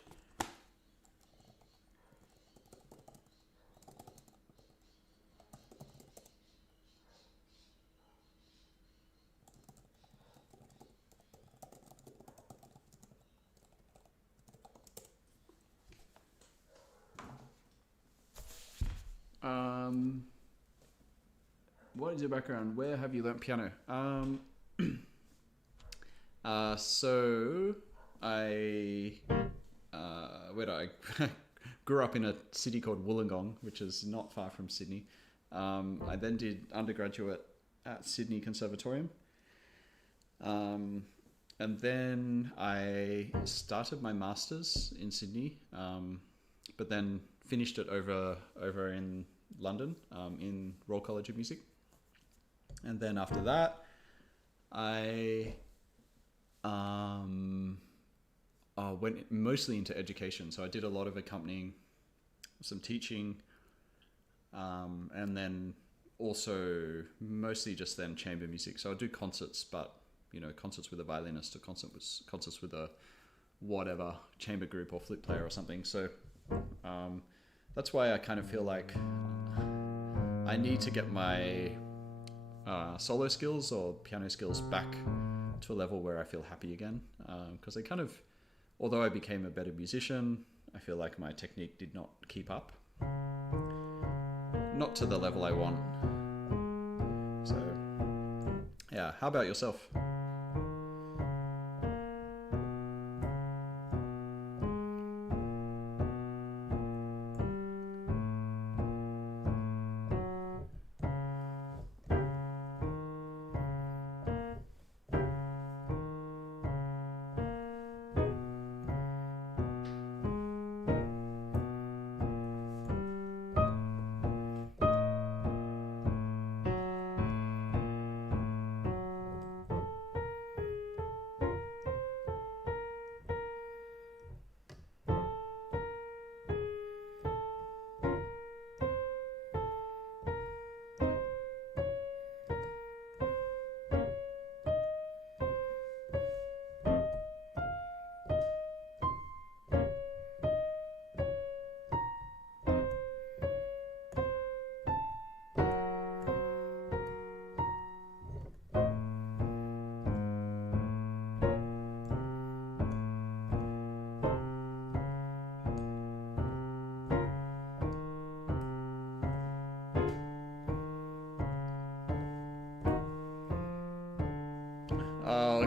What is your background? Where have you learnt piano? So I grew up in a city called Wollongong, which is not far from Sydney. I then did undergraduate at Sydney Conservatorium. And then I started my master's in Sydney, but then finished it over in London, in Royal College of Music. And then after that, I went mostly into education. So I did a lot of accompanying, some teaching, and then also mostly just then chamber music. So I'll do concerts, but concerts with a violinist or concerts with a whatever chamber group or flute player or something. So that's why I kind of feel like I need to get my solo skills or piano skills back to a level where I feel happy again. Because I kind of, although I became a better musician, I feel like my technique did not keep up. Not to the level I want. So, yeah, how about yourself?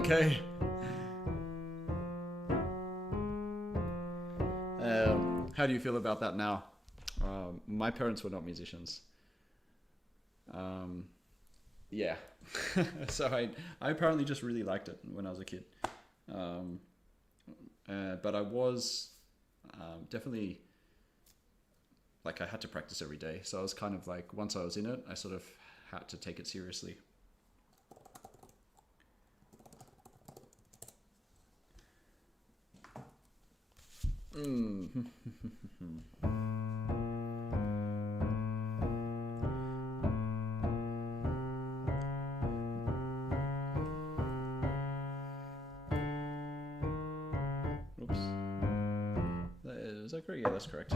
Okay. How do you feel about that now? My parents were not musicians. Yeah. So I apparently just really liked it when I was a kid. But I was definitely, like, I had to practice every day. So I was kind of like, once I was in it, I sort of had to take it seriously. Oops. Is that correct? Yeah, that's correct.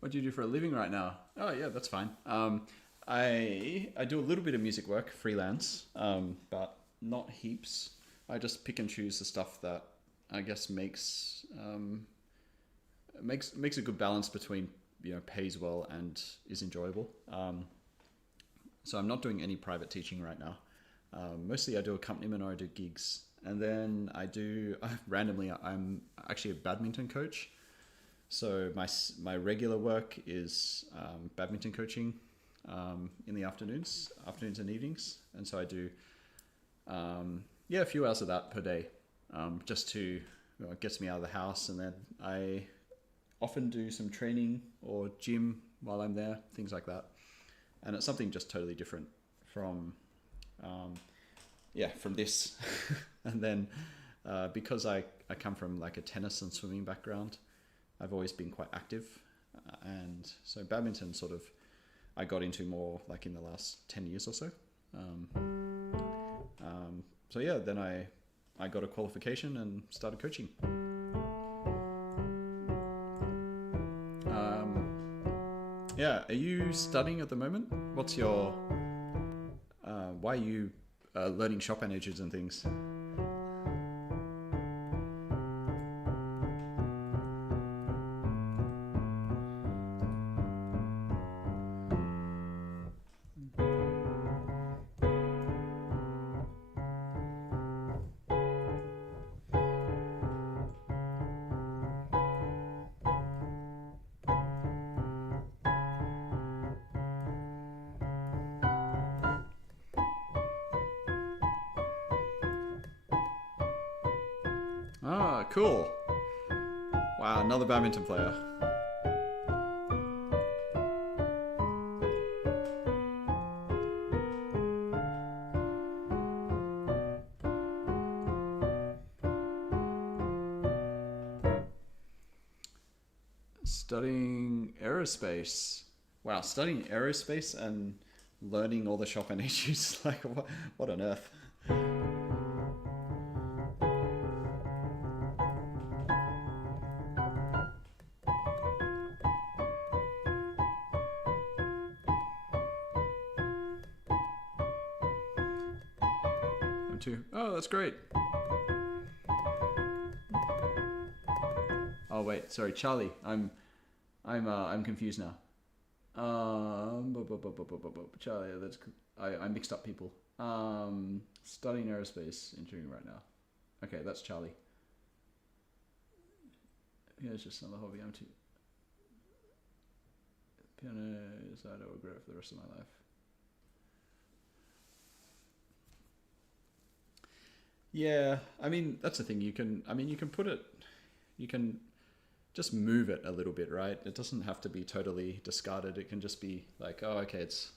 What do you do for a living right now? Oh yeah, that's fine. I do a little bit of music work, freelance, but not heaps. I just pick and choose the stuff that I guess makes a good balance between, you know, pays well and is enjoyable. So I'm not doing any private teaching right now. Mostly I do accompaniment or I do gigs, and then randomly I'm actually a badminton coach. So my regular work is badminton coaching in the afternoons and evenings, and so I do a few hours of that per day, just to, you know, it gets me out of the house, and then I often do some training or gym while I'm there, things like that, and it's something just totally different from this. And then because I come from like a tennis and swimming background, I've always been quite active, and so badminton sort of I got into more like in the last 10 years or so. So yeah, then I got a qualification and started coaching. Yeah, are you studying at the moment? What's your why are you learning Chopin Etudes and things? Ah, cool. Wow, another badminton player. Studying aerospace. Wow, studying aerospace and learning all the Chopin Etudes. Like, what on earth? Too. Oh, that's great. Oh wait, sorry, Charlie. I'm confused now. Charlie, I mixed up people. Studying aerospace engineering right now. Okay, that's Charlie. Yeah, it's just another hobby. I'm too. Piano is I don't regret for the rest of my life. Yeah, I mean, that's the thing. You can just move it a little bit, right? It doesn't have to be totally discarded. It can just be like, oh, okay, it's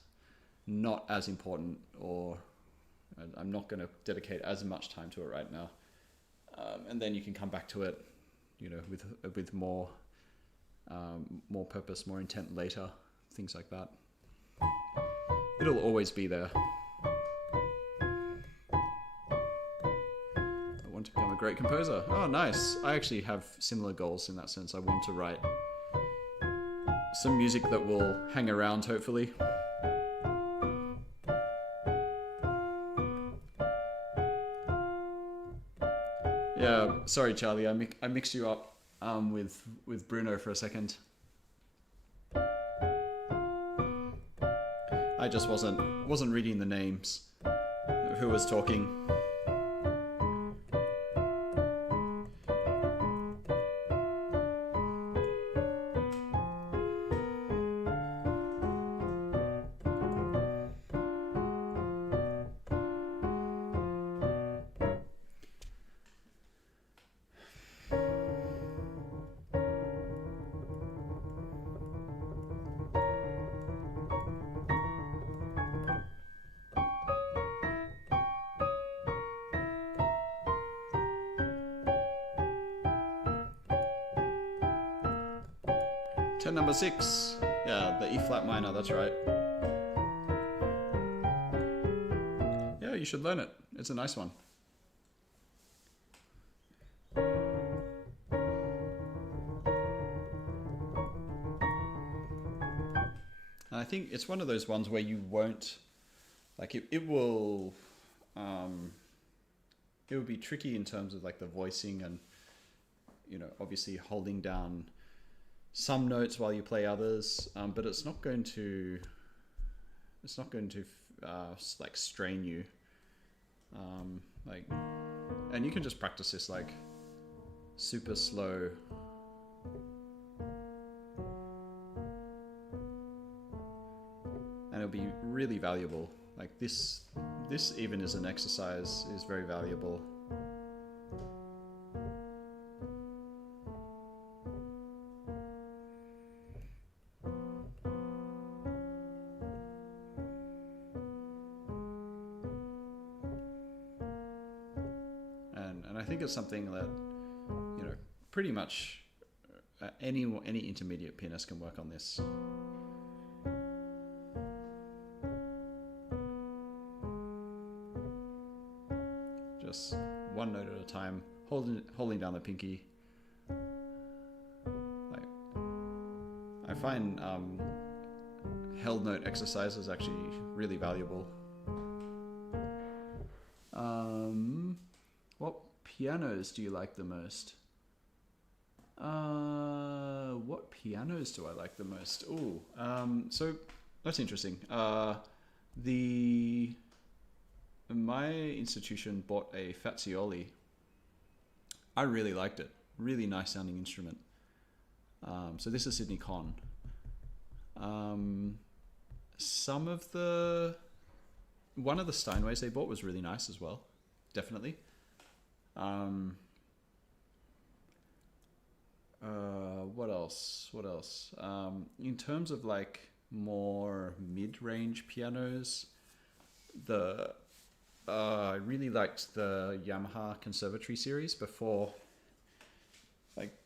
not as important, or I'm not going to dedicate as much time to it right now. And then you can come back to it, you know, with more purpose, more intent later, things like that. It'll always be there. To become a great composer. Oh, nice. I actually have similar goals in that sense. I want to write some music that will hang around, hopefully. Yeah, sorry, Charlie. I mixed you up with Bruno for a second. I just wasn't reading the names of who was talking. Number 6. Yeah, the E flat minor, that's right. Yeah, you should learn it. It's a nice one. And I think it's one of those ones where you won't, like it will be tricky in terms of like the voicing and, you know, obviously holding down some notes while you play others, but it's not going to like strain you, like, and you can just practice this like super slow, and it'll be really valuable. Like this even as an exercise is very valuable. It's something that, you know, pretty much any intermediate pianist can work on this. Just one note at a time, holding down the pinky. Like, I find held note exercises actually really valuable. What pianos do you like the most? What pianos do I like the most? Ooh, so that's interesting. My institution bought a Fazioli. I really liked it. Really nice sounding instrument. So this is Sydney Con. One of the Steinways they bought was really nice as well. Definitely. What else? In terms of like more mid-range pianos, I really liked the Yamaha Conservatory series before, like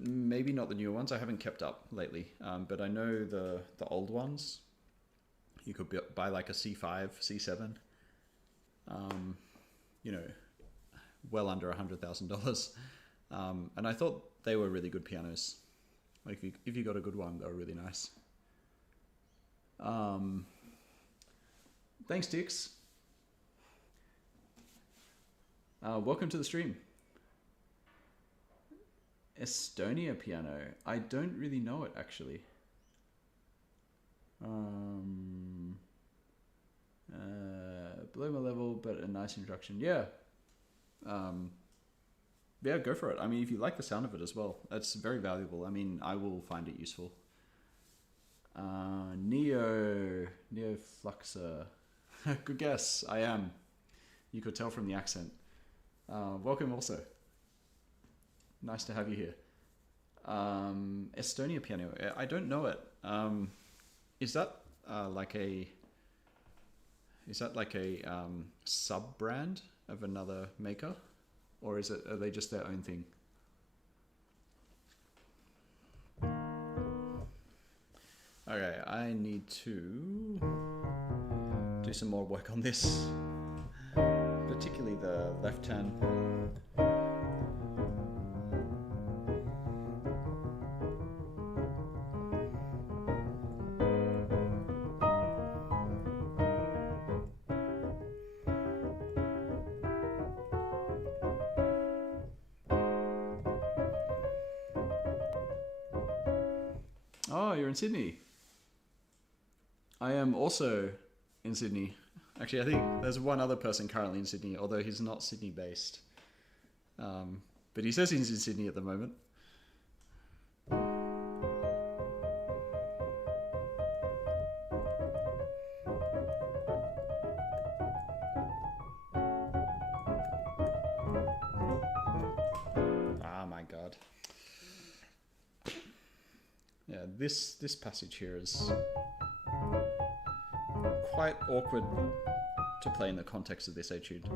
maybe not the newer ones. I haven't kept up lately, but I know the old ones. You could buy like a C5, C7. You know, well under $100,000. And I thought they were really good pianos. Like if you got a good one, they were really nice. Thanks, Dix. Welcome to the stream. Estonia piano. I don't really know it actually. Below my level, but a nice introduction. Yeah. Yeah, go for it. I mean, if you like the sound of it as well, that's very valuable. I mean, I will find it useful. Neofluxer. Good guess. I am. You could tell from the accent. Welcome also. Nice to have you here. Estonia piano. I don't know it. Is that like a sub-brand of another maker? Or are they just their own thing? Okay, I need to do some more work on this, particularly the left hand. Oh, you're in Sydney. I am also in Sydney. Actually, I think there's one other person currently in Sydney, although he's not Sydney based. But he says he's in Sydney at the moment. Ah, my God. Yeah, this passage here is quite awkward to play in the context of this etude.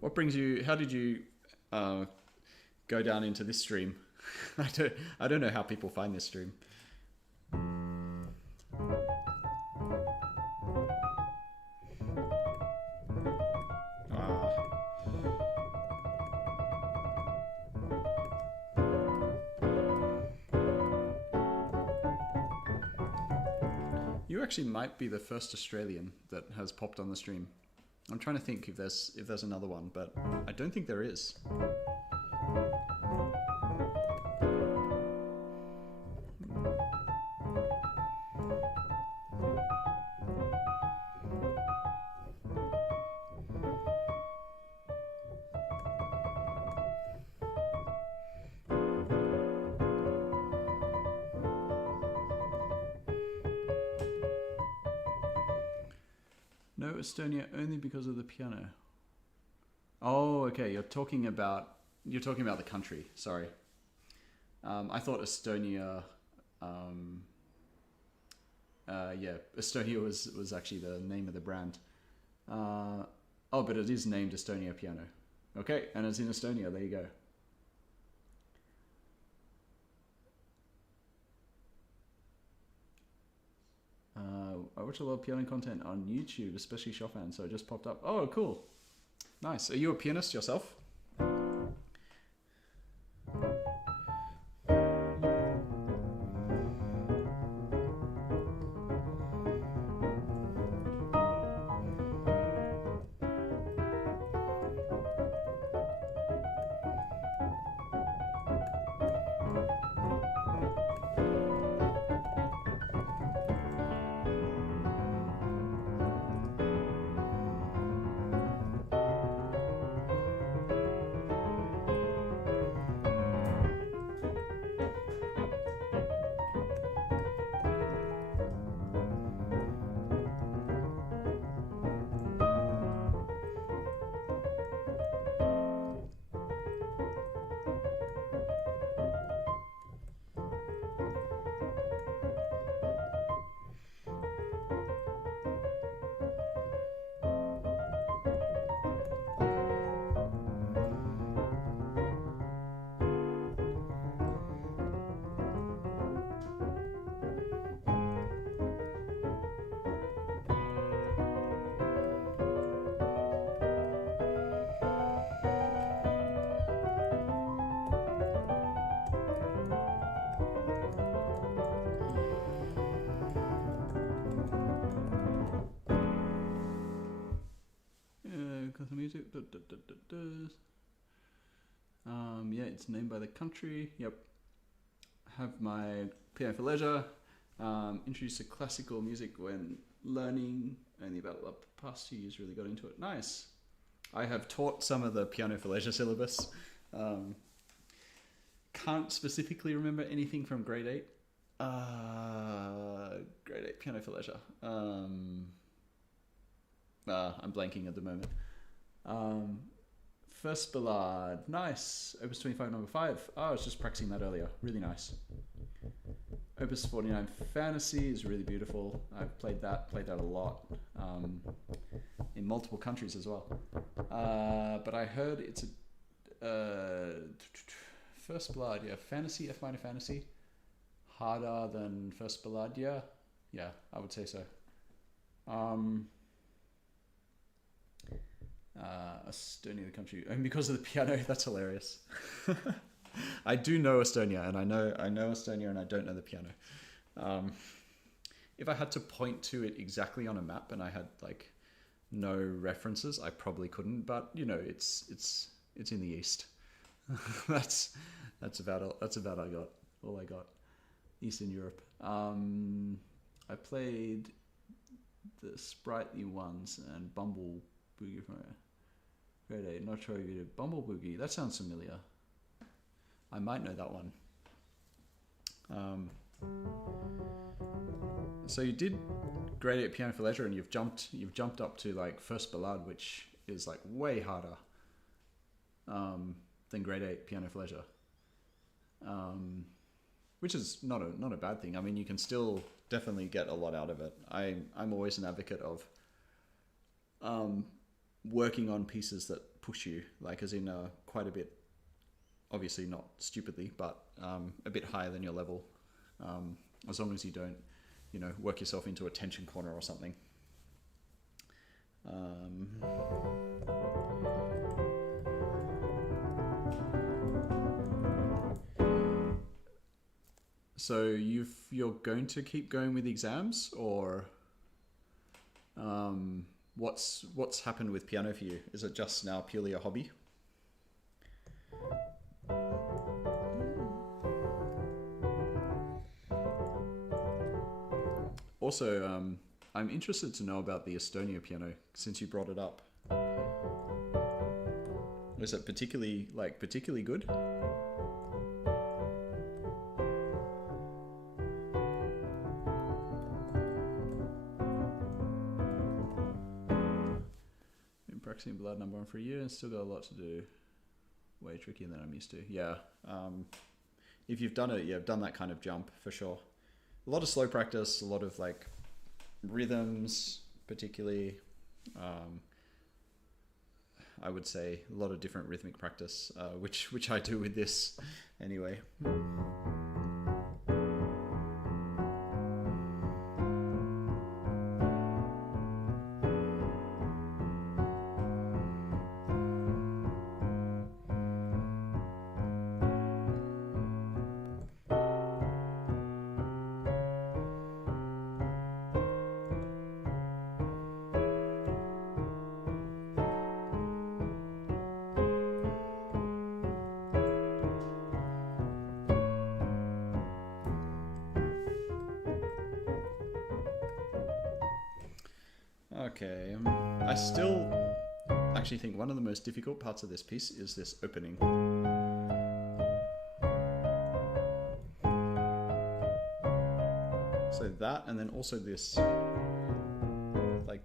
What brings you? How did you go down into this stream? I don't know how people find this stream. You actually might be the first Australian that has popped on the stream. I'm trying to think if there's another one, but I don't think there is. No, Estonia only because of the piano. Oh, okay. You're talking about the country. Sorry. I thought Estonia. Yeah, Estonia was actually the name of the brand. Oh, but it is named Estonia Piano. Okay, and it's in Estonia. There you go. I watch a lot of piano content on YouTube, especially Chopin, so it just popped up. Oh, cool. Nice. Are you a pianist yourself? Music. Yeah, it's named by the country. Yep. Have my piano for leisure. Introduced to classical music when learning. Only about the past 2 years really got into it. Nice. I have taught some of the piano for leisure syllabus. Can't specifically remember anything from grade 8. Grade 8 piano for leisure. I'm blanking at the moment. First Ballade, nice. Opus 25, number 5. Oh, I was just practicing that earlier. Really nice. Opus 49, Fantasy is really beautiful. I've played that a lot, in multiple countries as well. But I heard it's a First Ballade, yeah. Fantasy, F minor Fantasy, harder than First Ballade, yeah. Yeah, I would say so. Estonia, the country, and because of the piano, that's hilarious. I do know Estonia, and I know Estonia, and I don't know the piano. if I had to point to it exactly on a map and I had like no references, I probably couldn't. But you know, it's in the east. that's about all I got. Eastern Europe. I played the Sprightly ones and Bumble Boogie from Grade 8. Not sure if you did Bumble Boogie. That sounds familiar. I might know that one. So you did Grade 8 Piano for Leisure, and you've jumped up to like First Ballade, which is like way harder than Grade 8 Piano for Leisure. Which is not a bad thing. I mean, you can still definitely get a lot out of it. I'm always an advocate of working on pieces that push you, like as in quite a bit, obviously not stupidly, but a bit higher than your level, as long as you don't, you know, work yourself into a tension corner or something. So you're going to keep going with exams, or what's happened with piano for you? Is it just now purely a hobby? Also, I'm interested to know about the Estonia piano since you brought it up. Is it particularly good? Practicing Ballade number 1 for a year and still got a lot to do. Way trickier than I'm used to. Yeah. If you've done it, you've done that kind of jump for sure. A lot of slow practice, a lot of like rhythms, particularly. I would say a lot of different rhythmic practice, which I do with this anyway. Okay, I still actually think one of the most difficult parts of this piece is this opening. So that, and then also this, like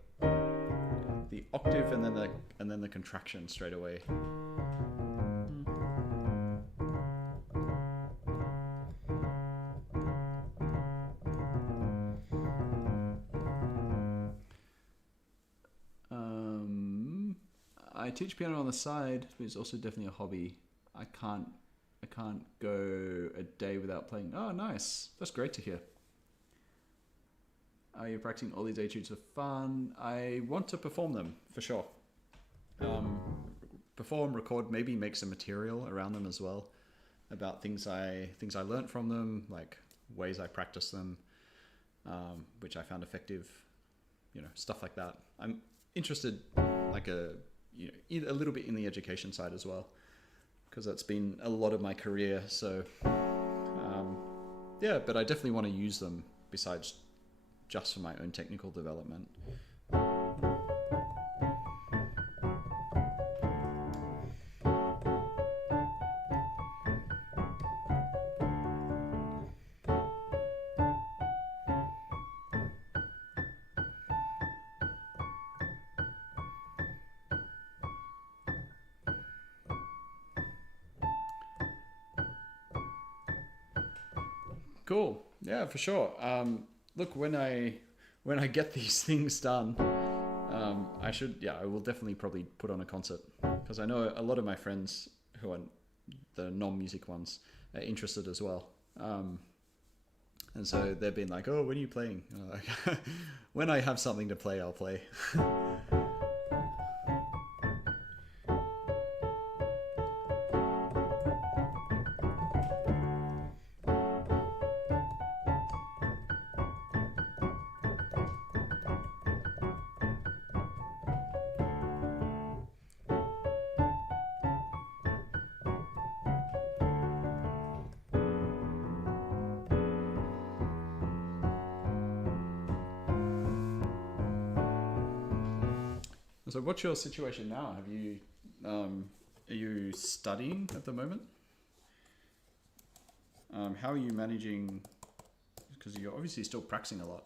the octave, and then the contraction straight away. I teach piano on the side, but it's also definitely a hobby. I can't go a day without playing. Oh, nice. That's great to hear. You're practicing all these etudes for fun. I want to perform them for sure. Perform, record, maybe make some material around them as well, about things I learned from them, like ways I practice them, which I found effective. You know, stuff like that. I'm interested, like a little bit in the education side as well, because that's been a lot of my career. So yeah, but I definitely want to use them besides just for my own technical development. Cool. Yeah, for sure. Look, when I get these things done, I will definitely probably put on a concert, because I know a lot of my friends who are the non-music ones are interested as well. And so they've been like, oh, when are you playing? And I'm like, when I have something to play, I'll play. So what's your situation now? Have you, are you studying at the moment? How are you managing, because you're obviously still practicing a lot.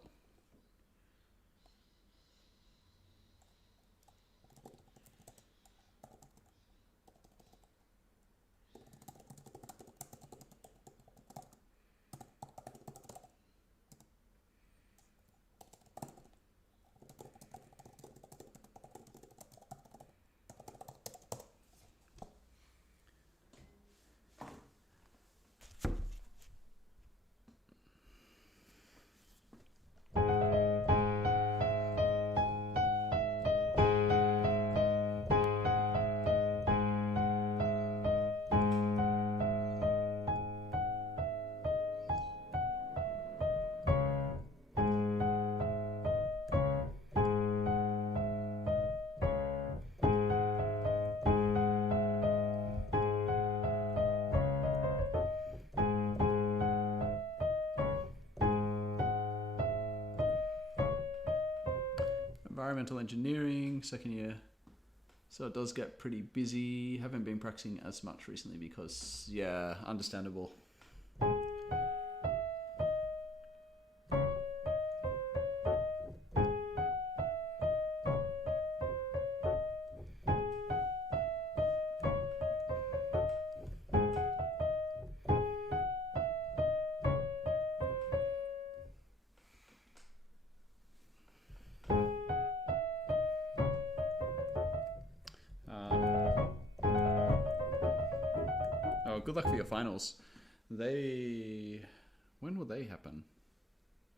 Environmental engineering, second year. So it does get pretty busy. Haven't been practicing as much recently because, yeah, understandable. Good luck for your finals. When will they happen?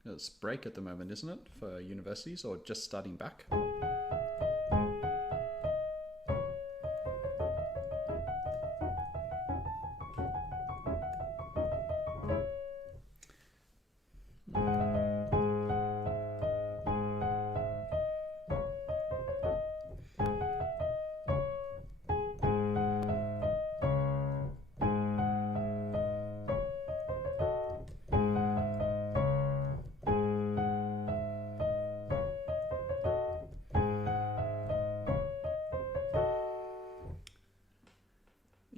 It's break at the moment, isn't it, for universities, or just starting back?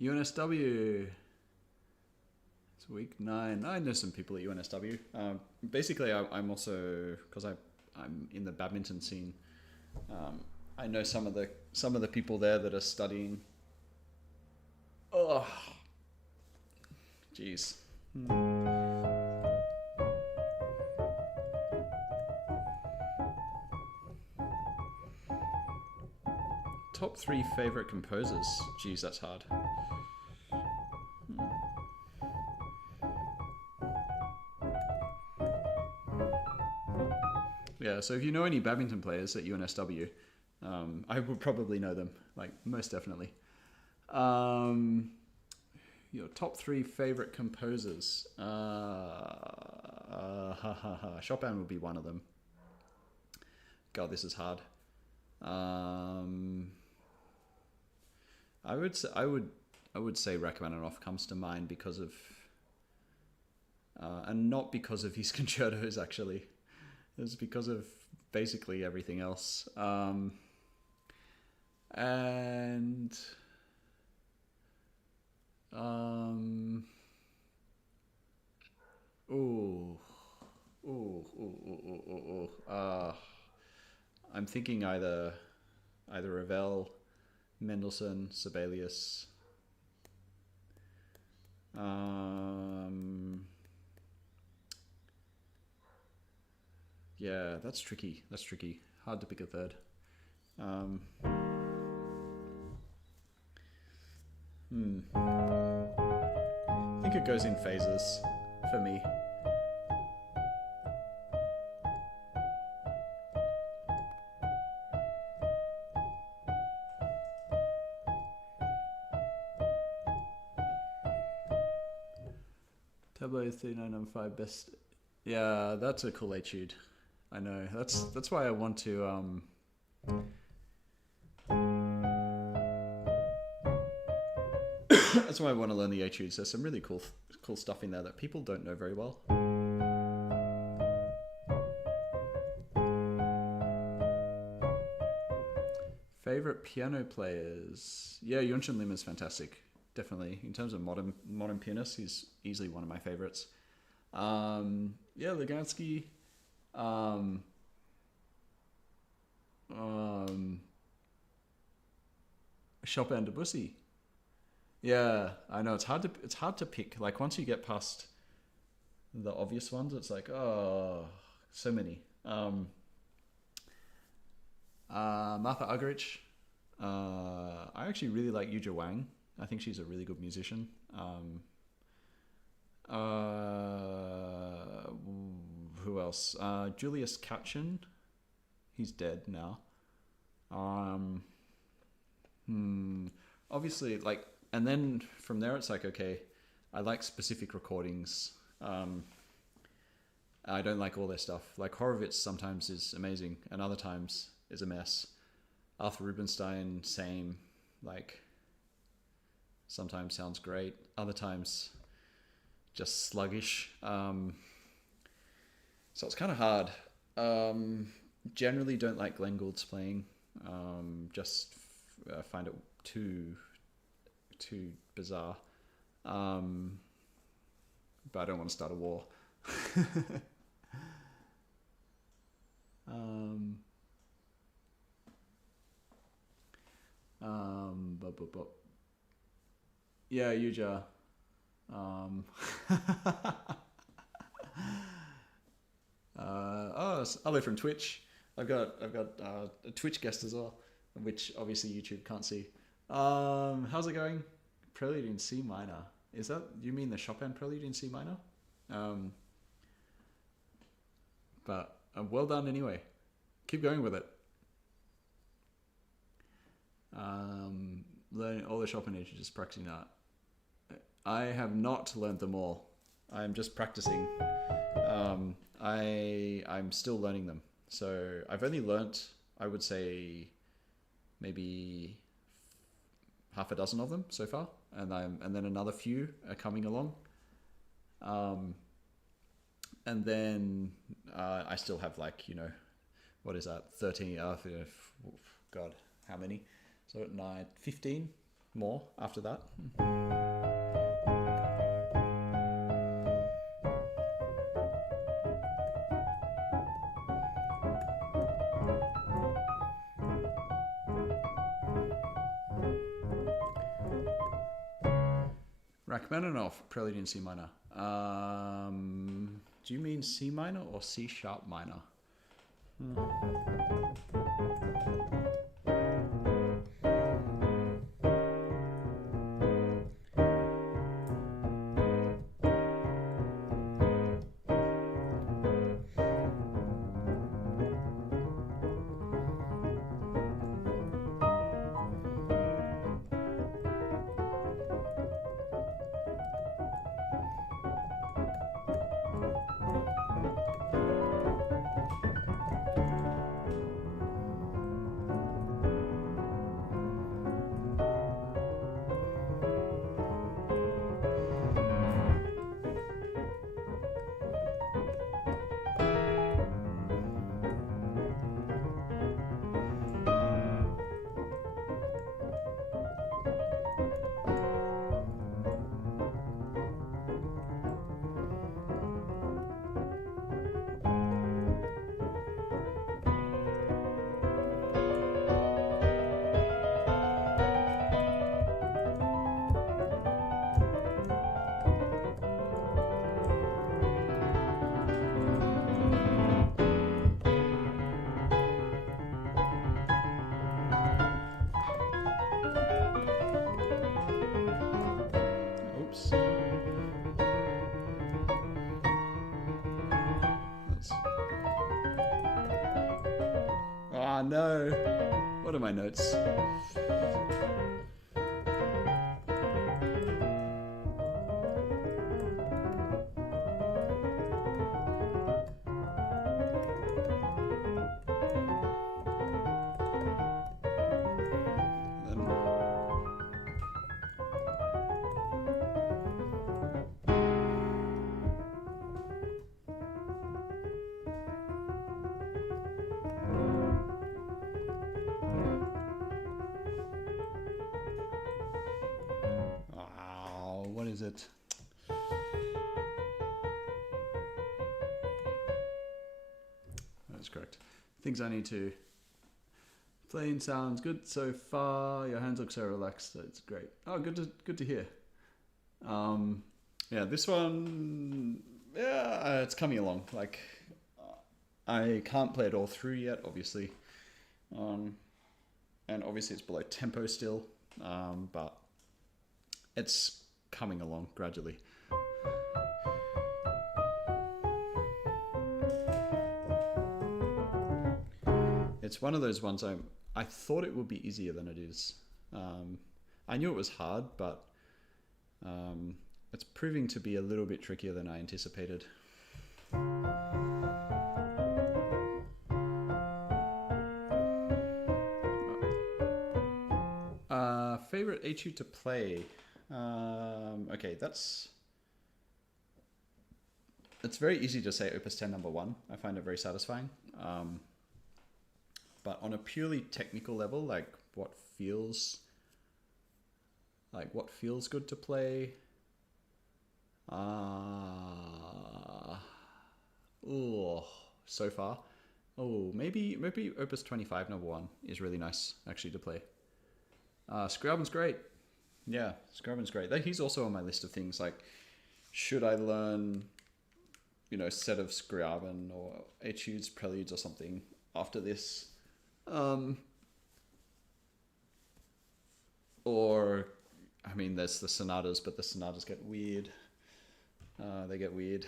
UNSW. It's week 9. I know some people at UNSW. Basically, I'm also, because I'm in the badminton scene. I know some of the people there that are studying. Oh, jeez. Top 3 favorite composers. Jeez, that's hard. Yeah, so if you know any badminton players at UNSW, I would probably know them, like most definitely. Your top 3 favorite composers. Chopin would be one of them. God, this is hard. I would say Rachmaninoff comes to mind because of, and not because of his concertos actually. It's because of basically everything else. I'm thinking either Ravel, Mendelssohn, Sibelius. Yeah, that's tricky. That's tricky. Hard to pick a third. I think it goes in phases for me. Tableau 3995 best. Yeah, that's a cool etude. I know. That's why I want to that's why I want to learn the etudes. There's some really cool stuff in there that people don't know very well. Favorite piano players? Yeah, Yunshin Lim is fantastic. Definitely. In terms of modern pianists, he's easily one of my favorites. Yeah, Lugansky. Chopin Debussy. Yeah, I know it's hard to pick. Like once you get past the obvious ones, it's like, oh, so many. Martha Argerich. I actually really like Yuja Wang. I think she's a really good musician. Who else? Julius Katchen. He's dead now. Obviously, like, and then from there it's like, okay, I like specific recordings. I don't like all their stuff. Like Horowitz sometimes is amazing, and other times is a mess. Arthur Rubinstein, same. Like, sometimes sounds great, other times just sluggish. So it's kind of hard. Generally don't like Glenn Gould's playing. Just find it too bizarre. But I don't want to start a war. Yeah, Yuja. Other from Twitch. I've got a Twitch guest as well, which obviously YouTube can't see. How's it going? Prelude in C minor. Is that, you mean the Chopin Prelude in C minor? But well done anyway. Keep going with it. Learning all the Chopin Etudes, practicing that. I have not learned them all. I'm just practicing. I'm still learning them. So I've only learnt, I would say, maybe half a dozen of them so far, and then another few are coming along. And then I still have, like, you know, what is that? 13. God, how many? So 9, 15 more after that. Rachmaninoff, Prelude in C minor. Do you mean C minor or C sharp minor? No. What are my notes? is it? That's correct. Things I need to. Playing sounds good so far. Your hands look so relaxed. It's great. Oh, good to hear. Yeah, this one, yeah, it's coming along. Like, I can't play it all through yet, obviously. And obviously it's below tempo still, but it's coming along gradually. It's one of those ones I thought it would be easier than it is. I knew it was hard, but it's proving to be a little bit trickier than I anticipated. Favorite etude to play? Okay, it's very easy to say Opus 10 number 1. I find it very satisfying. But on a purely technical level, like what feels good to play? So far. Maybe Opus 25 number 1 is really nice actually to play. Scriabin's great. Yeah, Scriabin's great. He's also on my list of things like, should I learn, set of Scriabin or Etudes, Preludes or something after this? Or, I mean, there's the sonatas, but the sonatas get weird. They get weird.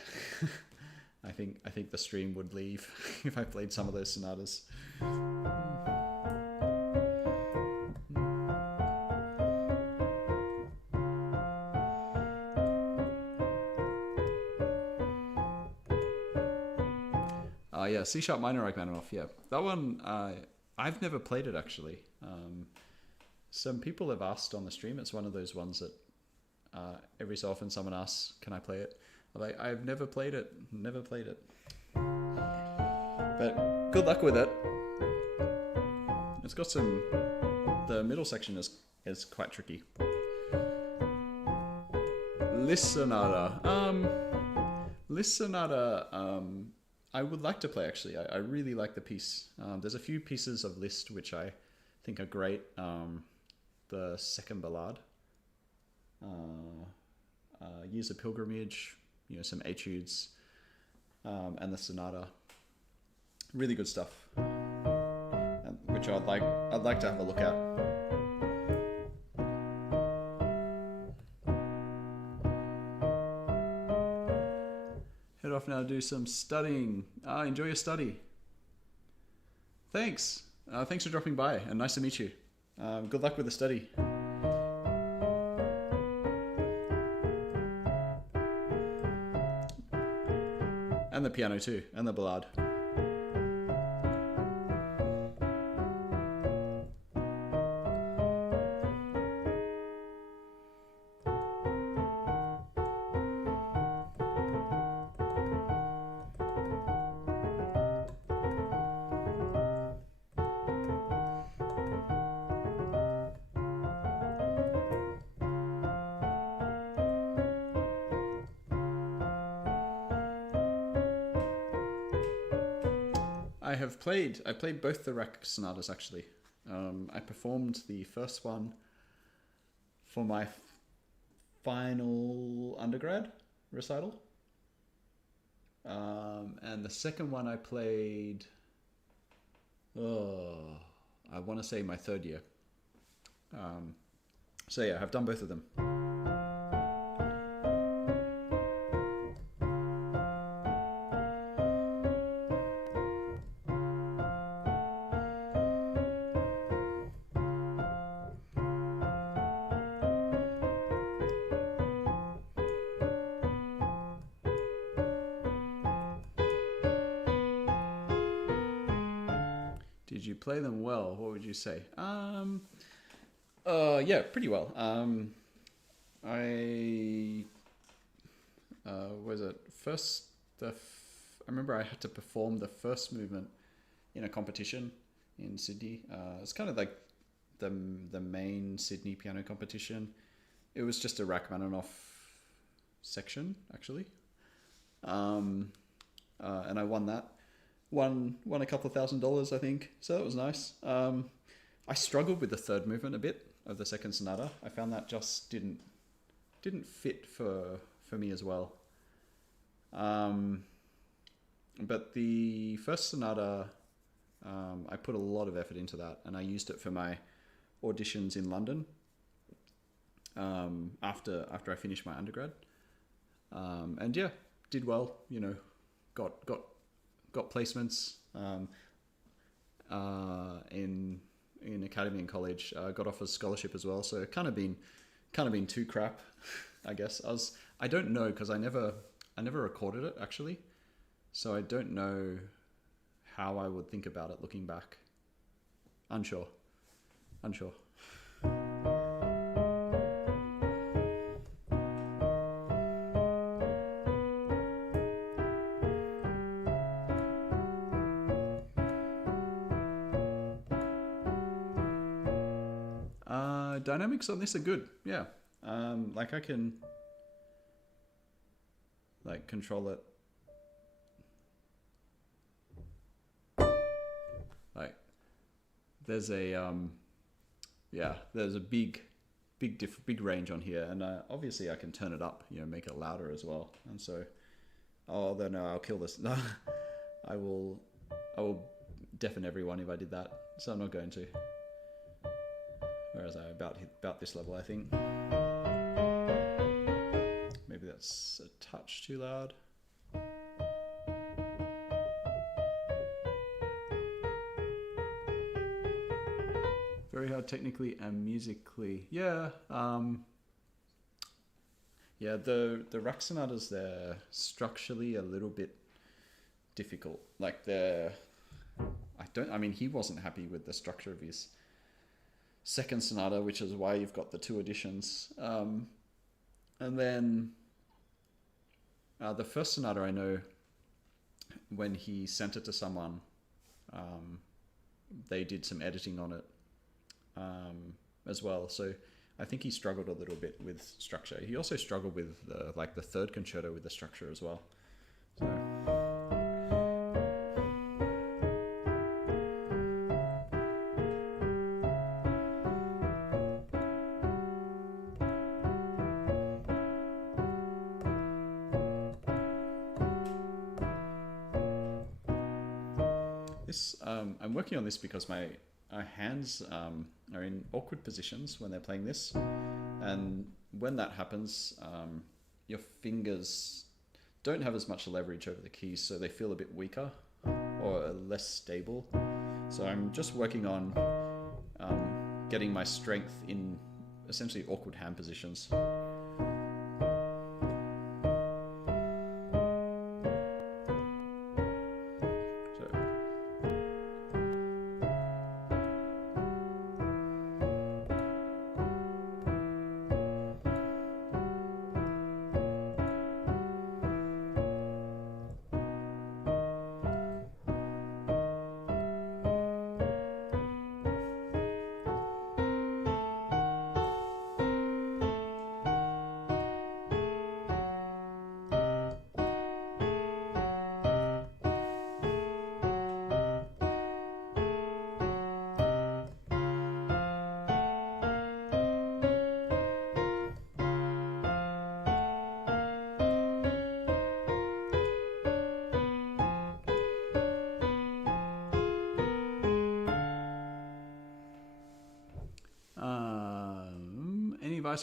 I think the stream would leave if I played some of those sonatas. Yeah, C sharp minor Rachmaninoff. Yeah, that one I've never played it actually. Some people have asked on the stream. It's one of those ones that every so often someone asks, "Can I play it?" I'm like, I've never played it. Never played it. But good luck with it. It's got some. The middle section is quite tricky. Liszt Sonata. Liszt Sonata. I would like to play actually. I really like the piece. There's a few pieces of Liszt which I think are great. The second ballade, Years of Pilgrimage, some etudes, and the sonata. Really good stuff, which I'd like to have a look at. Head off now to do some studying. Enjoy your study. Thanks. Thanks for dropping by, and nice to meet you. Good luck with the study. And the piano too, and the ballade. I played both the Rach sonatas actually. I performed the first one for my final undergrad recital. And the second one I played, I want to say my third year. So yeah, I've done both of them. Play them well. What would you say? Yeah, pretty well. Was it first? I remember I had to perform the first movement in a competition in Sydney. It's kind of like the main Sydney piano competition. It was just a Rachmaninoff section actually, and I won that. Won a couple of $1,000, I think. So that was nice. I struggled with the third movement a bit of the second sonata. I found that just didn't fit for me as well. But the first sonata, I put a lot of effort into that, and I used it for my auditions in London after I finished my undergrad. And yeah, did well. You know, got placements in academy and college. Got offered scholarship as well. So kind of been too crap, I guess. I don't know, because I never recorded it actually, so I don't know how I would think about it looking back. Unsure. Dynamics on this are good, yeah. Like I can like control it. Like there's a there's a big range on here, and obviously I can turn it up, you know, make it louder as well. And so, although no, I'll kill this. I will deafen everyone if I did that, so I'm not going to. Whereas I about this level, I think. Maybe that's a touch too loud. Very hard technically and musically. Yeah. Yeah, the rack sonatas, they're structurally a little bit difficult. Like I mean, he wasn't happy with the structure of his second sonata, which is why you've got the two editions. And then the first sonata, I know when he sent it to someone, they did some editing on it as well. So I think he struggled a little bit with structure. He also struggled with the third concerto with the structure as well. So. I'm working on this because my hands are in awkward positions when they're playing this, and when that happens, your fingers don't have as much leverage over the keys, so they feel a bit weaker or less stable. So I'm just working on getting my strength in essentially awkward hand positions.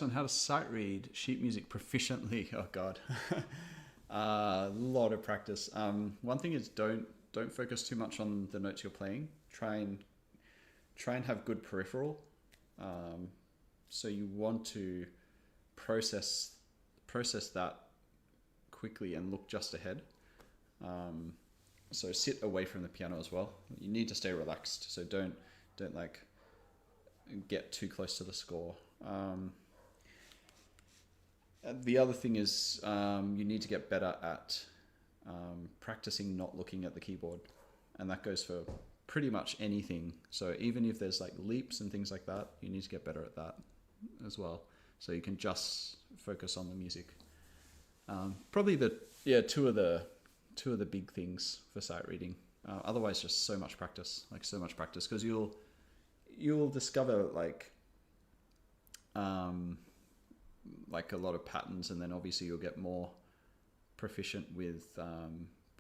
On how to sight read sheet music proficiently. Oh god. A lot of practice. One thing is don't focus too much on the notes you're playing. Try and have good peripheral. So you want to process that quickly and look just ahead. So sit away from the piano as well. You need to stay relaxed, so don't like get too close to the score. The other thing is you need to get better at practicing not looking at the keyboard, and that goes for pretty much anything. So even if there's like leaps and things like that, you need to get better at that as well, so you can just focus on the music. Probably two of the big things for sight reading. Otherwise, just so much practice, because you'll discover like a lot of patterns, and then obviously you'll get more proficient with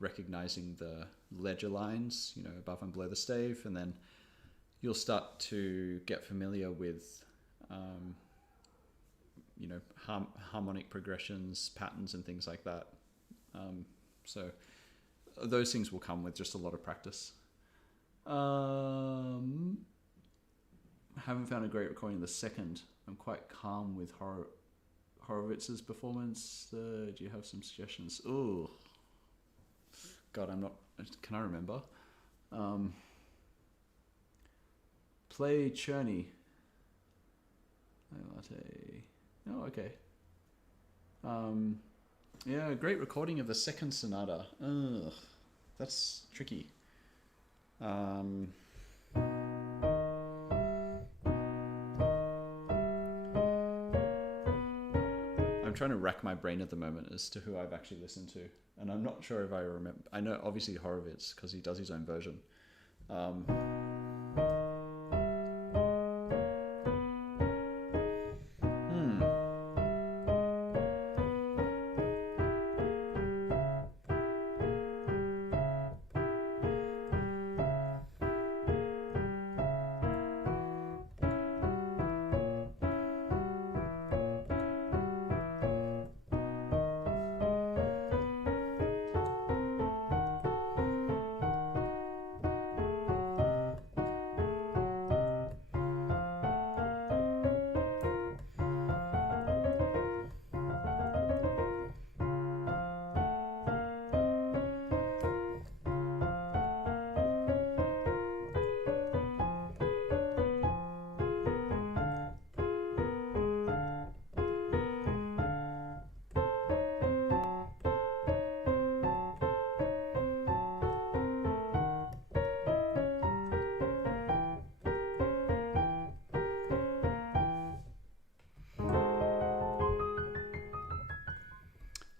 recognizing the ledger lines, above and below the stave, and then you'll start to get familiar with harmonic progressions, patterns, and things like that. So those things will come with just a lot of practice. Haven't found a great recording of the second. I'm quite calm with Horowitz's performance. Do you have some suggestions? Oh, God, can I remember? Play Cherney. Oh, okay. Yeah, great recording of the second sonata. Ugh, that's tricky. I'm trying to rack my brain at the moment as to who I've actually listened to, and I'm not sure if I remember. I know obviously Horowitz because he does his own version.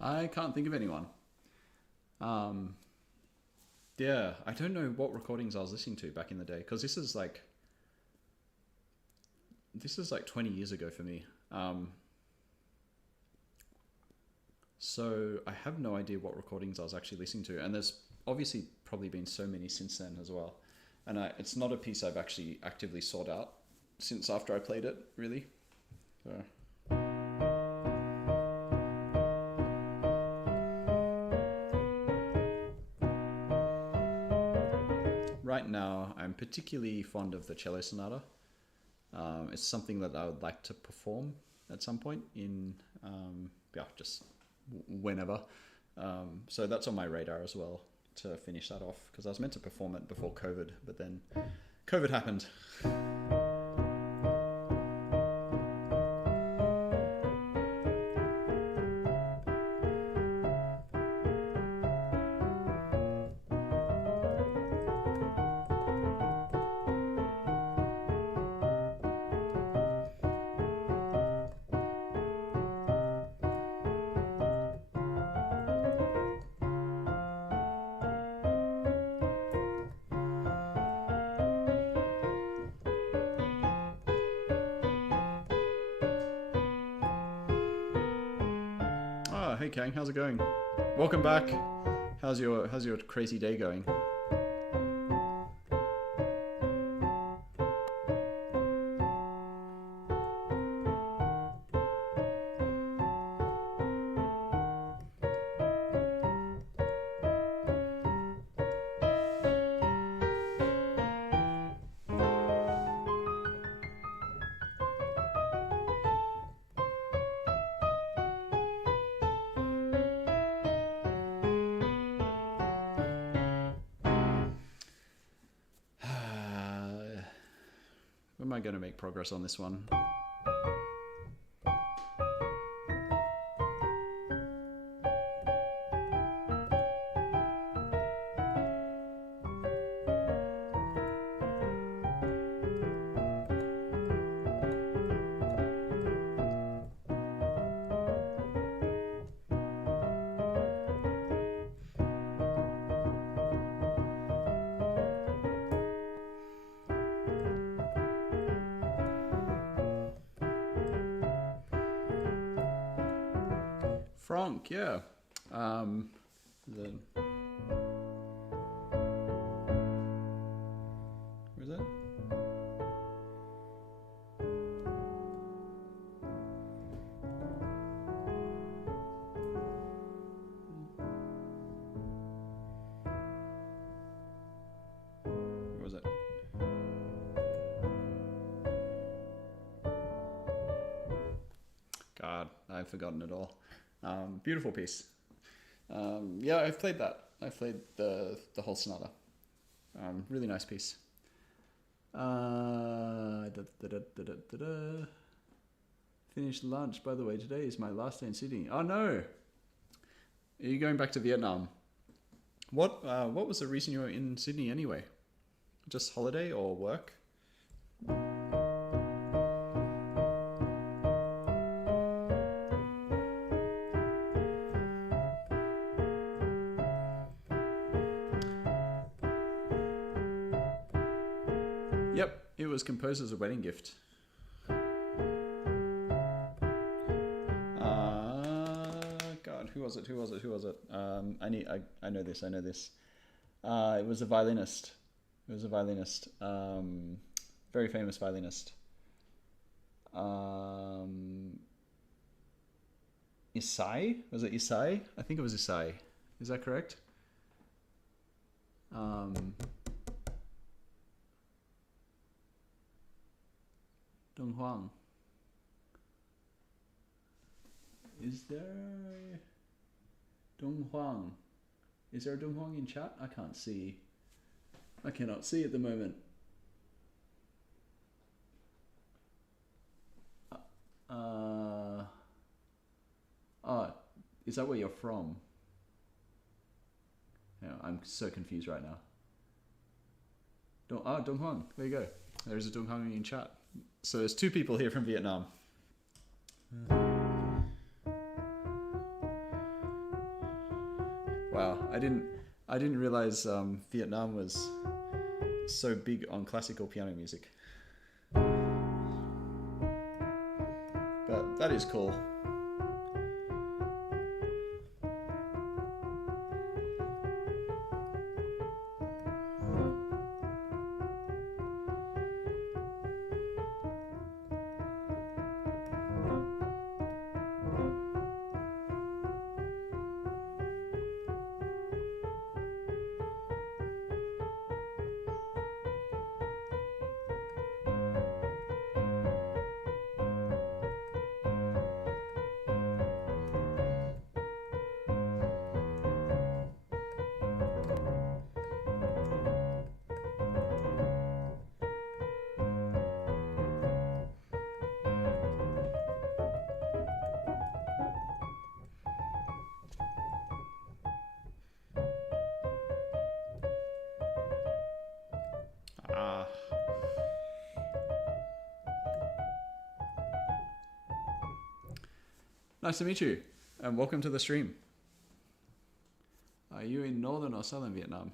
I can't think of anyone. Yeah, I don't know what recordings I was listening to back in the day, because this is like 20 years ago for me. So I have no idea what recordings I was actually listening to, and there's obviously probably been so many since then as well. And it's not a piece I've actually actively sought out since after I played it, really. So. Right now, I'm particularly fond of the cello sonata. It's something that I would like to perform at some point in, just whenever. So that's on my radar as well to finish that off, because I was meant to perform it before COVID, but then COVID happened. Hey Kang, how's it going? Welcome back. How's your crazy day going? Am I going to make progress on this one? Frank, yeah. Where is it? Where was it? God, I've forgotten it all. Beautiful piece. Yeah, I've played that. I've played the whole sonata. Really nice piece. Finished lunch, by the way. Today is my last day in Sydney. Oh no! Are you going back to Vietnam? What was the reason you were in Sydney anyway? Just holiday or work? Yep, it was composed as a wedding gift. God, who was it? I know this. It was a violinist. Very famous violinist. Isai? Was it Isai? I think it was Isai. Is that correct? Dong Huang. Is there Dong Huang? Is there a Dong Huang in chat? I can't see. I cannot see at the moment. Is that where you're from? Yeah, I'm so confused right now. Dong Huang. There you go. There's a Dong Huang in chat. So there's two people here from Vietnam. Wow, I didn't realize Vietnam was so big on classical piano music. But that is cool. Nice to meet you, and welcome to the stream. Are you in northern or southern Vietnam?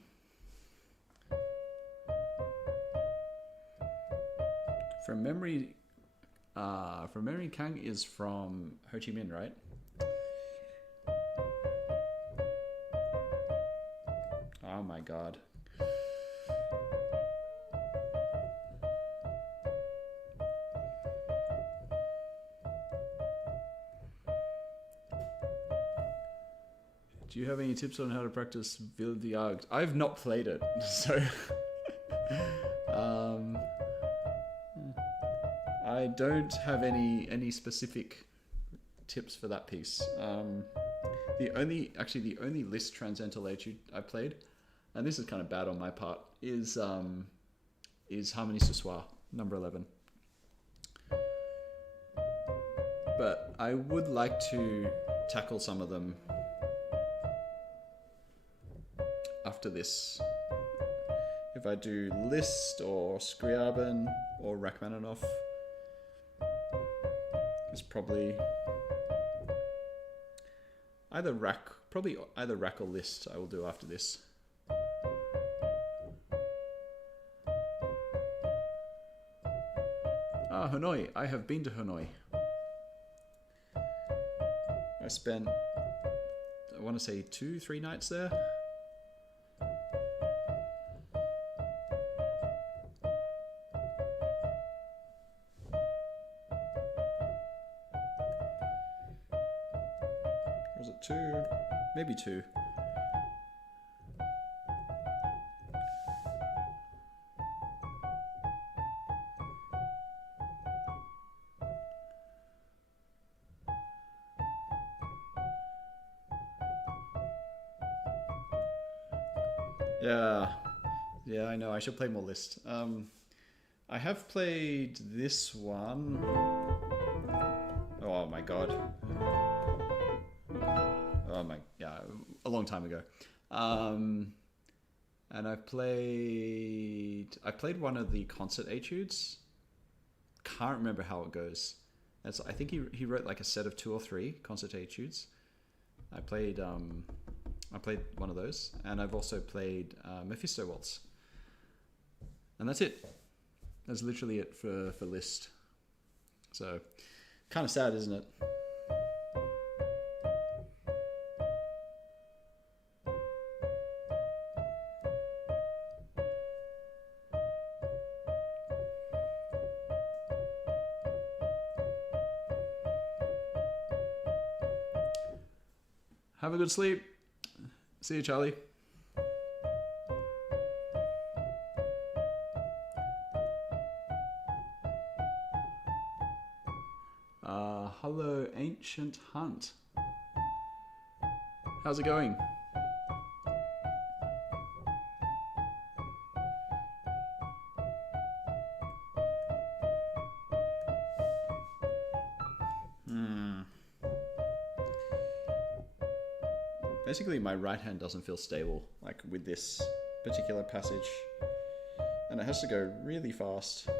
From memory, Kang is from Ho Chi Minh, right? Oh my God. Do you have any tips on how to practice Ville d'Args? I've not played it, so I don't have any specific tips for that piece. The only Liszt Transcendental Etude I played, and this is kind of bad on my part, is Harmonie ce soir, number 11. But I would like to tackle some of them after this. If I do Liszt or Scriabin or Rachmaninoff, it's probably either Rach or Liszt I will do after this. Hanoi. I have been to Hanoi. I spent I want to say 2-3 nights there. Or was it 2? Maybe 2. Yeah, I know. I should play more Liszt. I have played this one. Oh my god. Oh my, yeah, a long time ago. And I played one of the concert etudes. Can't remember how it goes. I think he wrote like a set of 2 or 3 concert etudes. I played one of those, and I've also played Mephisto Waltz. And that's it. That's literally it for Liszt. So, kind of sad, isn't it? Have a good sleep. See you, Charlie. Hello, Ancient Hunt. How's it going? Basically, my right hand doesn't feel stable, like with this particular passage, and it has to go really fast.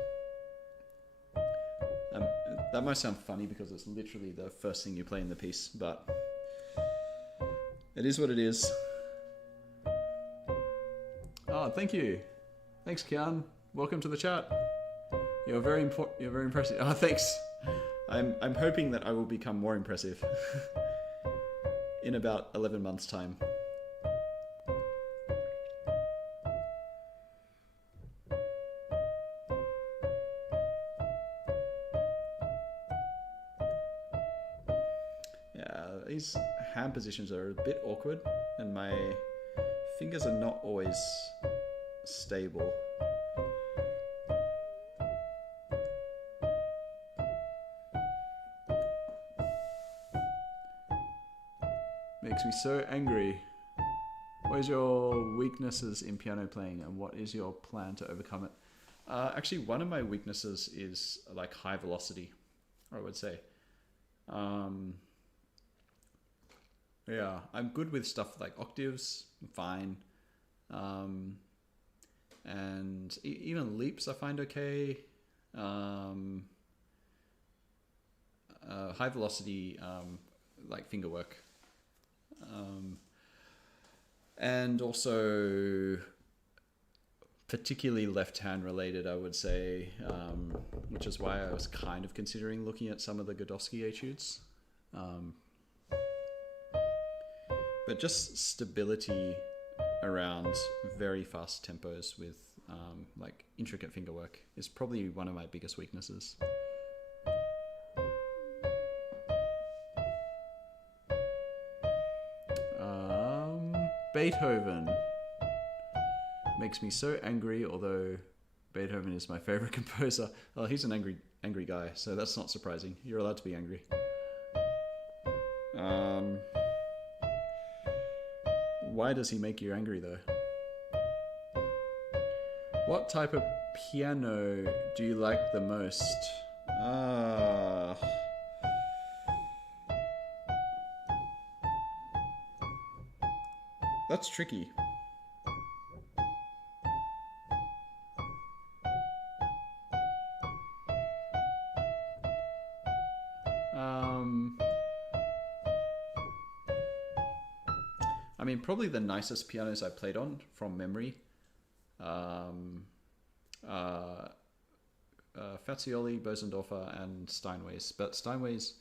That might sound funny because it's literally the first thing you play in the piece, but it is what it is. Oh, thank you. Thanks, Kian. Welcome to the chat. You're very impressive. Oh, thanks. I'm hoping that I will become more impressive in about 11 months' time. These hand positions are a bit awkward, and my fingers are not always stable. Makes me so angry. What is your weaknesses in piano playing, and what is your plan to overcome it? Actually, one of my weaknesses is like high velocity, I would say. Yeah, I'm good with stuff like octaves, fine. And even leaps I find okay. High velocity, like finger work. And also particularly left hand related, I would say, which is why I was kind of considering looking at some of the Godowsky etudes. But just stability around very fast tempos with like intricate finger work is probably one of my biggest weaknesses. Beethoven makes me so angry, although Beethoven is my favorite composer. Oh, he's an angry guy, so that's not surprising. You're allowed to be angry. Why does he make you angry though? What type of piano do you like the most? That's tricky. I mean, probably the nicest pianos I played on from memory. Fazioli, Bosendorfer, and Steinways. But Steinways,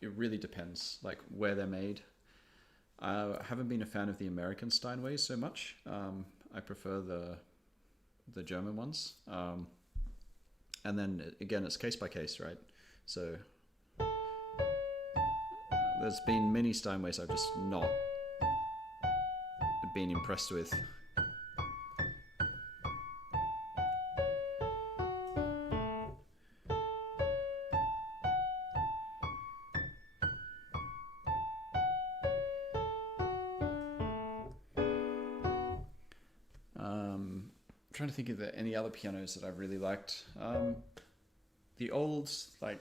it really depends, like where they're made. I haven't been a fan of the American Steinways so much. I prefer the German ones. And then again, it's case by case, right? So there's been many Steinways I've just not been impressed with. Trying to think of any other pianos that I've really liked. The old, like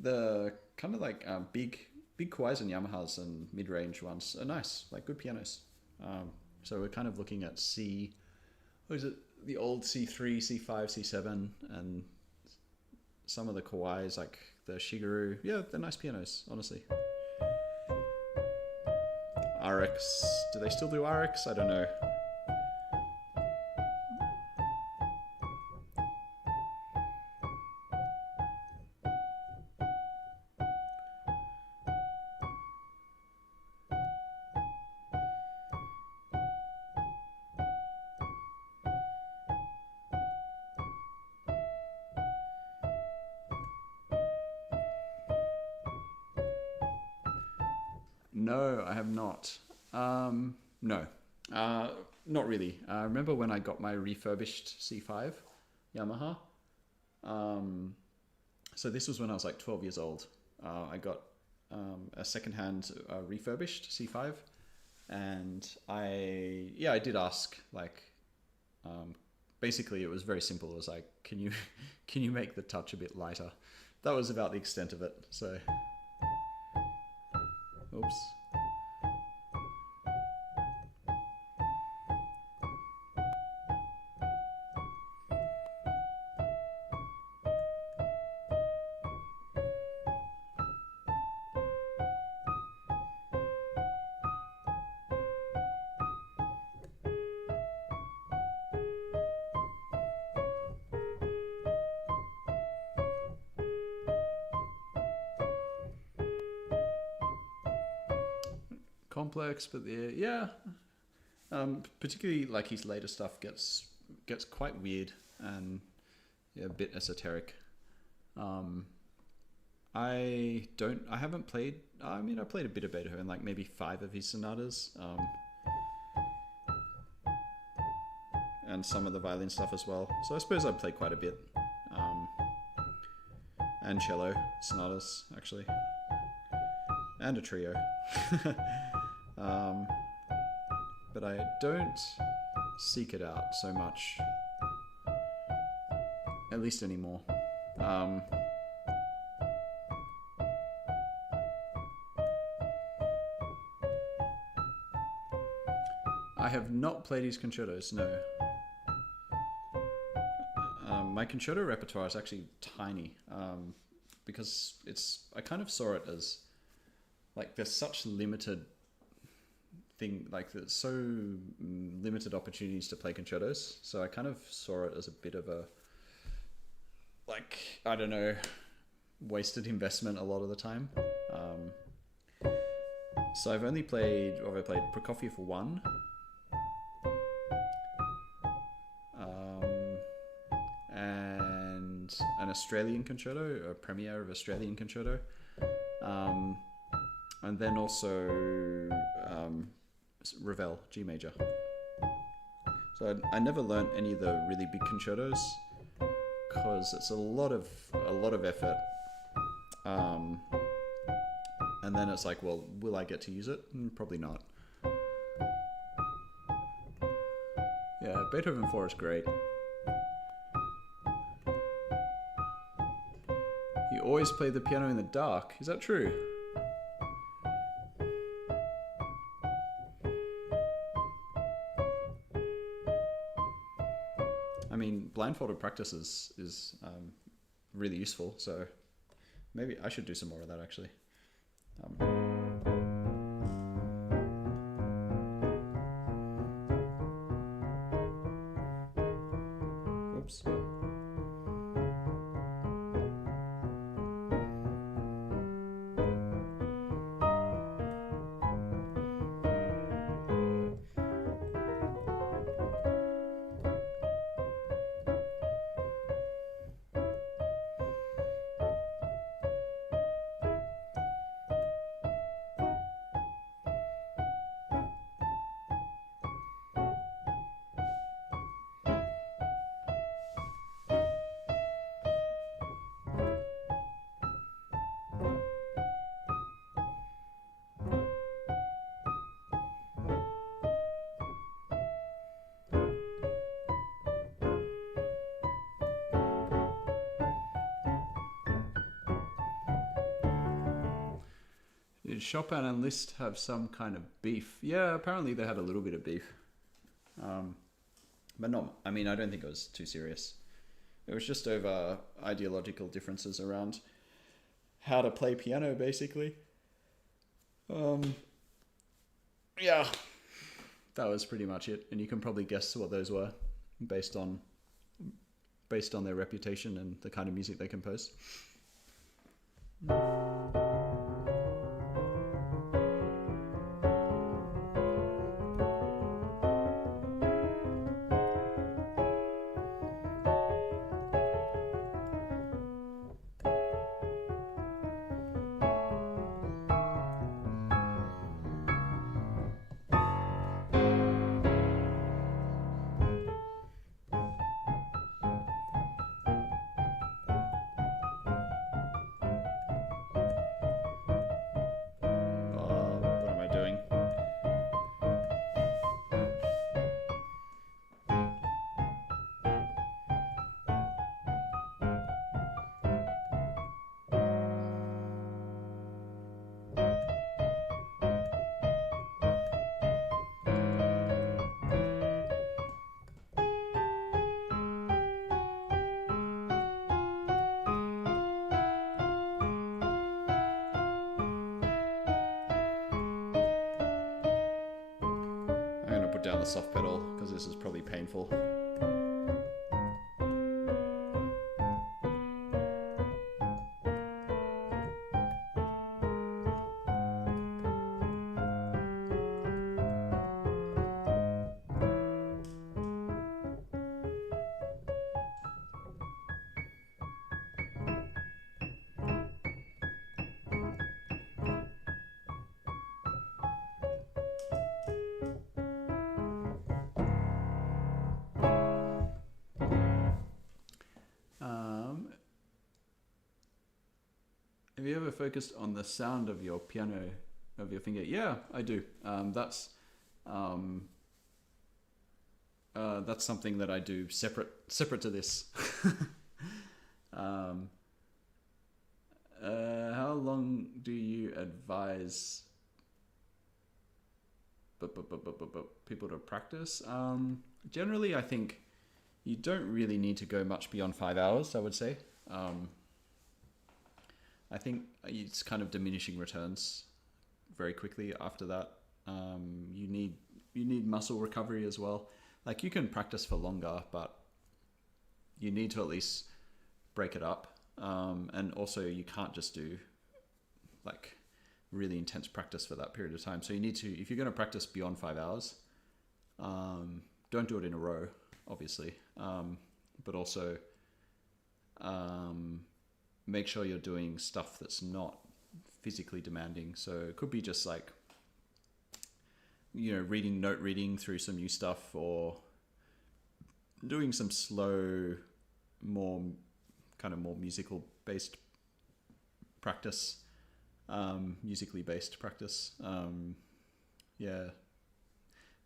the kind of like big Kawais and Yamahas and mid-range ones are nice, like good pianos. So we're kind of looking at what is it? The old C3, C5, C7, and some of the Kawais, like the Shigeru. Yeah, they're nice pianos, honestly. RX, do they still do RX? I don't know. No, I have not. No, not really. I remember when I got my refurbished C5 Yamaha. So this was when I was like 12 years old. I got a secondhand refurbished C5, and I did ask, like, basically it was very simple. It was like, can you make the touch a bit lighter? That was about the extent of it. So, oops. Complex, but particularly like his later stuff gets quite weird and a bit esoteric. I haven't played. I mean, I played a bit of Beethoven, like maybe 5 of his sonatas, and some of the violin stuff as well. So I suppose I've played quite a bit, and cello sonatas actually, and a trio. But I don't seek it out so much, at least anymore. I have not played his concertos, no. My concerto repertoire is actually tiny, because I kind of saw it as like there's such limited there's so limited opportunities to play concertos, so I kind of saw it as a bit of a, like, I don't know, wasted investment a lot of the time. So I've played Prokofiev 1, and an Australian concerto, a premiere of Australian concerto, and then also Ravel, G major. So I never learned any of the really big concertos because it's a lot of effort. And then it's like, well, will I get to use it? Probably not. Yeah, Beethoven 4 is great. You always play the piano in the dark. Is that true? I mean, blindfolded practice is really useful, so maybe I should do some more of that actually. Oops. Did Chopin and Liszt have some kind of beef? Yeah, apparently they had a little bit of beef. But not, I mean, I don't think it was too serious. It was just over ideological differences around how to play piano, basically. Yeah, that was pretty much it. And you can probably guess what those were based on their reputation and the kind of music they compose. What am I doing? I'm going to put down the soft pedal because this is probably painful. Have you ever focused on the sound of your piano, of your finger? Yeah, I do. That's something that I do separate to this. How long do you advise people to practice? Generally, I think you don't really need to go much beyond 5 hours, I would say. I think it's kind of diminishing returns very quickly after that. You need muscle recovery as well. Like, you can practice for longer, but you need to at least break it up. And also you can't just do like really intense practice for that period of time. So you need to, if you're going to practice beyond 5 hours, don't do it in a row, obviously. But also, make sure you're doing stuff that's not physically demanding. So it could be just like, note reading through some new stuff, or doing some slow, more musical based practice, musically based practice.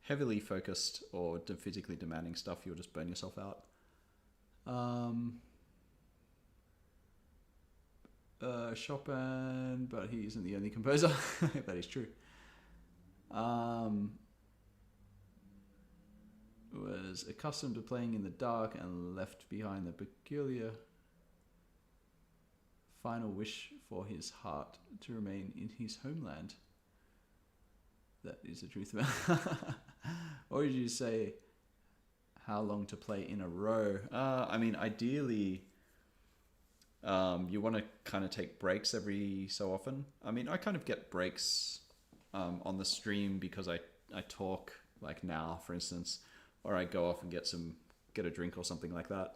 Heavily focused or physically demanding stuff, you'll just burn yourself out. Chopin, but he isn't the only composer. That is true. Was accustomed to playing in the dark and left behind the peculiar final wish for his heart to remain in his homeland. That is the truth. Or did you say how long to play in a row? I mean, ideally, you want to kind of take breaks every so often. I mean, I kind of get breaks on the stream because I talk, like now, for instance, or I go off and get a drink or something like that.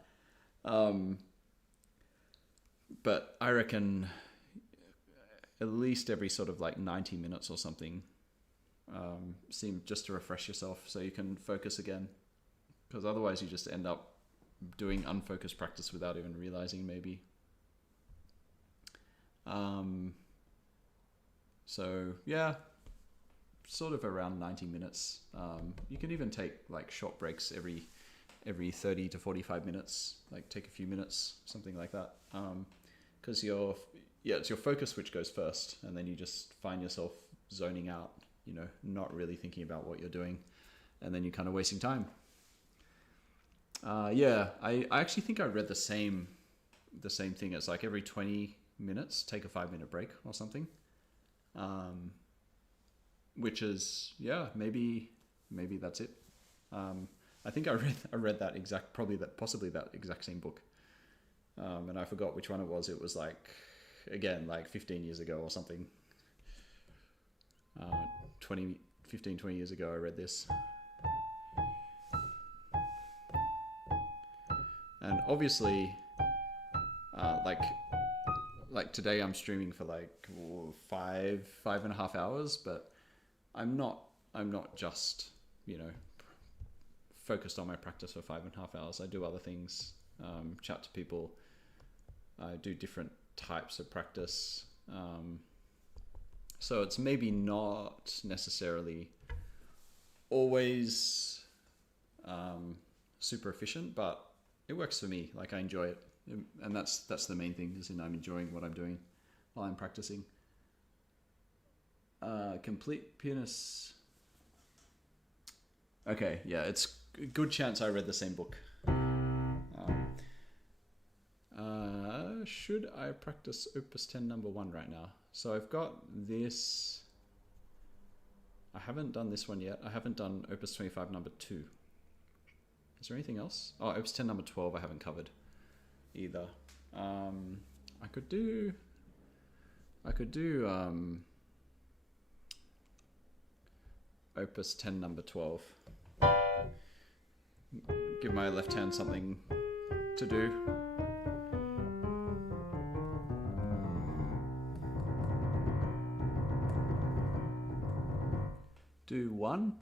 But I reckon at least every sort of like 90 minutes or something, seem just to refresh yourself so you can focus again. Because otherwise you just end up doing unfocused practice without even realizing, maybe. So yeah, sort of around 90 minutes. You can even take like short breaks every 30 to 45 minutes, like take a few minutes, something like that. Because yeah, it's your focus which goes first, and then you just find yourself zoning out, you know, not really thinking about what you're doing, and then you're kind of wasting time. Yeah, I actually think I read the same thing. It's like every 20 minutes, take a 5-minute break or something. Which is, yeah, maybe that's it. I think I read that possibly that exact same book. And I forgot which one it was. It was like, again, like 15 years ago or something. 20 years ago I read this. And obviously, like today I'm streaming for like 5.5 hours, but I'm not just, you know, focused on my practice for 5.5 hours. I do other things, chat to people. I do different types of practice. So it's maybe not necessarily always super efficient, but it works for me. Like I enjoy it. And that's the main thing, is I'm enjoying what I'm doing while I'm practicing. Complete pianist. Okay, yeah, it's a good chance I read the same book. Should I practice Opus 10 number 1 right now? So I've got this. I haven't done this one yet. I haven't done Opus 25 number 2. Is there anything else? Oh, Opus 10 number 12 I haven't covered either. I could do Opus 10 number 12. Give my left hand something to do. Do one?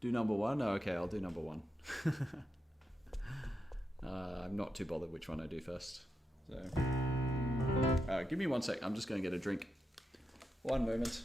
Do number 1? Oh, okay, I'll do number 1. I'm not too bothered which one I do first. So, give me 1 sec. I'm just going to get a drink. 1 moment.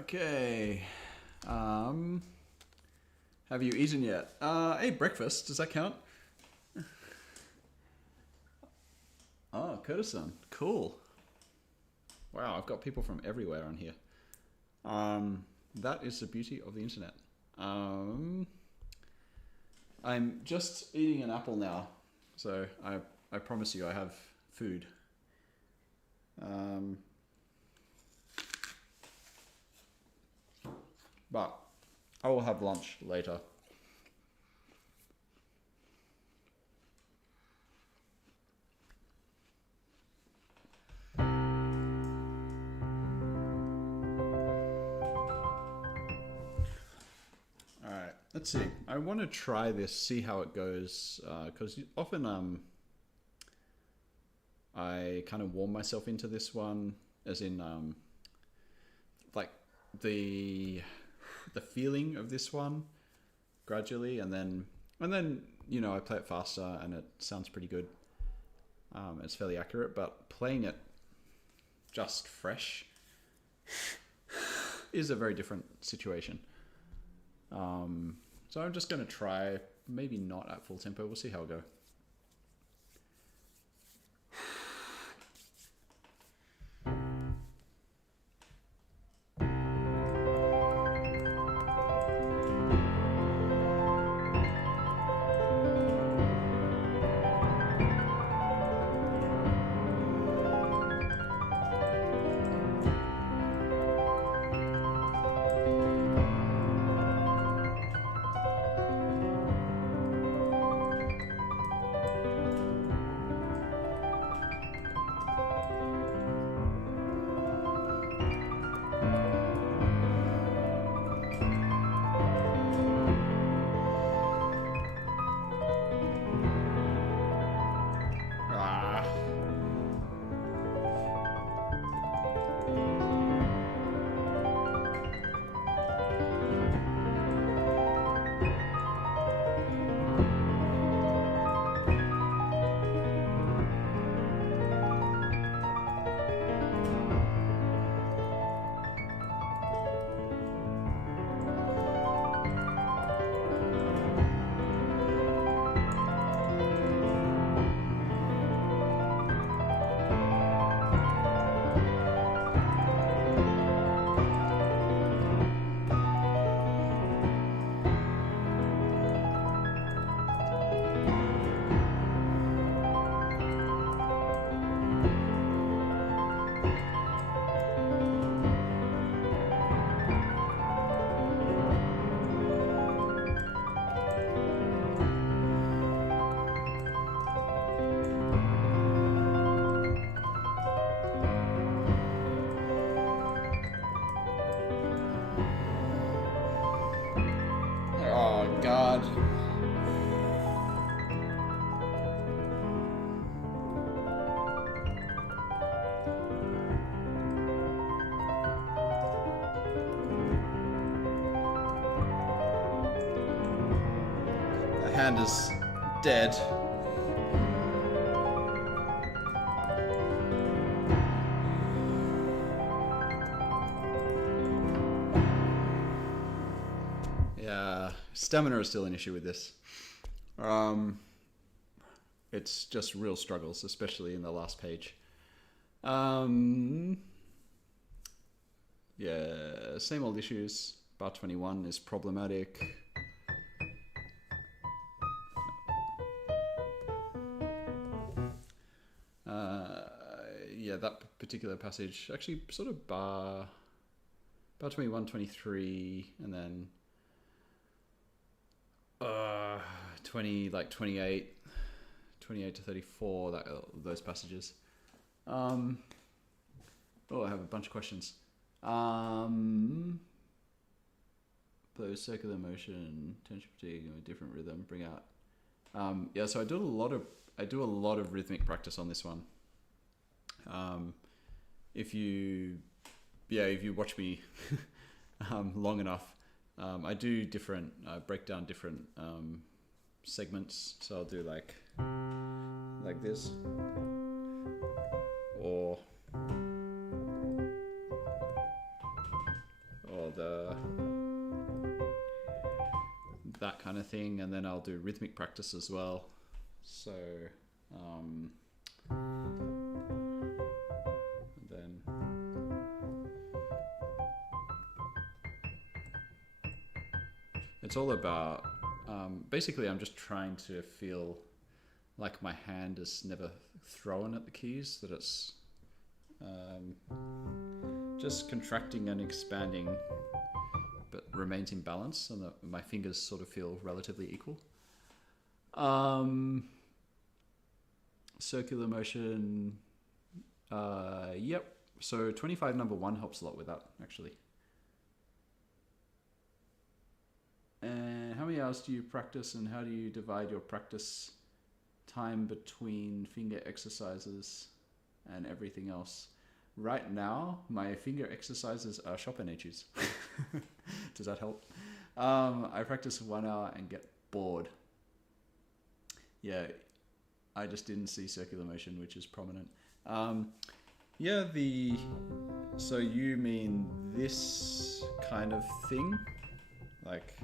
Okay. Have you eaten yet? I ate breakfast. Does that count? Oh, Kurdistan. Cool. Wow, I've got people from everywhere on here. That is the beauty of the internet. I'm just eating an apple now, so I promise you I have food. But I will have lunch later. Alright, let's see. I want to try this, see how it goes, because often I kind of warm myself into this one, as in like the feeling of this one gradually, and then you know, I play it faster and it sounds pretty good. It's fairly accurate, but playing it just fresh is a very different situation. So I'm just going to try, maybe not at full tempo. We'll see how we go. God. The hand is dead. Stamina is still an issue with this. It's just real struggles, especially in the last page. Yeah, same old issues. Bar 21 is problematic. Yeah, that particular passage, actually sort of bar 21, 23, and then 28 to 34, those passages. Oh, I have a bunch of questions. Those circular motion, tension fatigue, and a different rhythm, bring out. Yeah, so I do a lot of rhythmic practice on this one. If you watch me long enough, I do break down different segments. So I'll do like this, or that kind of thing, and then I'll do rhythmic practice as well. So then it's all about basically I'm just trying to feel like my hand is never thrown at the keys, that it's just contracting and expanding but remains in balance, and that my fingers sort of feel relatively equal. Circular motion, yep. So 25 number 1 helps a lot with that, actually. And how many hours do you practice, and how do you divide your practice time between finger exercises and everything else? Right now, my finger exercises are Chopin Etudes. Does that help? I practice 1 hour and get bored. Yeah, I just didn't see circular motion, which is prominent. Yeah, so you mean this kind of thing? Like,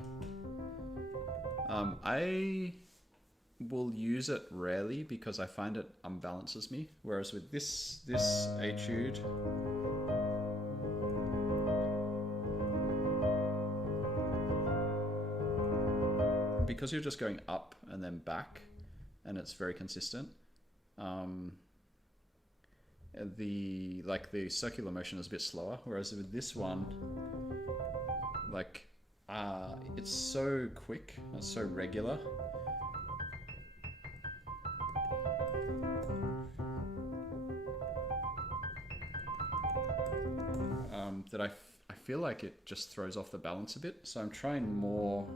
I will use it rarely because I find it unbalances me. Whereas with this etude, because you're just going up and then back, and it's very consistent. The circular motion is a bit slower, whereas with this one, like it's so quick, it's so regular. That I feel like it just throws off the balance a bit. So I'm trying more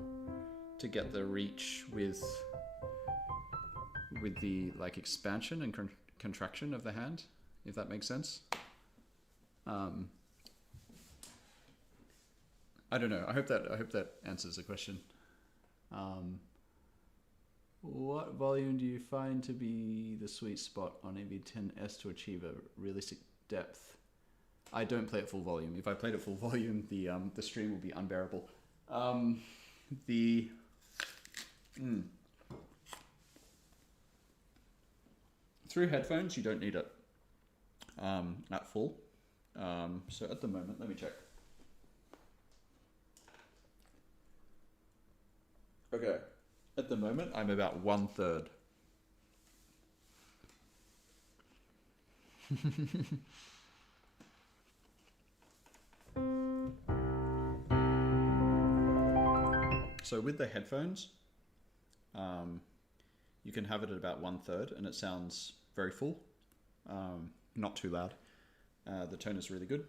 to get the reach with the like expansion and contraction of the hand, if that makes sense. I don't know. I hope that answers the question. What volume do you find to be the sweet spot on NV10S to achieve a realistic depth? I don't play at full volume. If I played at full volume, the stream will be unbearable. Through headphones, you don't need it at full. So at the moment, let me check. Okay, at the moment, I'm about 1/3. So with the headphones, you can have it at about 1/3 and it sounds very full, not too loud. The tone is really good.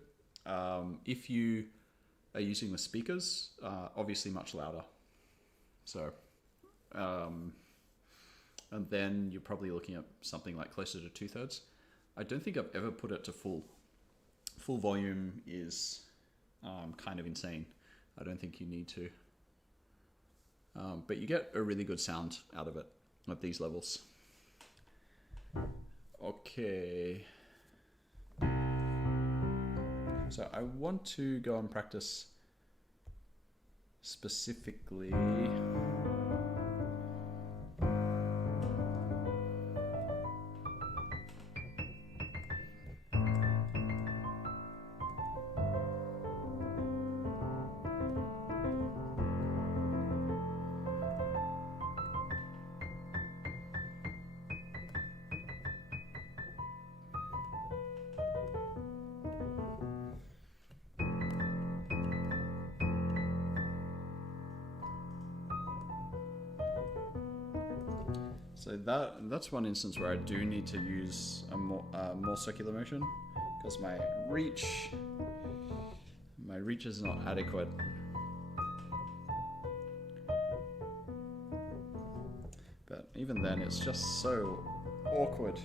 If you are using the speakers, obviously much louder. So, and then you're probably looking at something like closer to 2/3. I don't think I've ever put it to full. Full volume is kind of insane. I don't think you need to. But you get a really good sound out of it at these levels. Okay. So I want to go and practice specifically. So that's one instance where I do need to use a more circular motion because my reach is not adequate. But even then, it's just so awkward.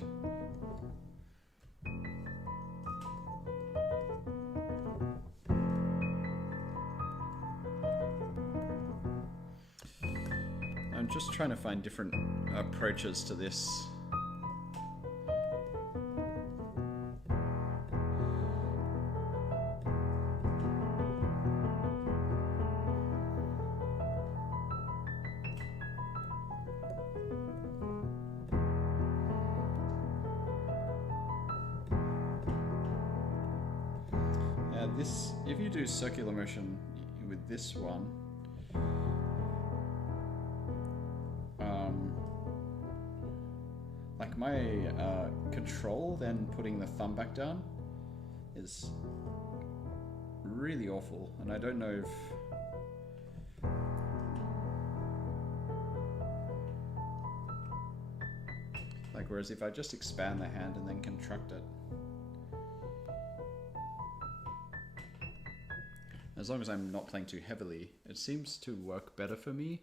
I'm just trying to find different approaches to this. If you do circular motion with this one, like my control, then putting the thumb back down is really awful, and I don't know if whereas if I just expand the hand and then contract it, as long as I'm not playing too heavily, it seems to work better for me.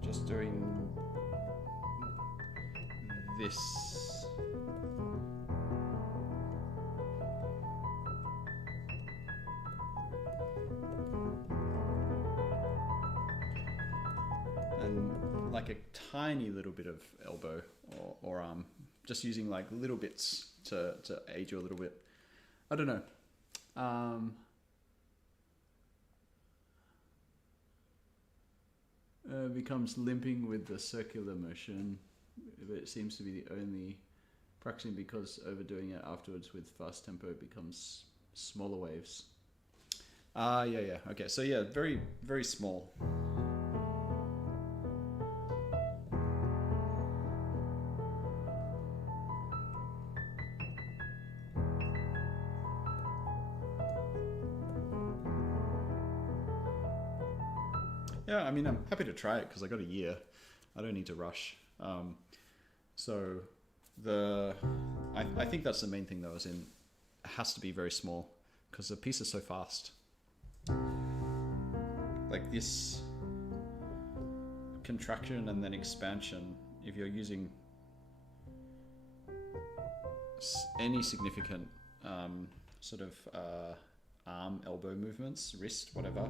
Just doing this. a tiny little bit of elbow or arm, just using like little bits to aid you a little bit. I don't know. Becomes limping with the circular motion, but it seems to be the only practicing, because overdoing it afterwards with fast tempo becomes smaller waves. Yeah. Okay, so yeah, very, very small. Yeah, I mean, I'm happy to try it because I got a year. I don't need to rush. So I think that's the main thing though, is in it has to be very small because the piece is so fast. Like this contraction and then expansion, if you're using any significant sort of arm, elbow movements, wrist, whatever,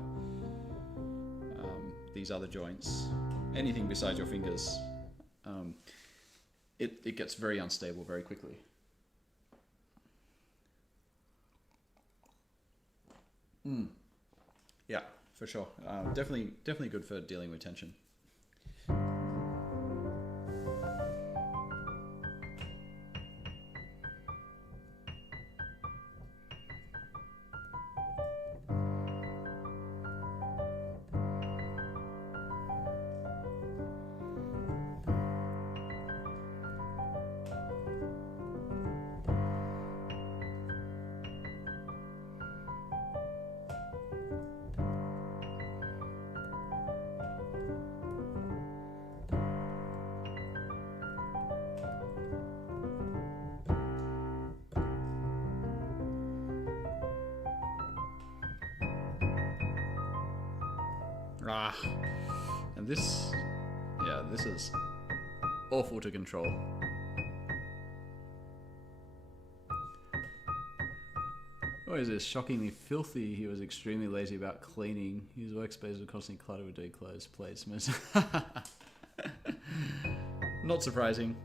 these other joints, anything besides your fingers, it gets very unstable very quickly. Yeah, for sure. Definitely good for dealing with tension. And this is awful to control. What is this? Shockingly filthy. He was extremely lazy about cleaning. His workspace was constantly cluttered with dirty clothes, plates, Not surprising.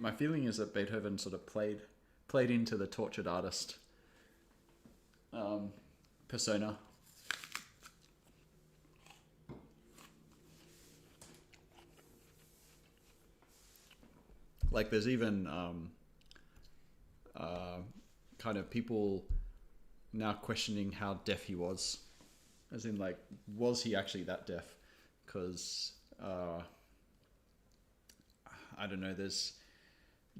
My feeling is that Beethoven sort of played into the tortured artist persona. Like there's even kind of people now questioning how deaf he was, as in like, was he actually that deaf? Because I don't know, there's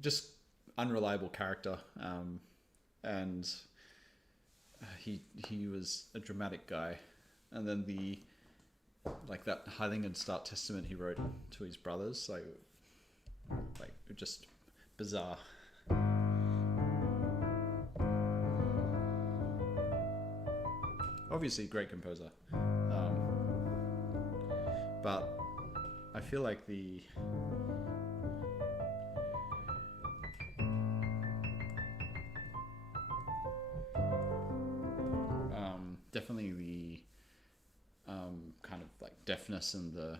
just unreliable character, and he was a dramatic guy, and then that Heiligenstadt Testament he wrote to his brothers, like just bizarre. Obviously, great composer, but I feel like the definitely the kind of like deafness and the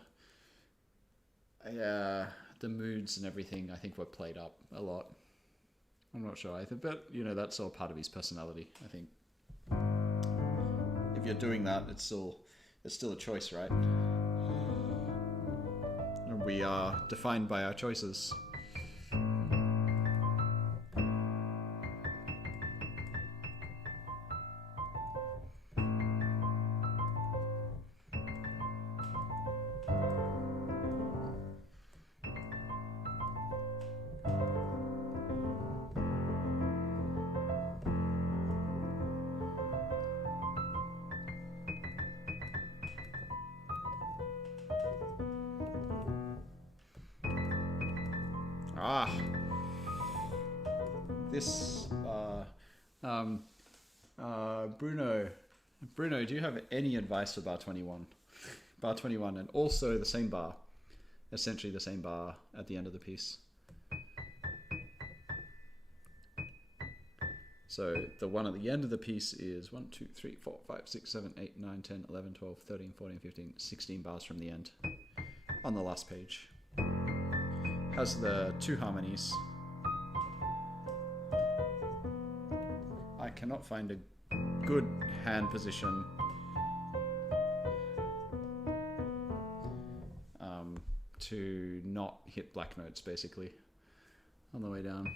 moods and everything, I think, were played up a lot. I'm not sure. But that's all part of his personality. I think if you're doing that, it's still a choice, right? And we are defined by our choices. This Bruno, do you have any advice for bar 21? Bar 21, and also the same bar, essentially the same bar at the end of the piece. So the one at the end of the piece is 1, 2, 3, 4, 5, 6, 7, 8, 9, 10, 11, 12, 13, 14, 15, 16 bars from the end on the last page. Has the 2 harmonies. I cannot find a good hand position to not hit black notes basically on the way down.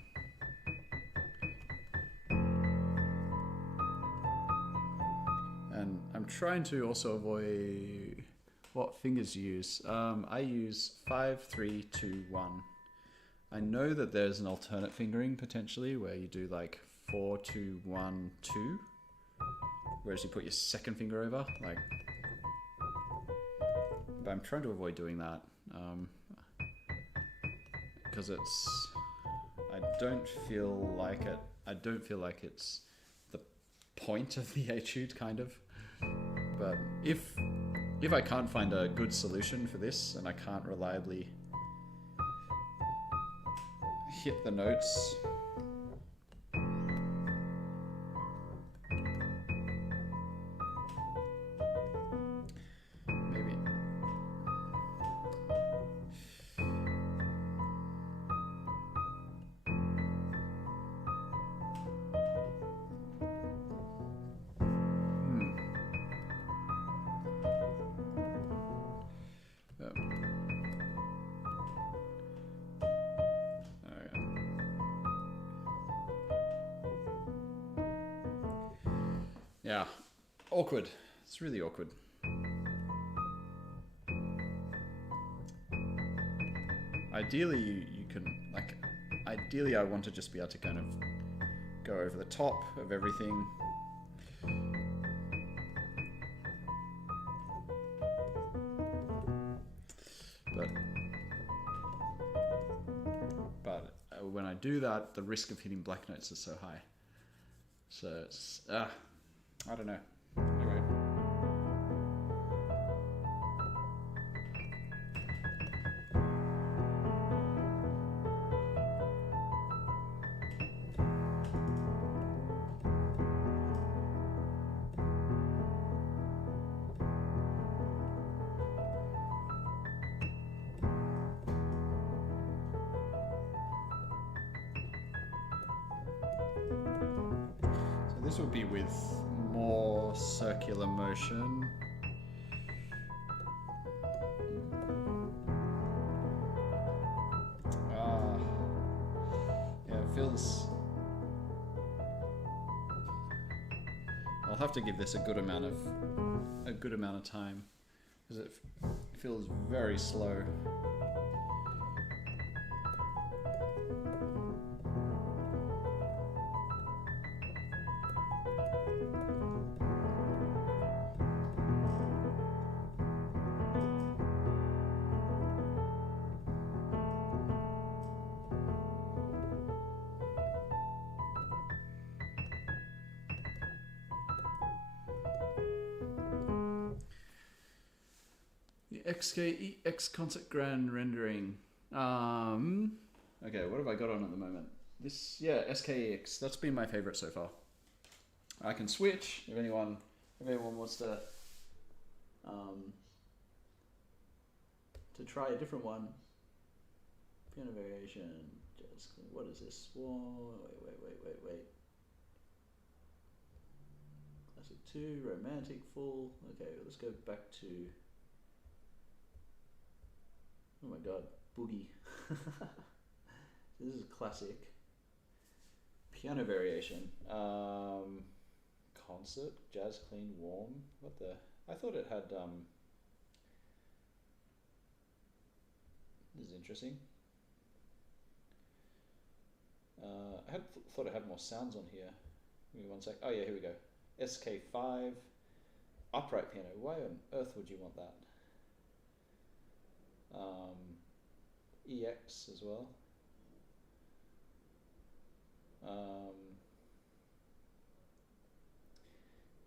And I'm trying to also avoid what fingers to use. I use 5, 3, 2, 1. I know that there's an alternate fingering potentially where you do like 4, 2, 1, 2, whereas you put your second finger over, like. But I'm trying to avoid doing that because I don't feel like it's the point of the etude, kind of. But if I can't find a good solution for this and I can't reliably hit the notes, maybe. Yeah, awkward. It's really awkward. Ideally, you can, like, ideally I want to just be able to kind of go over the top of everything. But when I do that, the risk of hitting black notes is so high. So it's, I don't know. Anyway. So this would be with more circular motion. Yeah, it feels. I'll have to give this a good amount of time because it feels very slow. XKEX concert grand rendering. Okay, what have I got on at the moment? This, yeah, SKEX. That's been my favorite so far. I can switch if anyone wants to try a different one. Piano variation. Just, what is this? Whoa, wait. Classic 2, romantic full. Okay, let's go back to. Oh my god, boogie. This is classic. Piano variation. Concert, jazz, clean, warm. What the? I thought it had. This is interesting. I thought it had more sounds on here. Give me one sec. Oh yeah, here we go. SK5, upright piano. Why on earth would you want that? EX as well.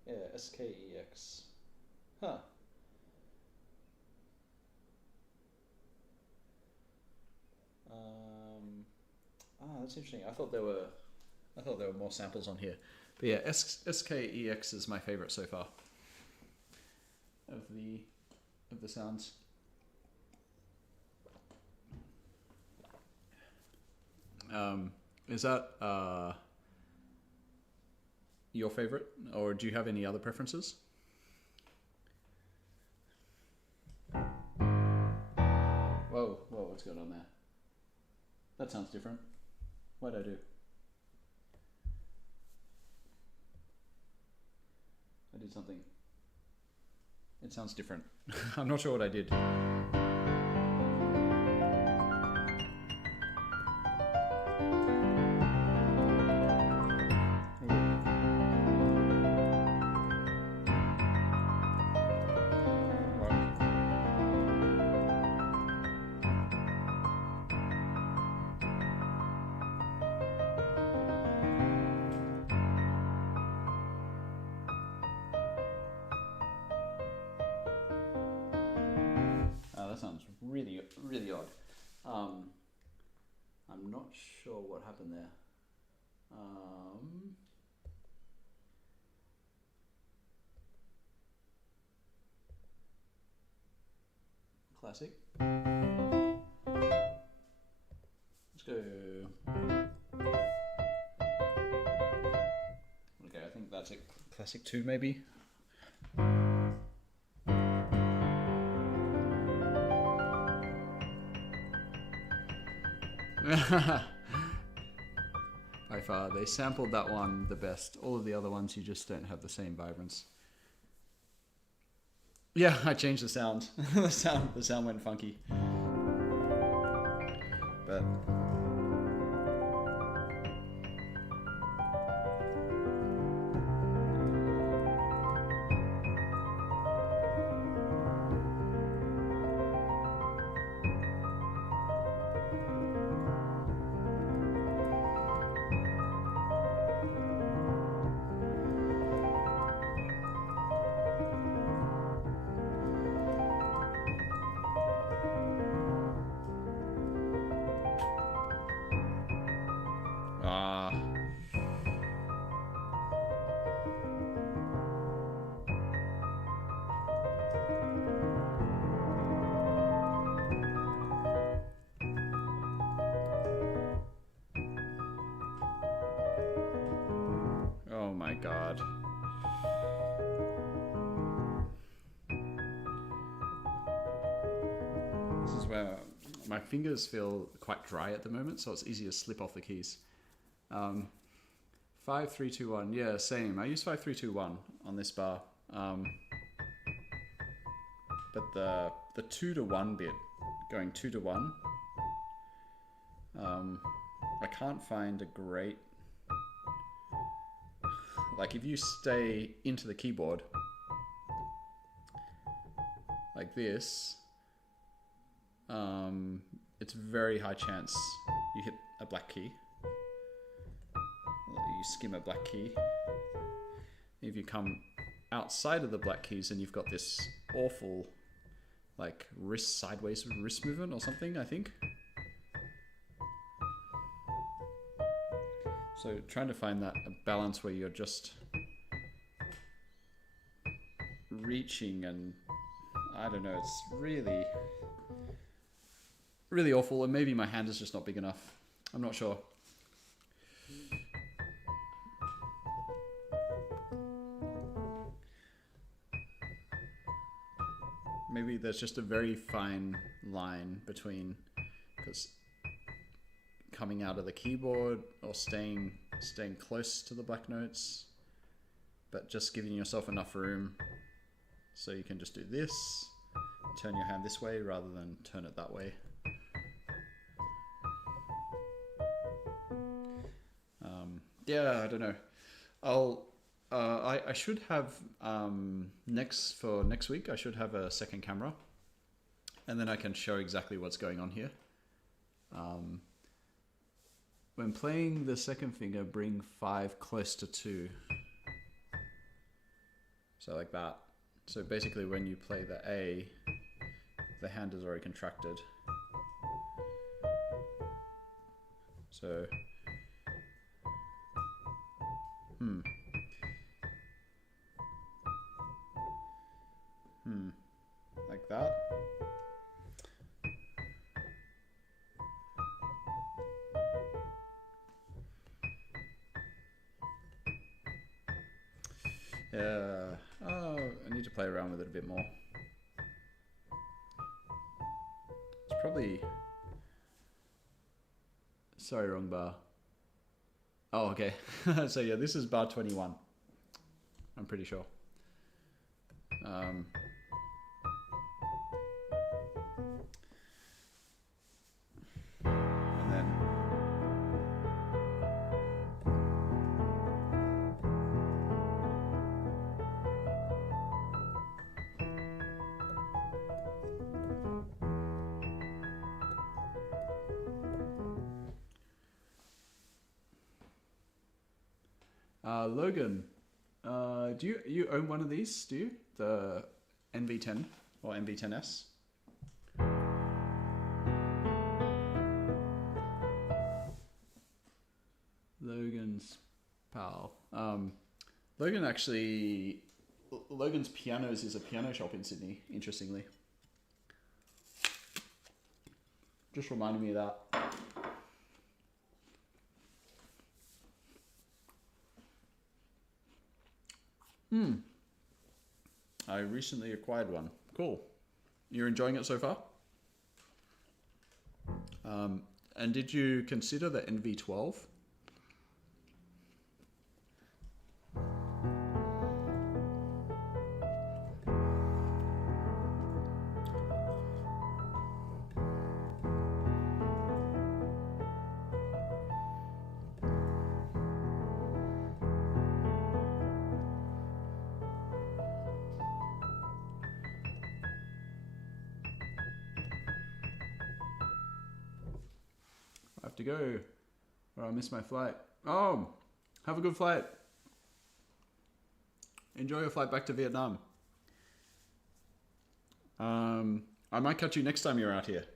Yeah, SKEX. Huh. That's interesting. I thought there were I thought there were more samples on here. But yeah, SKEX is my favorite so far of the sounds. Is that your favorite, or do you have any other preferences? Whoa, what's going on there? That sounds different. What'd I do? I did something. It sounds different. I'm not sure what I did. Really odd. I'm not sure what happened there. Classic. Let's go. Okay, I think that's it. Classic 2 maybe. By far, they sampled that one the best. All of the other ones, you just don't have the same vibrance. Yeah, I changed the sound. the sound went funky. But oh my god. This is where my fingers feel quite dry at the moment, so it's easy to slip off the keys. 5, 3, 2, 1. Yeah, same. I use 5, 3, 2, 1 on this bar. But the 2 to 1 bit, going 2 to 1, I can't find a great, like if you stay into the keyboard like this, it's very high chance you hit a black key. You skim a black key. If you come outside of the black keys, and you've got this awful like sideways wrist movement or something, I think. So trying to find that balance where you're just reaching, and I don't know, it's really, really awful, and maybe my hand is just not big enough. I'm not sure. Maybe there's just a very fine line between, because coming out of the keyboard or staying close to the black notes, but just giving yourself enough room so you can just do this, turn your hand this way rather than turn it that way. Yeah, I don't know. I should have next week I should have a second camera, and then I can show exactly what's going on here. When playing the second finger, bring 5 close to 2. So like that. So basically when you play the A, the hand is already contracted. So Like that. Yeah. Oh, I need to play around with it a bit more. It's probably... Sorry, wrong bar. Oh, okay. So yeah, this is bar 21. I'm pretty sure. And then... Logan, do you own one of these? Do you? The NV10 or NV10S? Logan's pal. Logan's Pianos is a piano shop in Sydney, interestingly. Just reminded me of that. I recently acquired one. Cool. You're enjoying it so far? And did you consider the NV12? To go or I'll miss my flight. Oh, have a good flight. Enjoy your flight back to Vietnam. I might catch you next time you're out here.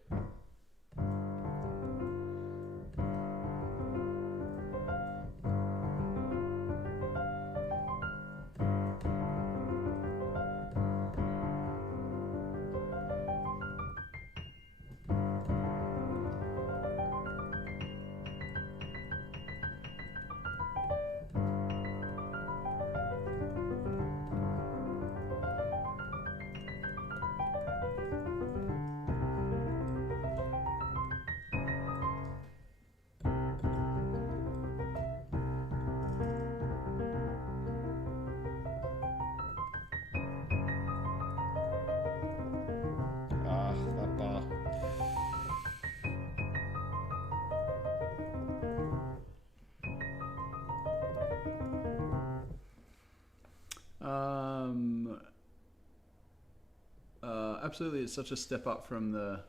Absolutely, it's such a step up from the...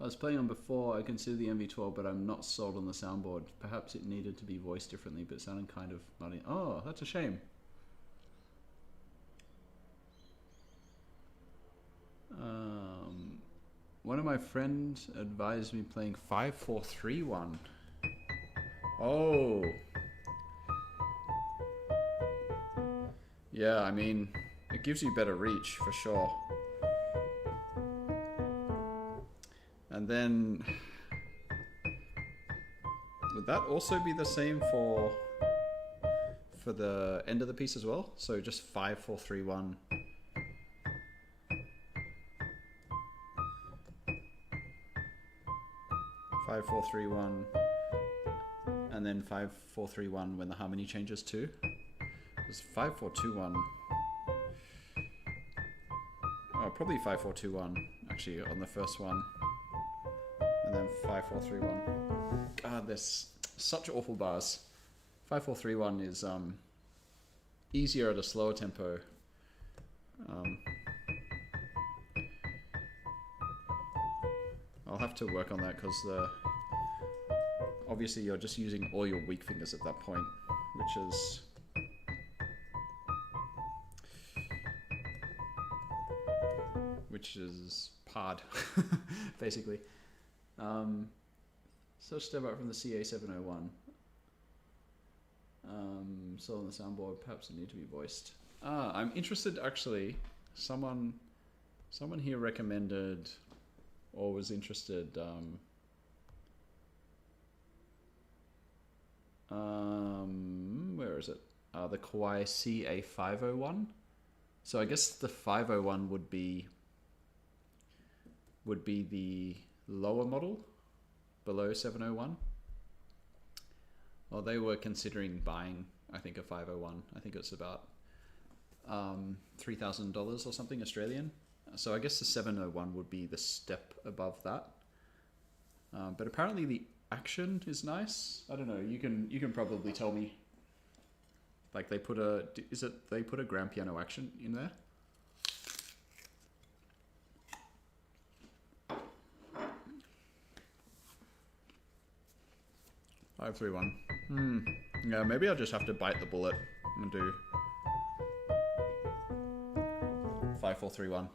I was playing on before, I consider the NV12, but I'm not sold on the soundboard. Perhaps it needed to be voiced differently, but it sounded kind of muddy. Oh, that's a shame. One of my friends advised me playing 5-4-3-1. Oh. Yeah, I mean, it gives you better reach for sure. And then, would that also be the same for the end of the piece as well? So just 5-4-3-1. And then 5-4-3-1 when the harmony changes too. It's 5-4-2-1. Oh, probably 5-4-2-1 actually on the first one. And then 5-4-3-1. God, there's such awful bars. 5-4-3-1 is easier at a slower tempo. I'll have to work on that because obviously you're just using all your weak fingers at that point, which is hard, basically. So step up from the CA701. still on the soundboard. Perhaps I need to be voiced. I'm interested actually. Someone here recommended or was interested. Where is it? The Kawai CA501. So I guess the 501 would be the lower model below 701. Well, they were considering buying, I think, a 501. I think it's about $3,000 or something Australian. So I guess the 701 would be the step above that. But apparently the action is nice. I don't know. You can probably tell me. Like they put a grand piano action in there? Five, three, one. Yeah, maybe I'll just have to bite the bullet and do 5, 4, 3, 1.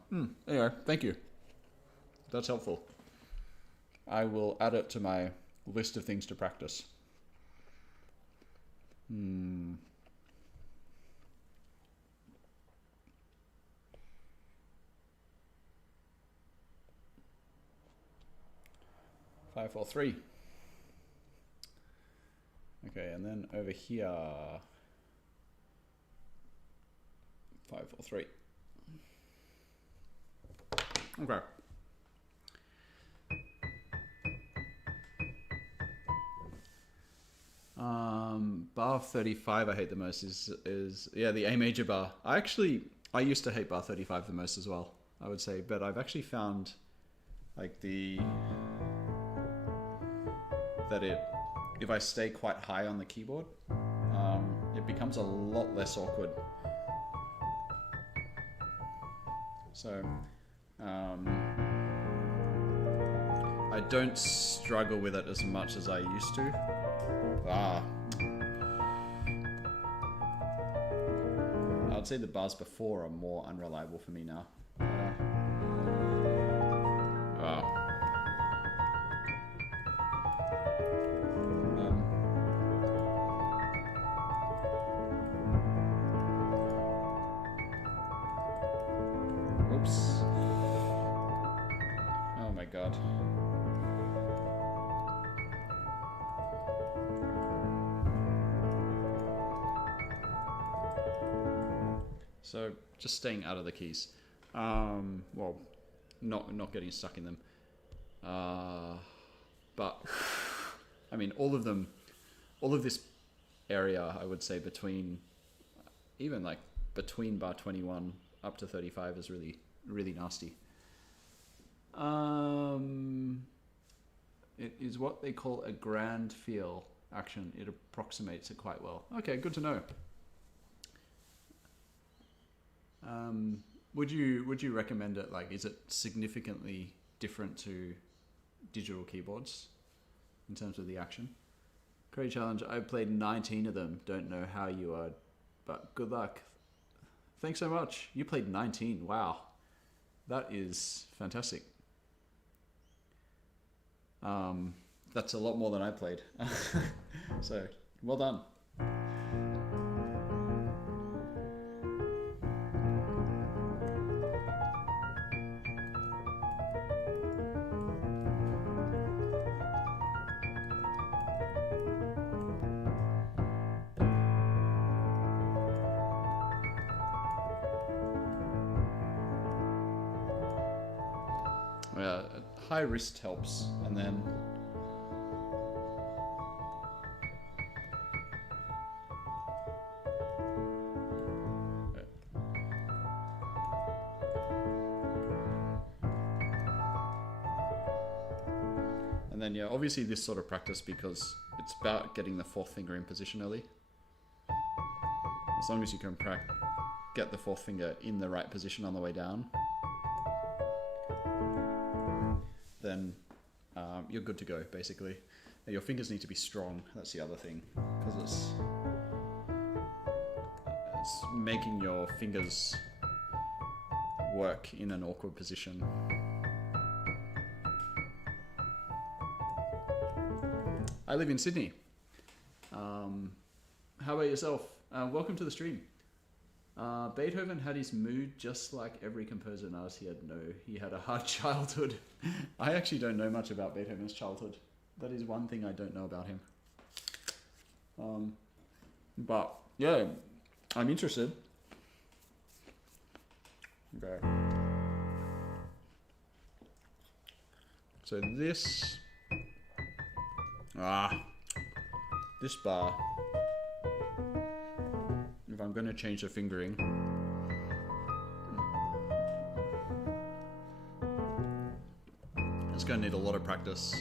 Anyway, thank you. That's helpful. I will add it to my list of things to practice. 5, 4, 3. Okay, and then over here, 5, 4, 3. Okay. Bar 35 I hate the most is yeah, the A major bar. I used to hate bar 35 the most as well, I would say, but I've actually found like if I stay quite high on the keyboard, it becomes a lot less awkward. So I don't struggle with it as much as I used to. I'd say the bars before are more unreliable for me now. Oops. Oh my god. So just staying out of the keys. Well, not getting stuck in them. But I mean, all of this area, I would say between bar 21 up to 35 is really, really nasty. It is what they call a grand feel action. It approximates it quite well. Okay, good to know. Would you recommend it? Like, is it significantly different to digital keyboards in terms of the action? Great challenge. I've played 19 of them. Don't know how you are, but good luck. Thanks so much. You played 19. Wow, that is fantastic. That's a lot more than I played. So well done. High wrist helps, and then yeah, obviously this sort of practice, because it's about getting the fourth finger in position early. As long as you can get the fourth finger in the right position on the way down, then you're good to go, basically. Now, your fingers need to be strong. That's the other thing, because it's making your fingers work in an awkward position. I live in Sydney. How about yourself? Welcome to the stream. Beethoven had his mood just like every composer and artist. He had a hard childhood. I actually don't know much about Beethoven's childhood. That is one thing I don't know about him. But yeah, I'm interested. Okay. So this bar, if I'm going to change the fingering, it's going to need a lot of practice.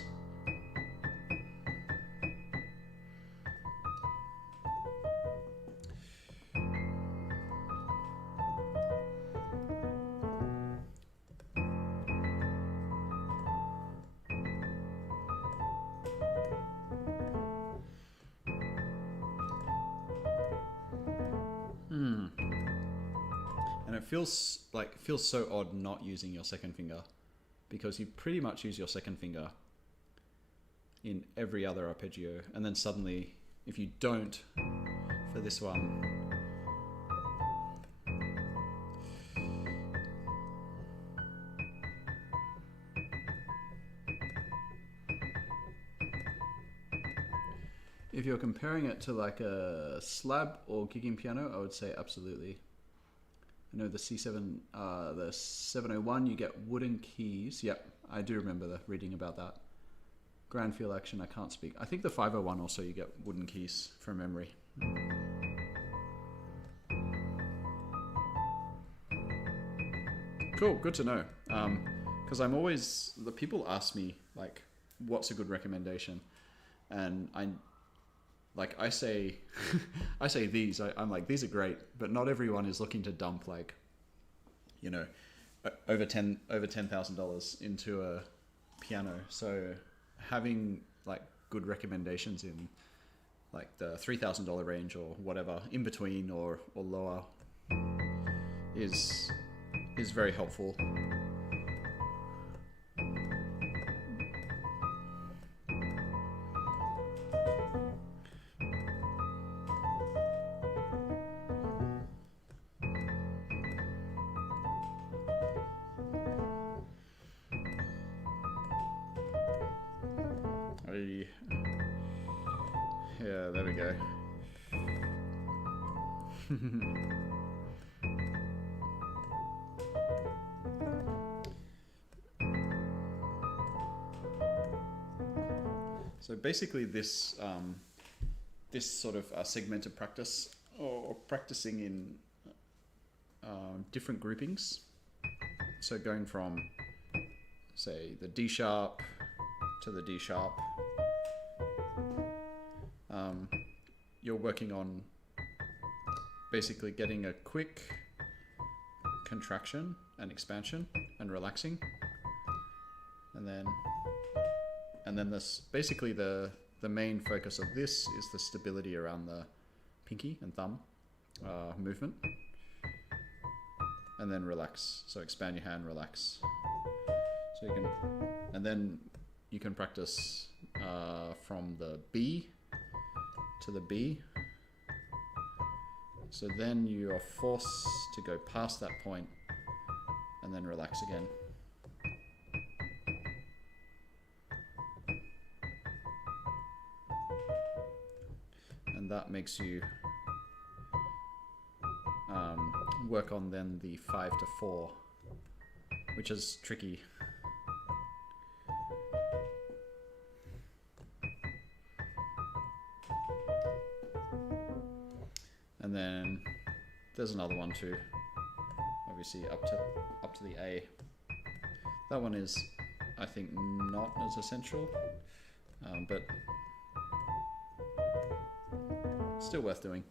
Feels so odd not using your second finger, because you pretty much use your second finger in every other arpeggio, and then suddenly if you don't for this one, if you're comparing it to like a slab or gigging piano, I would say absolutely. I know the C7, the 701, you get wooden keys. Yep, I do remember reading about that. Grand feel action, I can't speak. I think the 501 also you get wooden keys from memory. Cool, good to know. Because I'm always, the people ask me like, what's a good recommendation? And I say, I say these. I'm like, these are great, but not everyone is looking to dump like, you know, over $10,000 into a piano. So having like good recommendations in like the $3,000 range or whatever, in between or lower, is very helpful. Yeah, there we go. So basically this sort of segmented practice, or practicing in different groupings. So going from, say, the D sharp to the D sharp, you're working on basically getting a quick contraction and expansion and relaxing, and then this basically the main focus of this is the stability around the pinky and thumb movement, and then relax. So expand your hand, relax. So you can, and then you can practice from the B to the B. So then you are forced to go past that point and then relax again. And that makes you work on then the 5 to 4, which is tricky. And then there's another one too, obviously up to the A. That one is, I think, not as essential, but still worth doing.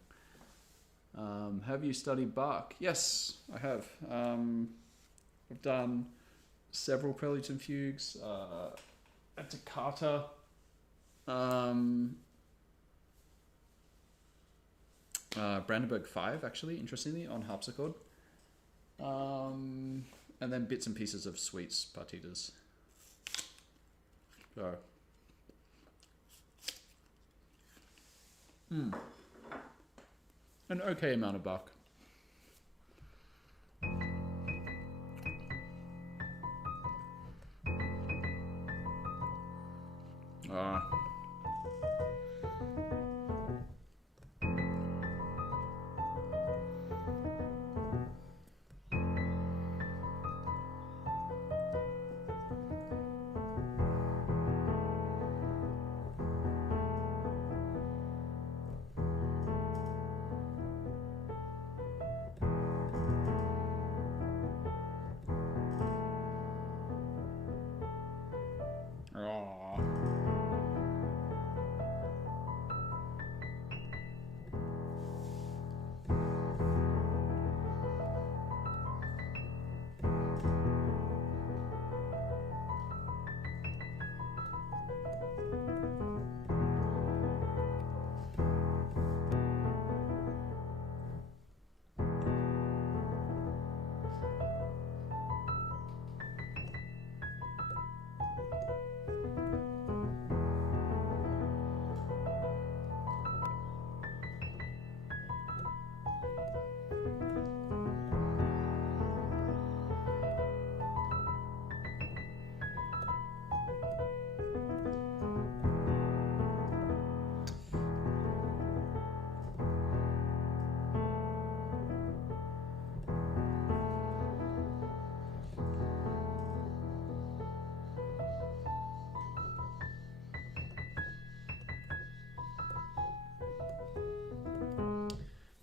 Have you studied Bach? Yes, I have. I've done several preludes and fugues, a toccata, Brandenburg 5, actually, interestingly, on harpsichord, and then bits and pieces of suites, partitas. So, an okay amount of Bach.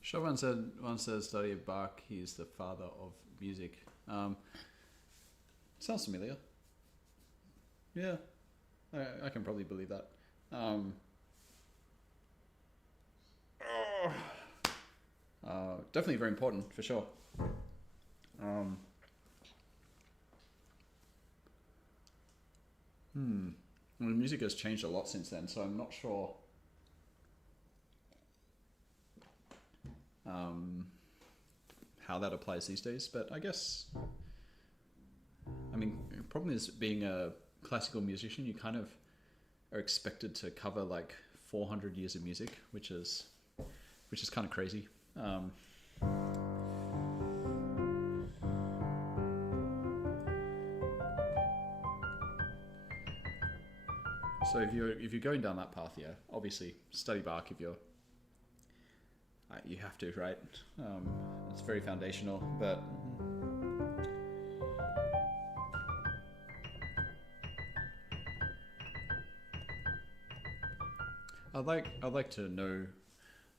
Chopin said once a study of Bach, he's the father of music. Sounds familiar. Yeah, I can probably believe that. Definitely very important, for sure. Well, music has changed a lot since then, so I'm not sure how that applies these days, but I guess, I mean, the problem is being a classical musician, you kind of are expected to cover like 400 years of music, which is kind of crazy. So if you're going down that path, yeah, obviously study Bach if you're you have to, right? It's very foundational, but I'd like to know.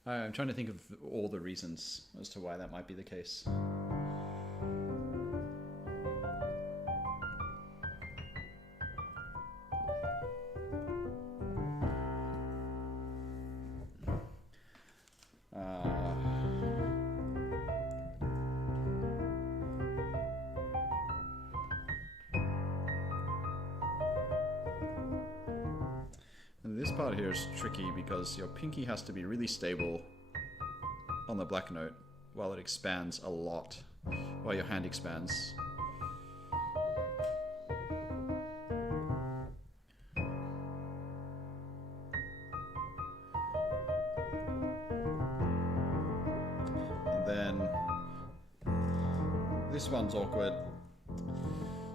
I'm trying to think of all the reasons as to why that might be the case. This part here is tricky because your pinky has to be really stable on the black note while it expands a lot, while your hand expands. And then this one's awkward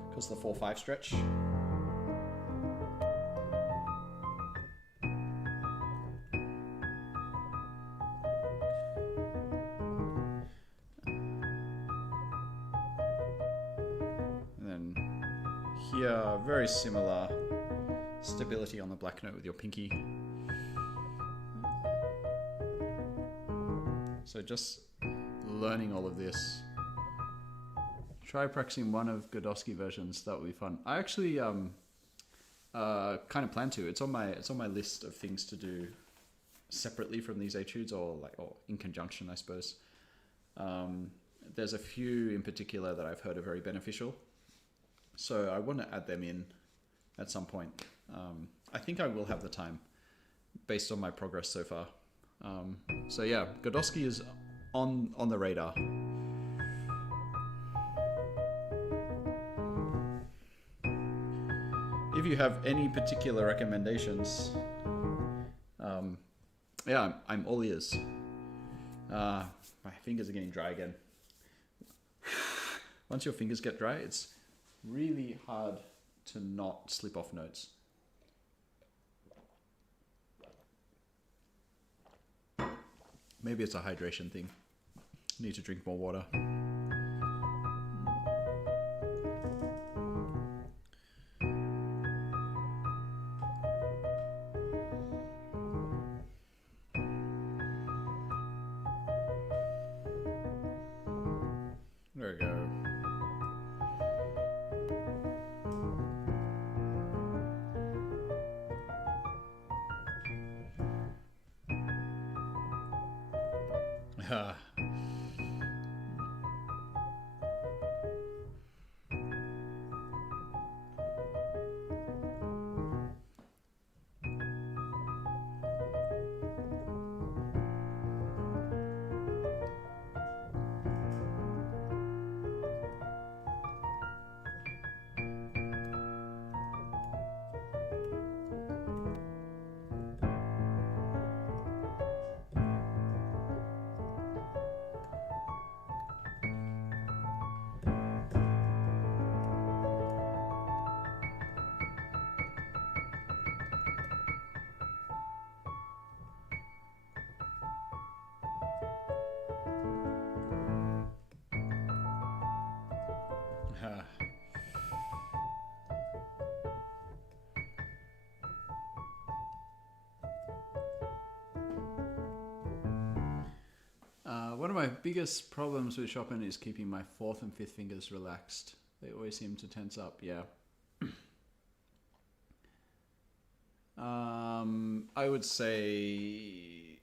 because of the 4-5 stretch. Here, very similar stability on the black note with your pinky. So just learning all of this. Try practicing one of Godowsky versions. That would be fun. I actually kind of plan to. It's on my list of things to do separately from these etudes, or in conjunction, I suppose. There's a few in particular that I've heard are very beneficial. So I want to add them in at some point. I think I will have the time based on my progress so far. So yeah, Godowsky is on the radar. If you have any particular recommendations, yeah, I'm all ears. My fingers are getting dry again. Once your fingers get dry, it's really hard to not slip off notes. Maybe it's a hydration thing. Need to drink more water. There we go. One of my biggest problems with Chopin is keeping my fourth and fifth fingers relaxed. They always seem to tense up, yeah. I would say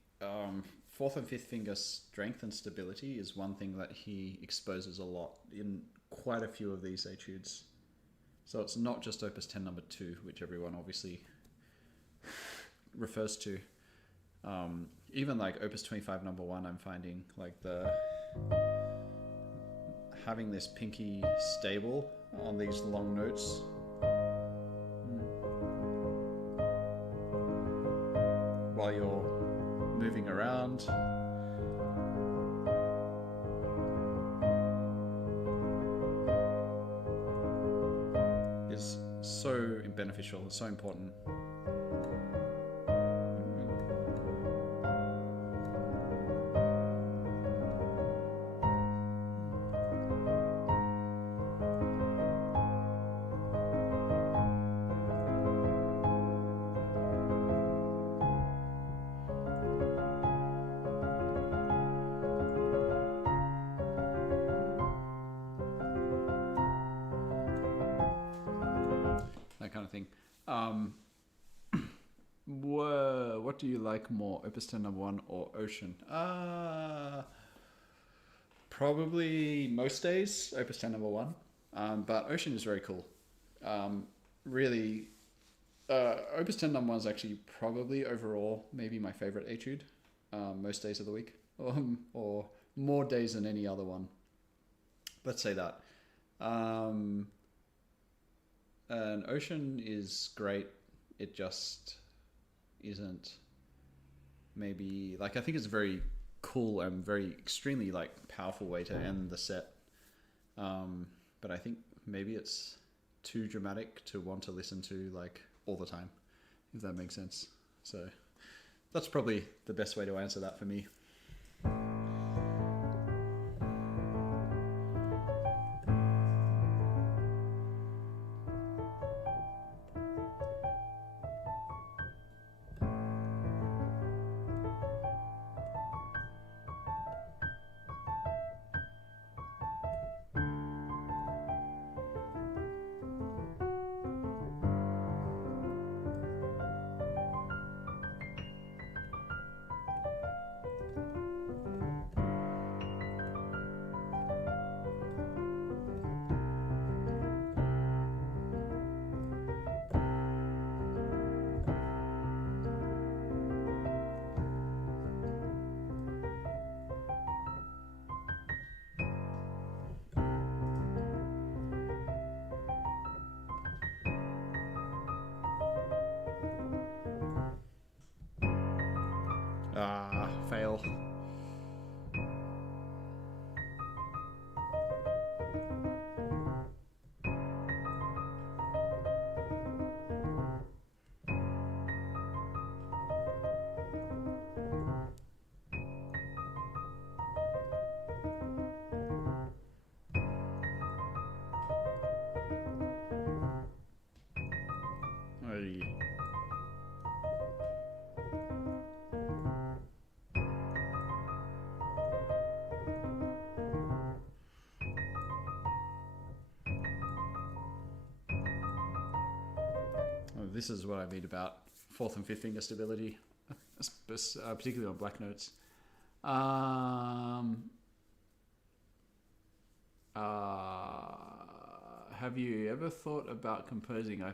fourth and fifth finger strength and stability is one thing that he exposes a lot in quite a few of these etudes. So it's not just Opus 10 number 2, which everyone obviously refers to. Even like Opus 25 number 1, I'm finding like having this pinky stable on these long notes. While you're moving around. Is so beneficial, it's so important. Kind of thing. What do you like more, Opus 10 number 1 or Ocean? Probably most days Opus 10 number 1, but Ocean is very cool. Really, Opus 10 number 1 is actually probably overall maybe my favorite etude, most days of the week, or more days than any other one. Let's say that. And Ocean is great. It just isn't maybe like, I think it's a very cool and very extremely like powerful way to end the set. But I think maybe it's too dramatic to want to listen to like all the time, if that makes sense. So that's probably the best way to answer that for me. this is what I mean about fourth and fifth finger stability, particularly on black notes. Have you ever thought about composing? I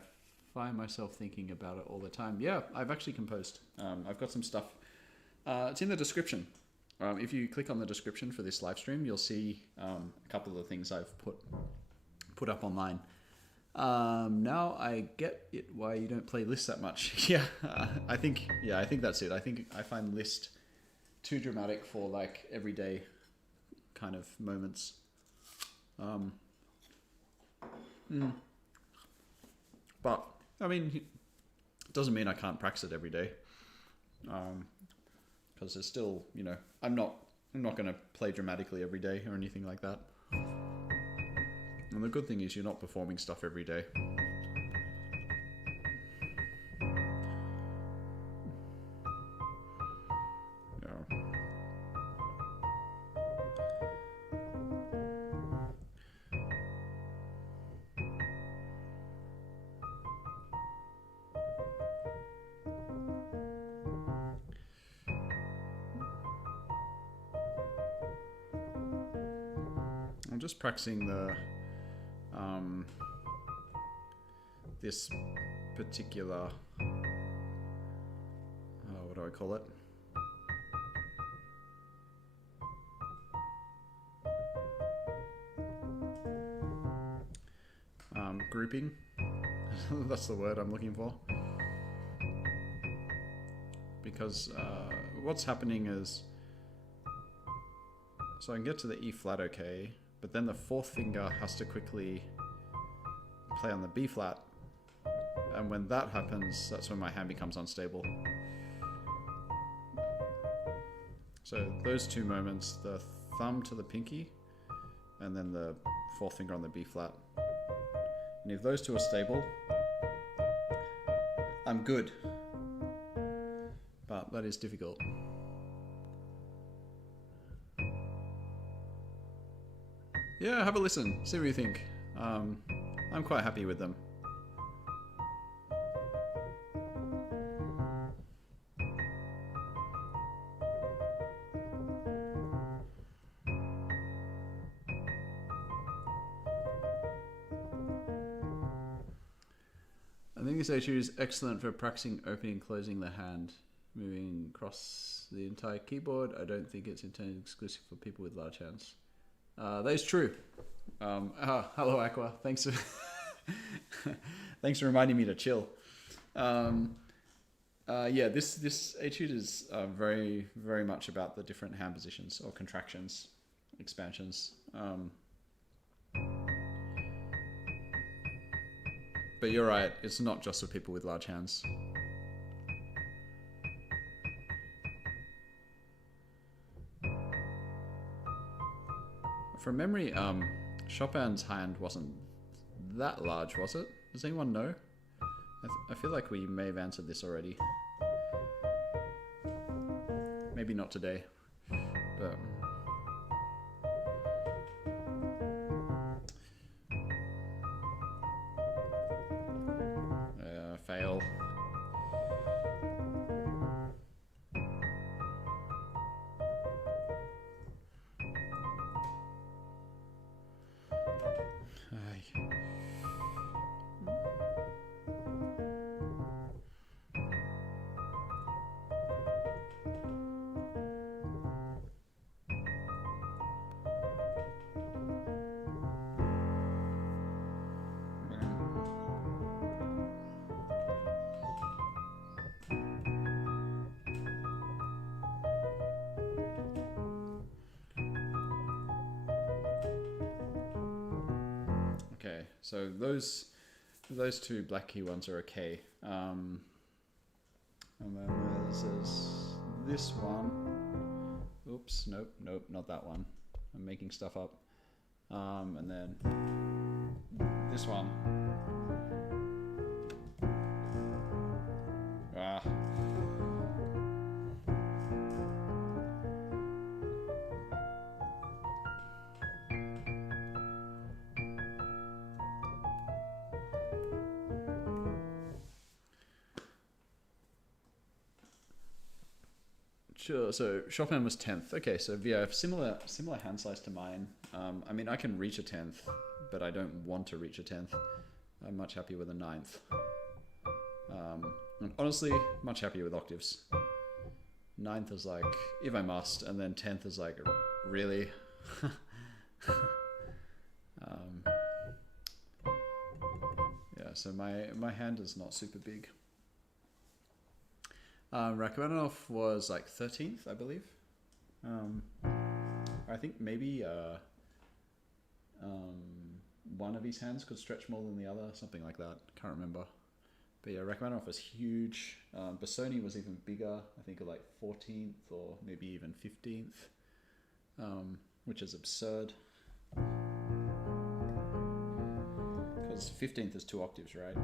find myself thinking about it all the time. Yeah, I've actually composed. I've got some stuff. It's in the description. If you click on the description for this live stream, you'll see a couple of the things I've put up online. Now I get it why you don't play lists that much. Yeah, I think that's it. I find list too dramatic for like everyday kind of moments. But I mean, it doesn't mean I can't practice it every day. Because there's still, you know, I'm not going to play dramatically every day or anything like that. And the good thing is you're not performing stuff every day. Yeah. I'm just practicing the this particular what do I call it? Grouping. That's the word I'm looking for. Because what's happening is, so I can get to the E flat okay, but then the fourth finger has to quickly play on the B flat, and when that happens, that's when my hand becomes unstable. So those two moments, the thumb to the pinky, and then the fourth finger on the B flat. And if those two are stable, I'm good. But that is difficult. Yeah, have a listen. See what you think. I'm quite happy with them. I think this etude is excellent for practicing opening and closing the hand, moving across the entire keyboard. I don't think it's intended exclusive for people with large hands. That is true. Hello, Aqua. Thanks for thanks for reminding me to chill. Yeah, this etude is very, very much about the different hand positions or contractions, expansions. But you're right, it's not just for people with large hands. From memory, Chopin's hand wasn't that large, was it? Does anyone know? I feel like we may have answered this already. Maybe not today, but... fail. Okay, so those two black key ones are okay. And then there's this one. Oops, nope, not that one. I'm making stuff up. And then this one. Ah. Sure. So Chopin was 10th. Okay, so yeah, similar hand size to mine. I mean, I can reach a 10th, but I don't want to reach a 10th. I'm much happier with a 9th. And honestly, much happier with octaves. 9th is like, if I must, and then 10th is like, really? Yeah, so my hand is not super big. Rachmaninoff was like 13th, I believe. I think maybe one of his hands could stretch more than the other, something like that. Can't remember. But yeah, Rachmaninoff was huge. Busoni was even bigger. I think like 14th or maybe even 15th, which is absurd. Because 15th is 2 octaves, right?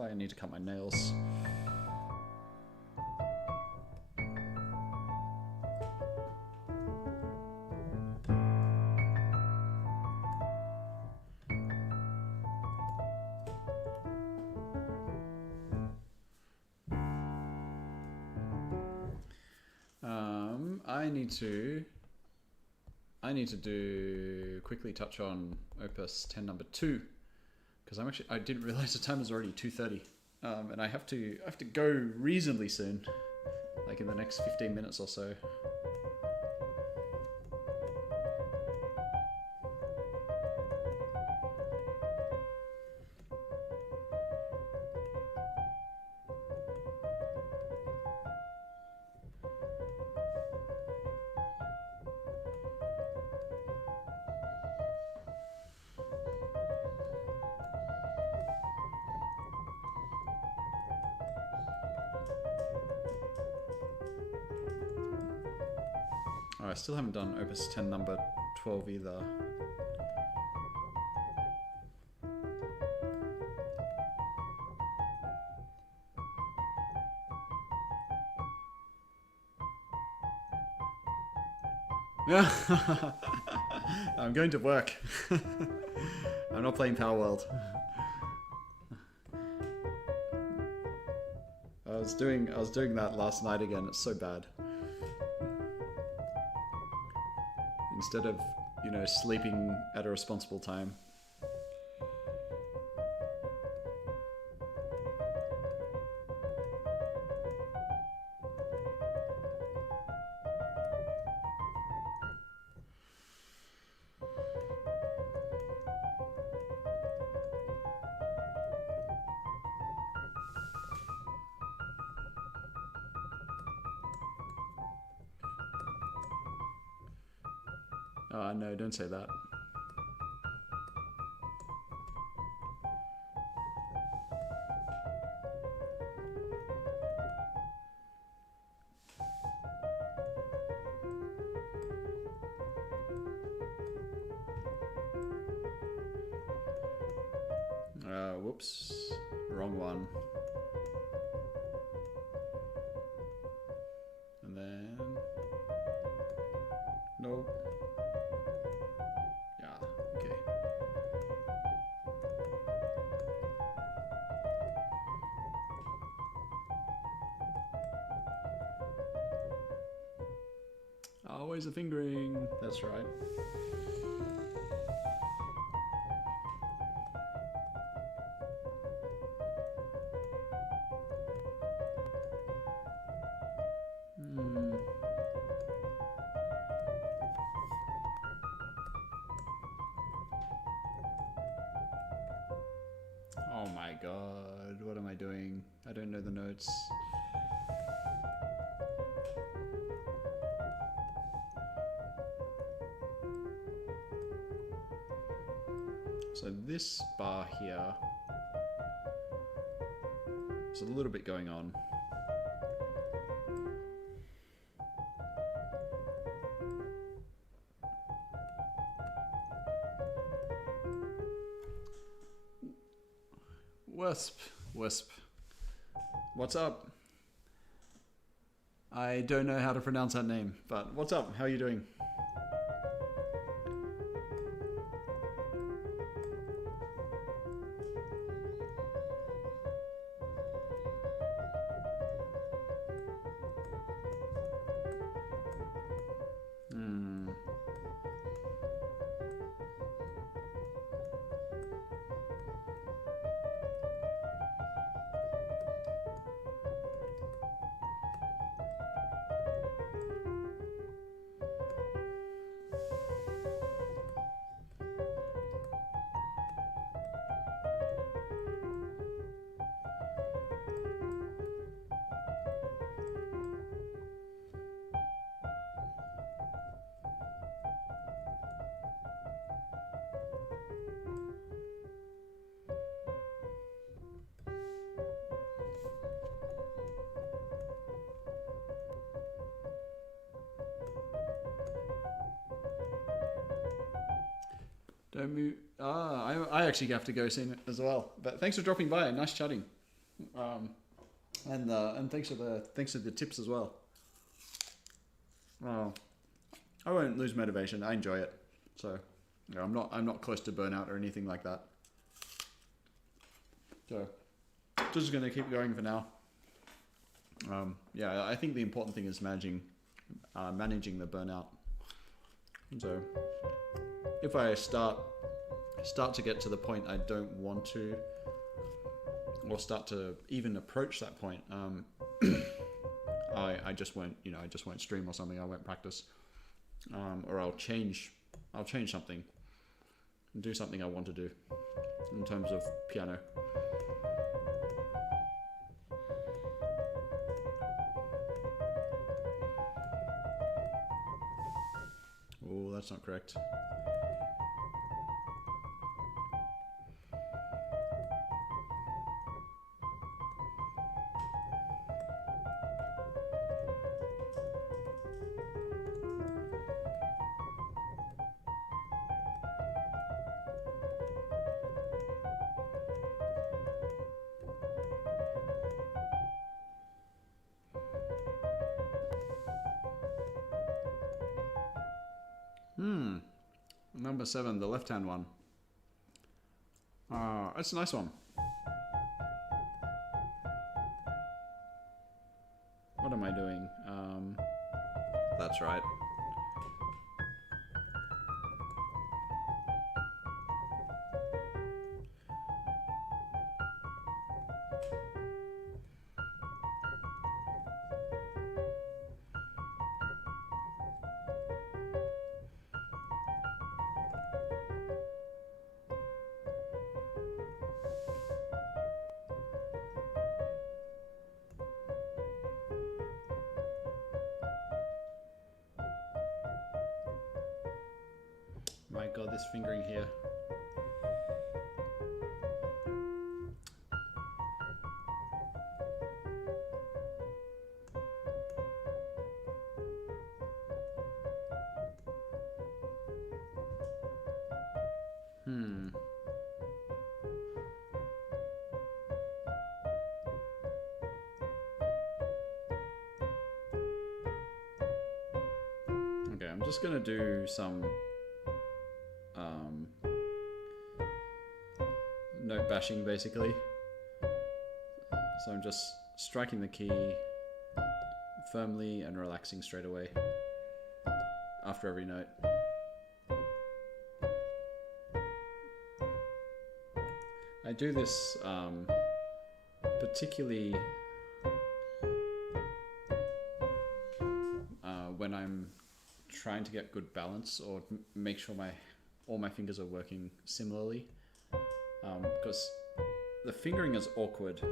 I need to cut my nails. I need to quickly touch on Opus 10 number 2. Because I didn't realize the time is already 2:30, and I have to go reasonably soon, like in the next 15 minutes or so. I still haven't done Opus 10 number 12 either. Yeah, I'm going to work. I'm not playing Power World. I was doing that last night again. It's so bad. Instead of, you know, sleeping at a responsible time. No, don't say that. Whoops, wrong one. And then, nope. Okay. Always a fingering. That's right. Oh my god, what am I doing? I don't know the notes. So this bar here, there's a little bit going on. Wisp. What's up? I don't know how to pronounce that name, but what's up? How are you doing? Don't move. I actually have to go soon as well. But thanks for dropping by. Nice chatting. And thanks for the tips as well. I won't lose motivation. I enjoy it. So I'm not close to burnout or anything like that. So just gonna keep going for now. Yeah, I think the important thing is managing the burnout. So if I start to get to the point I don't want to, or start to even approach that point, I just won't, I just won't stream or something. I won't practice, or I'll change something and do something I want to do in terms of piano. Oh, that's not correct. Number 7, the left-hand one. That's a nice one. What am I doing? That's right. My God, this fingering here. Okay, I'm just gonna do some note bashing basically. So I'm just striking the key firmly and relaxing straight away after every note. I do this particularly when I'm trying to get good balance or make sure all my fingers are working similarly, because the fingering is awkward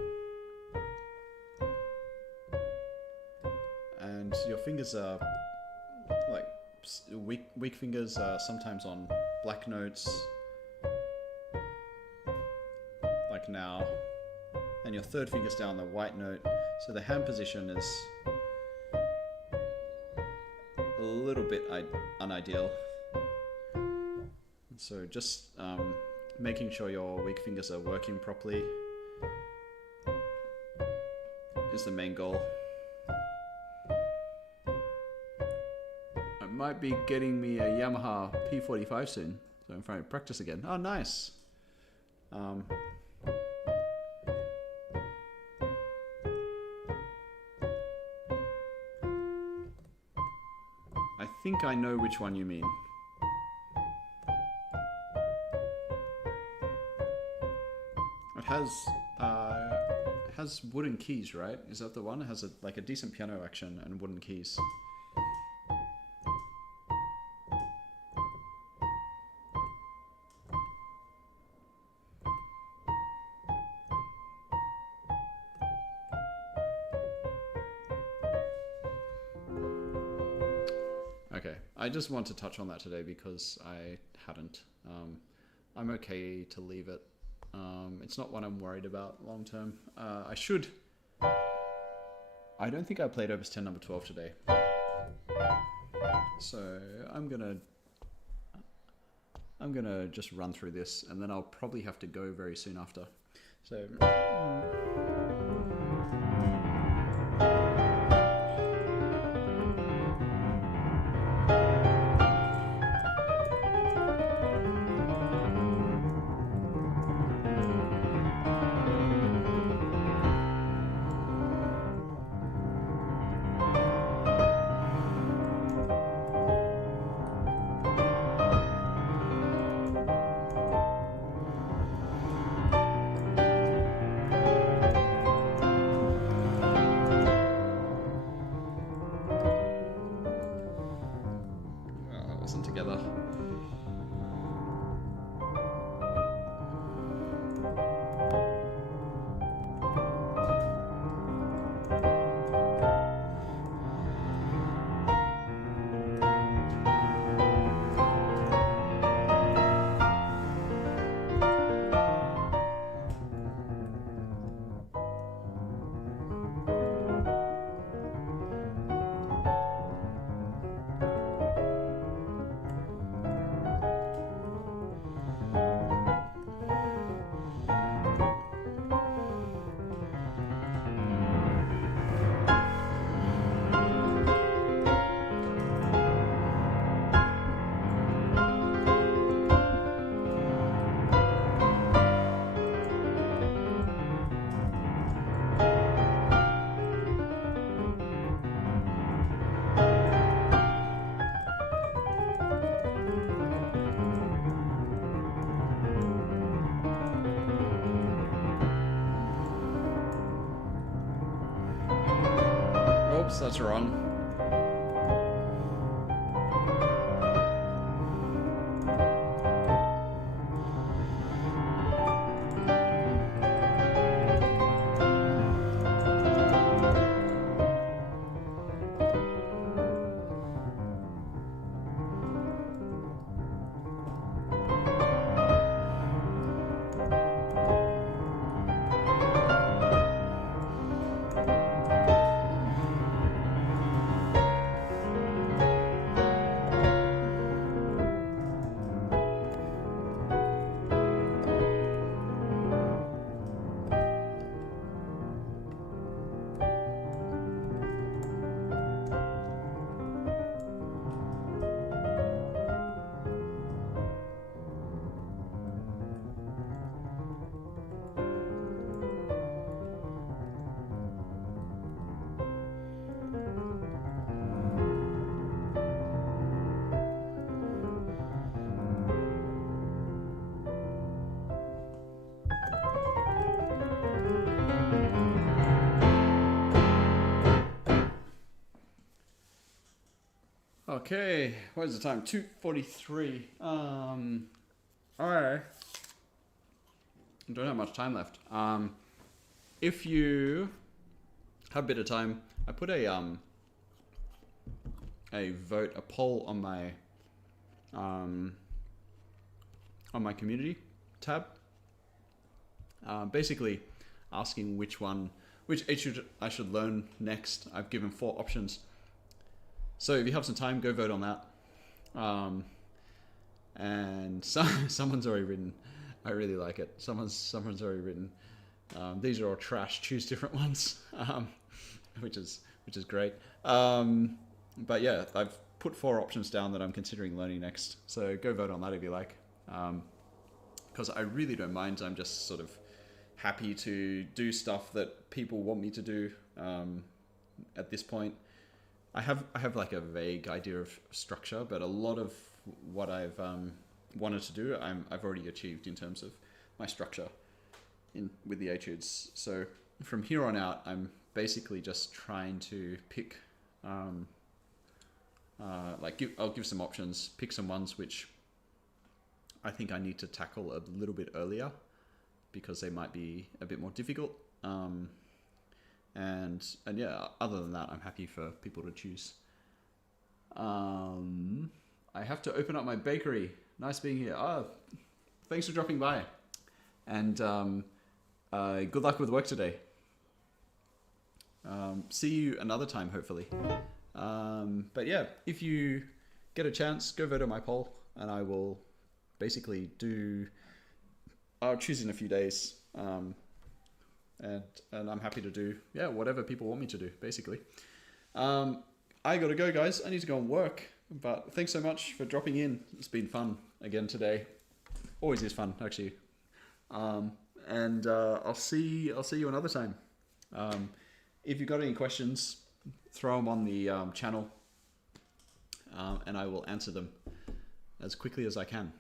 and your fingers are like weak fingers are sometimes on black notes check now. And your third finger's down the white note. So the hand position is a little bit unideal. So just making sure your weak fingers are working properly is the main goal. I might be getting me a Yamaha P45 soon, so I'm trying to practice again. Oh, nice. I think I know which one you mean. It has wooden keys, right? Is that the one? It has like a decent piano action and wooden keys. Okay, I just want to touch on that today because I hadn't. I'm okay to leave it. It's not what I'm worried about long term. I don't think I played Opus 10 number 12 today. So I'm gonna just run through this and then I'll probably have to go very soon after. So together. Oops, that's wrong. Okay, what is the time? 2:43. I don't have much time left. If you have a bit of time, I put a poll on my community tab. basically asking which etude I should learn next. I've given 4 options. So if you have some time, go vote on that. And someone's already written, I really like it. Someone's already written, these are all trash, choose different ones, which is great. But yeah, I've put 4 options down that I'm considering learning next. So go vote on that if you like. Because I really don't mind. I'm just sort of happy to do stuff that people want me to do at this point. I have like a vague idea of structure, but a lot of what I've wanted to do, I've already achieved in terms of my structure with the etudes. So from here on out, I'm basically just trying to pick, I'll give some options, pick some ones which I think I need to tackle a little bit earlier because they might be a bit more difficult. And yeah, other than that, I'm happy for people to choose. I have to open up my bakery. Nice being here. Thanks for dropping by. And good luck with work today. See you another time, hopefully. But yeah, if you get a chance, go vote on my poll, and I will basically I'll choose in a few days. And I'm happy to do, yeah, whatever people want me to do, basically. I gotta go, guys. I need to go and work. But thanks so much for dropping in. It's been fun again today. Always is fun, actually. And I'll see you another time. If you've got any questions, throw them on the channel, and I will answer them as quickly as I can.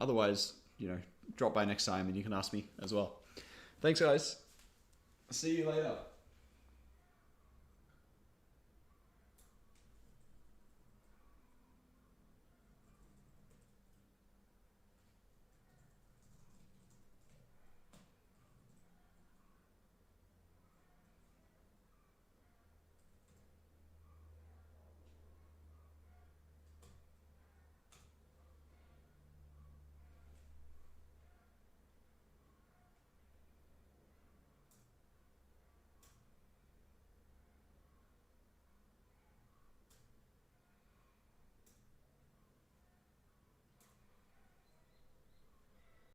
Otherwise, drop by next time and you can ask me as well. Thanks, guys. See you later.